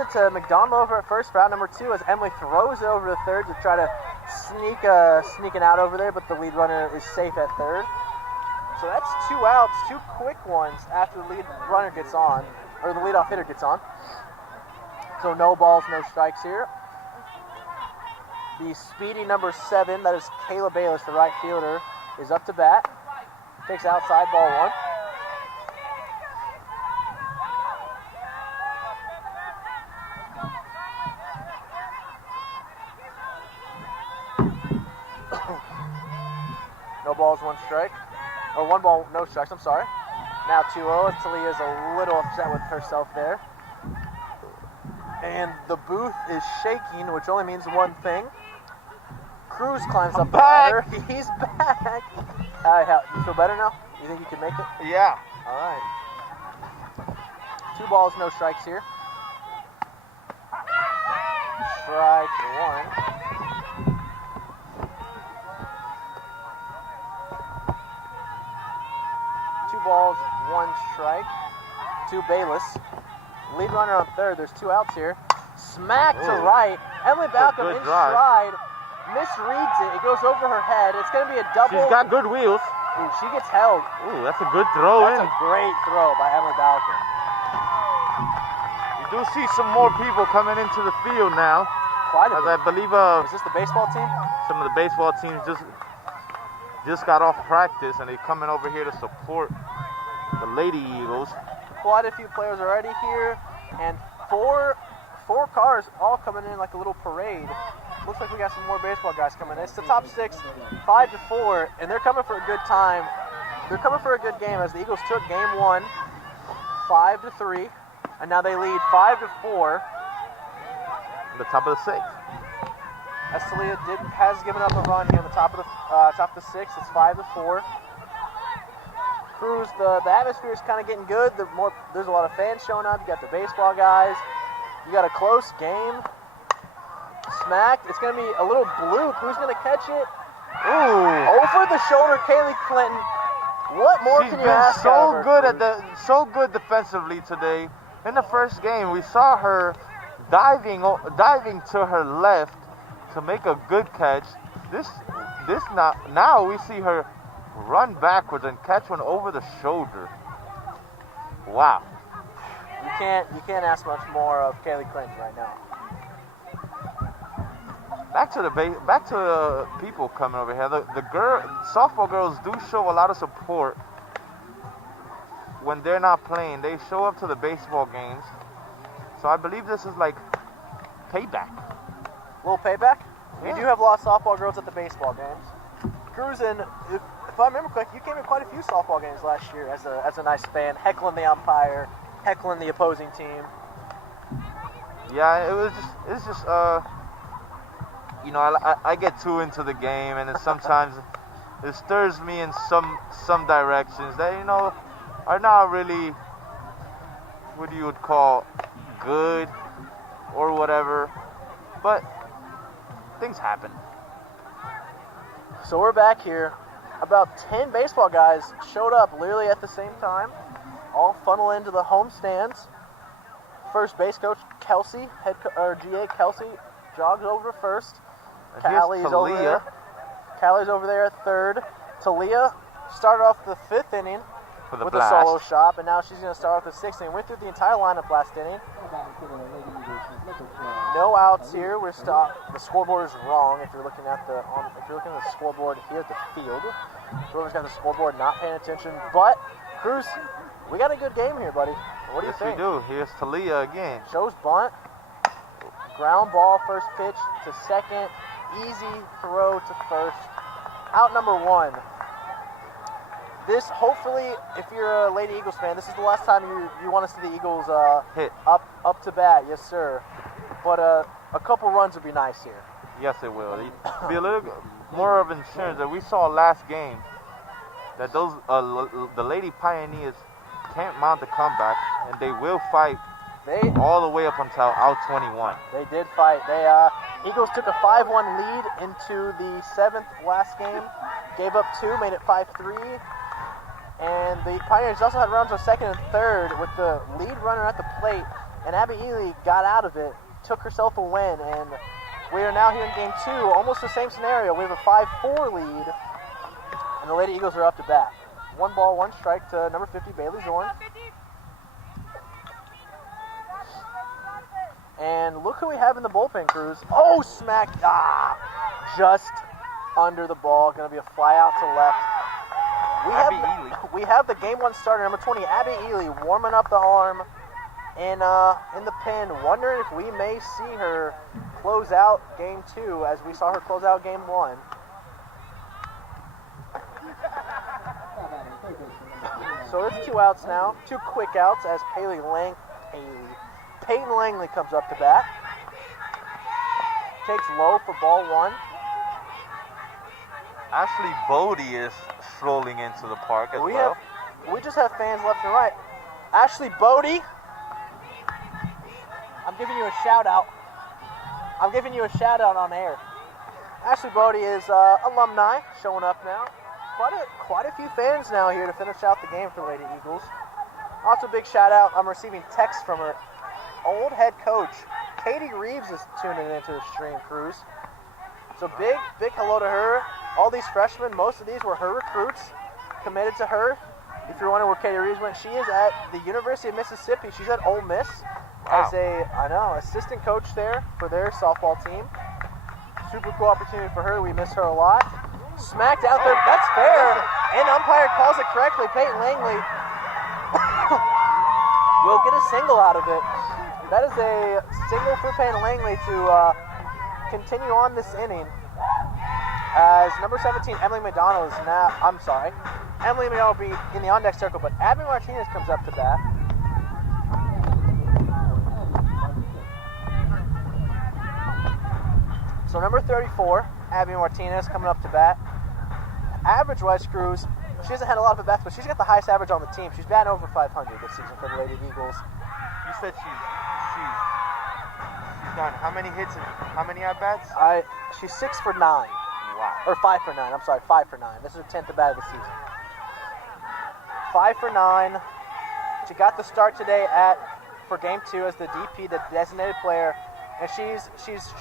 it to McDonald over at first for out number 2 as Emily throws it over to third to try to sneaking out over there, but the lead runner is safe at third. So that's 2 outs, 2 quick ones after the lead runner gets on, or the leadoff hitter gets on. So no balls, no strikes here. The speedy number 7, that is Kayla Bayless, the right fielder, is up to bat. Takes outside, ball 1. No balls, 1 strike. Or 1 ball, no strikes, I'm sorry. Now 2-0, and Talia's a little upset with herself there. And the booth is shaking, which only means one thing. Cruz climbs up the ladder. He's back. You feel better now? You think you can make it? Yeah. All right. 2 balls, no strikes here. Strike 1. 2 balls, 1 strike. 2 Bayless. Lead runner on third. There's 2 outs here. Smack to right. Emily Balcom in stride. Misreads it. It goes over her head. It's going to be a double. She's got good wheels. Ooh, she gets held. Ooh, that's a good throw. That's a great throw by Emily Balcom. You do see some more people coming into the field now. Quite a As bit. I believe Is this the baseball team? some of the baseball teams just got off practice and they're coming over here to support the Lady Eagles. Quite a few players already here, and four cars all coming in like a little parade. Looks like we got some more baseball guys coming in. It's the top 6, 5-4, and they're coming for a good time. They're coming for a good game as the Eagles took game 1, 5-3, and now they lead 5-4. The top of the 6th. As Talia has given up a run here in the top of the 6th. It's 5-4. Cruz, the atmosphere is kind of getting good. There's a lot of fans showing up. You got the baseball guys. You got a close game. Smacked. It's going to be a little blue. Cruz going to catch it. Ooh. Over the shoulder, Kaylee Clinton. What more can you ask? She's been so good defensively today. In the first game, we saw her diving to her left to make a good catch. Now we see her run backwards and catch one over the shoulder. Wow. You can't ask much more of Kaylee Clinton right now. Back to the people coming over here. The softball girls do show a lot of support when they're not playing. They show up to the baseball games. So I believe this is like payback. Little payback? Yeah. You do have a lot of softball girls at the baseball games. Cruising, if I remember correctly, you came in quite a few softball games last year as a nice fan, heckling the umpire, heckling the opposing team. Yeah, it's just I get too into the game, and sometimes it stirs me in some directions that are not really what you would call good or whatever, but things happen. So we're back here. About 10 baseball guys showed up literally at the same time, all funnel into the home stands. First base coach Kelsey, GA Kelsey, jogs over first. Callie's over there. Callie's over there at third. Talia started off the 5th inning with a solo shot, and now she's going to start off the 6th inning. Went through the entire lineup last inning. No outs here. We're stopped. The scoreboard is wrong. If you're looking at the scoreboard here at the field, whoever's got the scoreboard not paying attention. But Cruz, we got a good game here, buddy. What do you think? Yes, we do. Here's Talia again. Shows bunt. Ground ball, first pitch to second. Easy throw to first. Out number 1. This, hopefully, if you're a Lady Eagles fan, this is the last time you want to see the Eagles hit up to bat. Yes, sir. But a couple runs would be nice here. Yes, it will. It'll be a little more of insurance that we saw last game. That those the Lady Pioneers can't mount the comeback, and they will fight They all the way up until out 21. They did fight. They Eagles took a 5-1 lead into the 7th last game. Gave up 2, made it 5-3. And the Pioneers also had runs on 2nd and 3rd with the lead runner at the plate. And Abby Ely got out of it, took herself a win. And we are now here in game 2, almost the same scenario. We have a 5-4 lead. And the Lady Eagles are up to bat. 1 ball, 1 strike to number 50, Bailey Zorn. And look who we have in the bullpen, Cruz. Oh, smack. Just under the ball. Going to be a fly out to left. We have the game 1 starter, number 20, Abby Ely, warming up the arm in the pen. Wondering if we may see her close out game 2 as we saw her close out game 1. So it's 2 outs now. 2 quick outs as Peyton Langley comes up to bat. Takes low for ball 1. Ashley Bodie is strolling into the park as well. We just have fans left and right. Ashley Bodie, I'm giving you a shout out. I'm giving you a shout out on air. Ashley Bodie is alumni showing up now. Quite a few fans now here to finish out the game for Lady Eagles. Also, big shout out. I'm receiving texts from her old head coach, Katie Reeves, is tuning into the stream, Cruz. So big hello to her. All these freshmen, most of these were her recruits, committed to her. If you're wondering where Katie Reeves went, she is at the University of Mississippi. She's at Ole Miss as assistant coach there for their softball team. Super cool opportunity for her. We miss her a lot. Smacked out there. That's fair. And umpire calls it correctly. Peyton Langley will get a single out of it. That is a single for Peyton Langley to continue on this inning. As number 17, Emily McDonald is now, Emily McDonald will be in the on-deck circle, but Abby Martinez comes up to bat. So number 34, Abby Martinez coming up to bat. Average-wise, Cruz, she hasn't had a lot of at-bats, but she's got the highest average on the team. She's batting over 500 this season for the Lady Eagles. You said she's done how many hits and how many at-bats? She's 6 for 9. Wow. Or 5 for 9. I'm sorry, 5 for 9. This is her 10th at-bat of the season. 5 for 9. She got the start today for game 2 as the DP, the designated player, and she's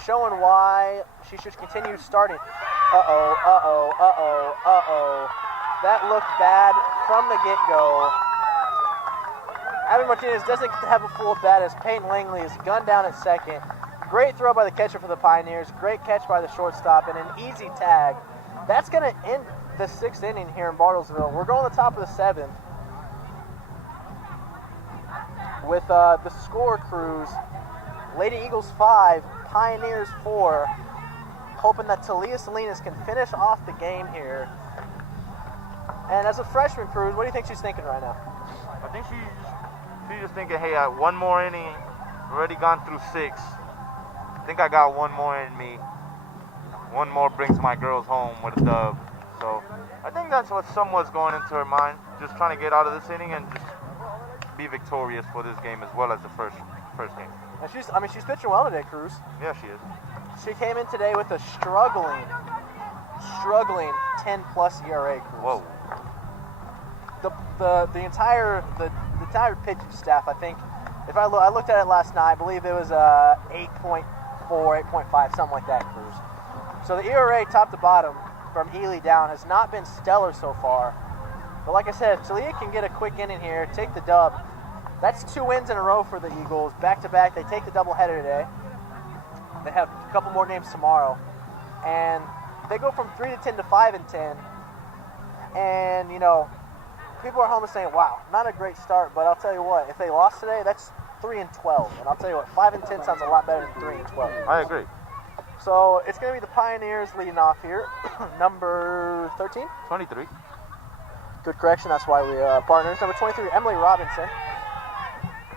showing why she should continue starting. That looked bad from the get-go. Abby Martinez doesn't have a full at-bat as Peyton Langley is gunned down at second. Great throw by the catcher for the Pioneers. Great catch by the shortstop and an easy tag. That's going to end the 6th inning here in Bartlesville. We're going to the top of the 7th with the score, Crews. Lady Eagles 5, Pioneers 4. Hoping that Talia Salinas can finish off the game here. And as a freshman, Cruz, what do you think she's thinking right now? I think she's just thinking, hey, one more inning, already gone through 6. I think I got one more in me. One more brings my girls home with a dub. So I think that's what somewhat's going into her mind, just trying to get out of this inning and just be victorious for this game as well as the first game. And she's pitching well today, Cruz. Yeah, she is. She came in today with a struggling 10+ ERA, Cruz. Whoa. The entire pitching staff, I think, if I looked at it last night, I believe it was 8.4, 8.5, something like that, Cruz. So the ERA top to bottom from Ely down has not been stellar so far. But like I said, if Talia can get a quick inning here, take the dub, that's 2 wins in a row for the Eagles. Back-to-back, they take the doubleheader today. They have a couple more games tomorrow. And they go from 3-10 to 5-10. And, people are home and saying, wow, not a great start. But I'll tell you what, if they lost today, that's 3-12. And I'll tell you what, 5-10 sounds a lot better than 3-12. I agree. So it's going to be the Pioneers leading off here. Number 13? 23. Good correction, that's why we are partners. Number 23, Emily Robinson,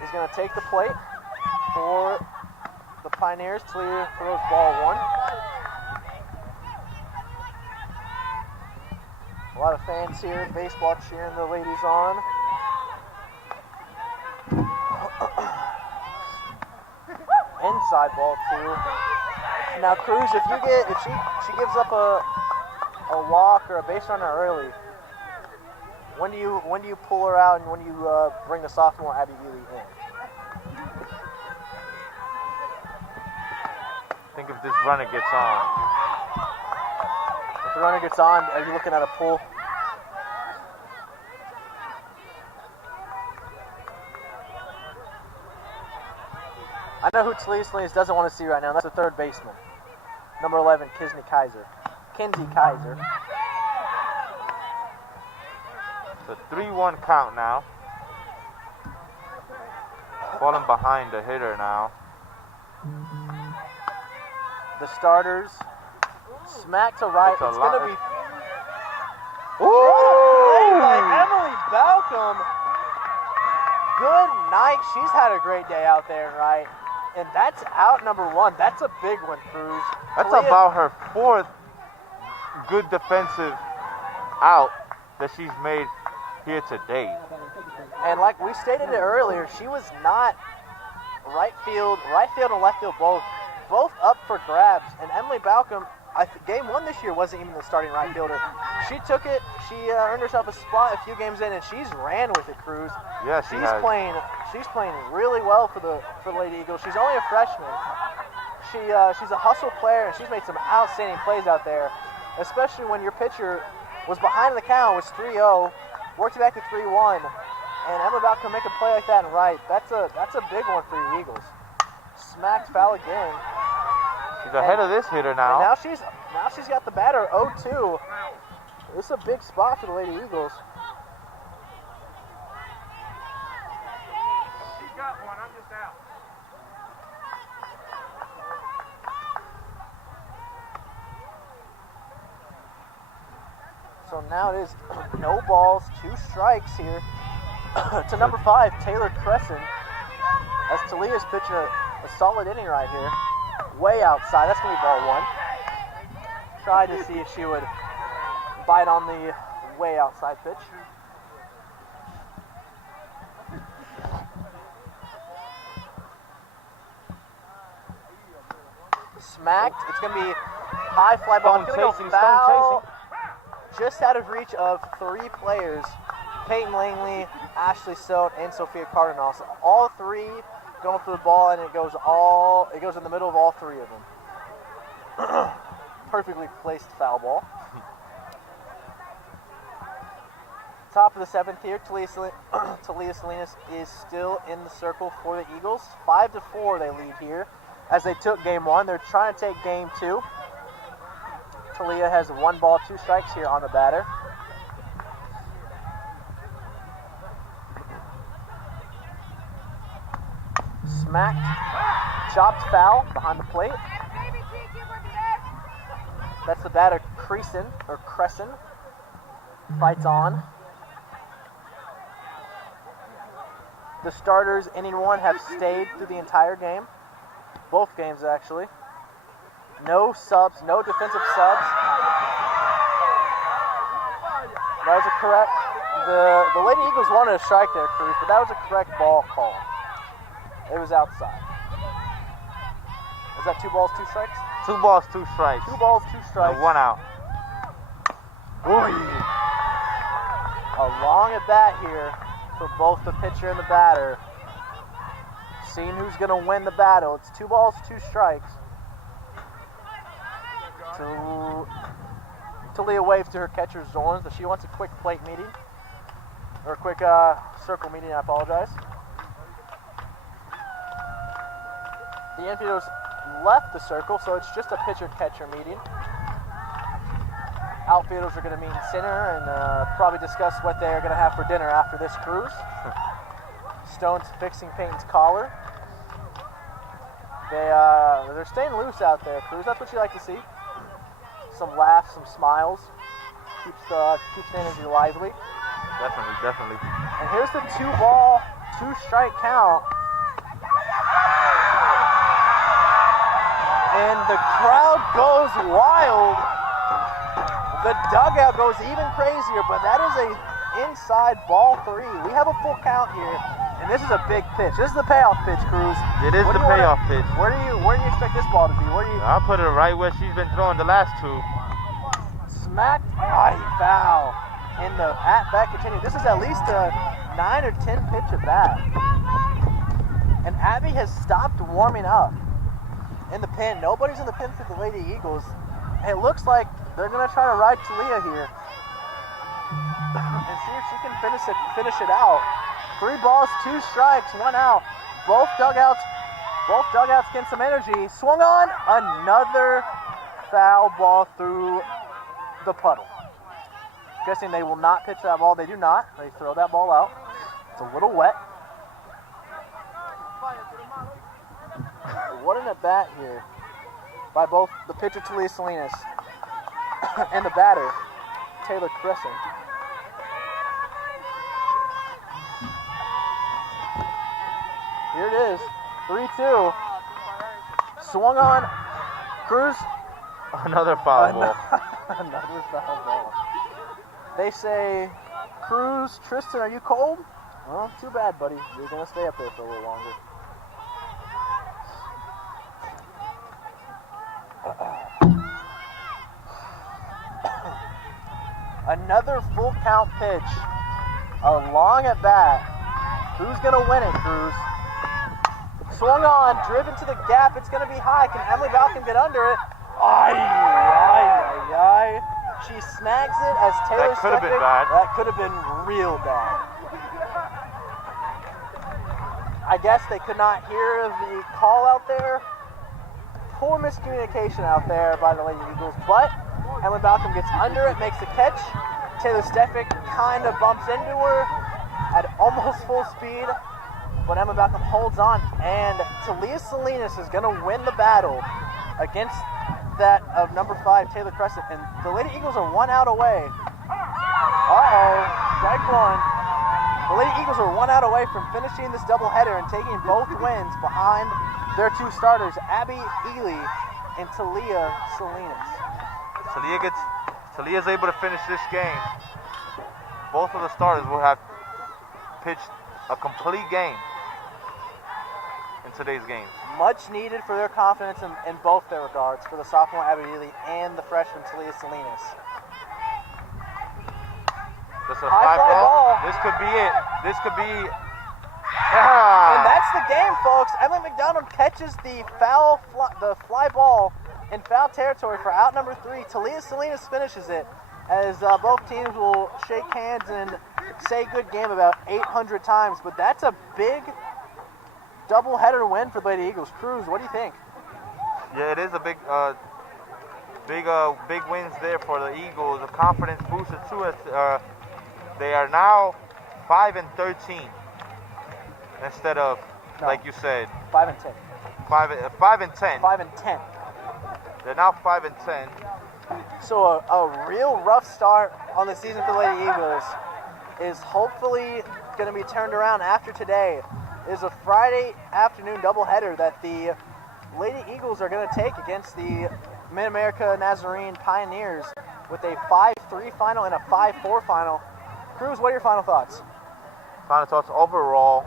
is going to take the plate for the Pioneers. Talia throws ball 1. A lot of fans here, baseball cheering the ladies on. outside ball too. Now Cruz, if she gives up a walk or a base runner early, when do you pull her out and when do you bring the sophomore Abby Ely in? I think if this runner gets on. If the runner gets on, are you looking at a pull? I know who Talise doesn't want to see right now. That's the third baseman. Number 11, Kinsey Kaiser. It's a 3-1 count now. Falling behind the hitter now. The starters. Smack to right. It's It's going to be... Ooh! Play by Emily Balcom. Good night. She's had a great day out there in right. And that's out number 1. That's a big one, Cruz. That's Talia- about her 4th good defensive out that she's made here today. And like we stated it earlier, she was not right field and left field both up for grabs. And Emily Balcom, game 1 this year wasn't even the starting right fielder. She took it. She earned herself a spot a few games in, and she's ran with it, Cruz. Yeah, She's playing really well for the Lady Eagles. She's only a freshman. She's a hustle player, and she's made some outstanding plays out there, especially when your pitcher was behind the count, was 3-0, worked it back to 3-1, and Emma Balcom make a play like that and right. That's a big one for your Eagles. Smacked foul again. She's ahead of this hitter now. And now she's got the batter 0-2. This is a big spot for the Lady Eagles. She got one. I'm just out. So now it is no balls, 2 strikes here to number 5, Taylor Crescent, as Talia's pitching a solid inning right here. Way outside. That's going to be ball 1. Tried to see if she would bite on the way outside pitch. Smacked. It's going to be high fly ball. It's going to go foul. Just out of reach of 3 players, Peyton Langley, Ashley Sote, and Sophia Cardenas. All 3 going for the ball, and it goes in the middle of all 3 of them. Perfectly placed foul ball. Top of the 7th here, Talia Salinas is still in the circle for the Eagles. 5-4 they lead here. As they took game 1, they're trying to take game 2. Talia has 1 ball, 2 strikes here on the batter. Smacked, chopped foul behind the plate. That's the batter Crescent. Fights on. The starters, inning 1, have stayed through the entire game. Both games, actually. No subs, no defensive subs. That was a correct. The Lady Eagles wanted a strike there, Cruz, but that was a correct ball call. It was outside. Is that 2 balls, 2 strikes? 2 balls, 2 strikes. 2 balls, 2 strikes. And 1 out. A long at bat here for both the pitcher and the batter. Seeing who's going to win the battle. It's 2 balls, 2 strikes. Talia waves to her catcher Zorns that she wants a quick plate meeting. Or a quick circle meeting, I apologize. The infielders left the circle, so it's just a pitcher-catcher meeting. Outfielders are going to meet in center and probably discuss what they're going to have for dinner after this cruise. Stone's fixing Peyton's collar. They're staying loose out there, Cruz. That's what you like to see. Some laughs, some smiles. Keeps the energy lively. Definitely. And here's the 2 ball, 2 strike count. And the crowd goes wild. The dugout goes even crazier, but that is a inside ball 3. We have a full count here, And this is a big pitch. This is the payoff pitch, Cruz. It is the payoff pitch. Where do you expect this ball to be? I'll put it right where she's been throwing the last two. Smacked. Foul. And the at-bat continues. This is at least a 9 or 10 pitch at bat. And Abby has stopped warming up in the pen. Nobody's in the pen for the Lady Eagles. It looks like they're going to try to ride Talia here and see if she can finish it out. 3 balls, 2 strikes, 1 out. Both dugouts getting some energy. Swung on, another foul ball through the puddle. Guessing they will not pitch that ball. They do not. They throw that ball out. It's a little wet. What an at bat here by both the pitcher Talia Salinas and the batter Taylor Crescent. Here it is, 3-2. Swung on, Cruz. Another foul ball. Another foul ball. They say, Cruz, Tristan, are you cold? Well, too bad, buddy. You're going to stay up there for a little longer. Another full count pitch. A long at bat. Who's going to win it, Cruz? Swung on, driven to the gap. It's going to be high. Can Emily Balcom get under it? She snags it as Taylor That could have been bad. That could have been real bad. I guess they could not hear the call out there. Poor miscommunication out there by the Lady Eagles, but Emily Balcom gets under it, makes the catch. Taylor Stefik kind of bumps into her at almost full speed, but Emily Balcom holds on, and Talia Salinas is going to win the battle against that of number 5, Taylor Crescent, and the Lady Eagles are 1 out away. Strike 1. The Lady Eagles are 1 out away from finishing this doubleheader and taking both wins behind their 2 starters, Abby Ely and Talia Salinas. Talia's able to finish this game. Both of the starters will have pitched a complete game in today's games. Much needed for their confidence in both their regards, for the sophomore Abby Ely and the freshman Talia Salinas. This is a High 5 fly ball. ball. This could be it. This could be. And that's the game, folks. Emily McDonald catches the fly ball in foul territory for out number 3. Talia Salinas finishes it, as both teams will shake hands and say good game about 800 times. But that's a big doubleheader win for the Lady Eagles. Cruz, what do you think? Yeah, it is a big wins there for the Eagles. A confidence booster too. As they are now 5-13 instead of, like you said, 5-10. 5-10. 5-10. They're now 5-10. So a real rough start on the season for the Lady Eagles is hopefully going to be turned around after today. It is a Friday afternoon doubleheader that the Lady Eagles are going to take against the MidAmerica Nazarene Pioneers with a 5-3 final and a 5-4 final. Cruz, what are your final thoughts? Final thoughts overall.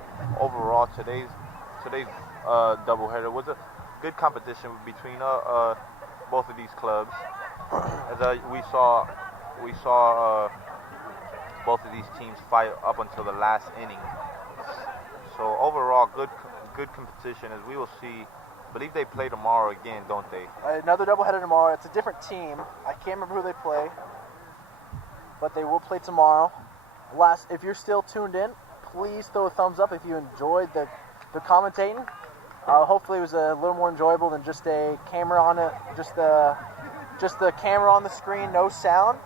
Today's doubleheader was a good competition between both of these clubs. As we saw both of these teams fight up until the last inning. So overall, good competition, as we will see. I believe they play tomorrow again, don't they? Another doubleheader tomorrow. It's a different team. I can't remember who they play, but they will play tomorrow. If you're still tuned in, please throw a thumbs up if you enjoyed the commentating. Hopefully, it was a little more enjoyable than just a camera on it, just the camera on the screen, no sound.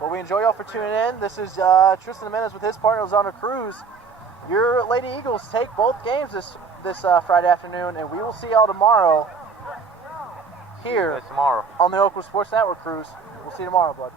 But we enjoy y'all for tuning in. This is Tristan Jimenez with his partner, Lozano Cruz. Your Lady Eagles take both games this Friday afternoon, and we will see y'all tomorrow here tomorrow on the OKWU Sports Network, Cruz. We'll see you tomorrow, bud.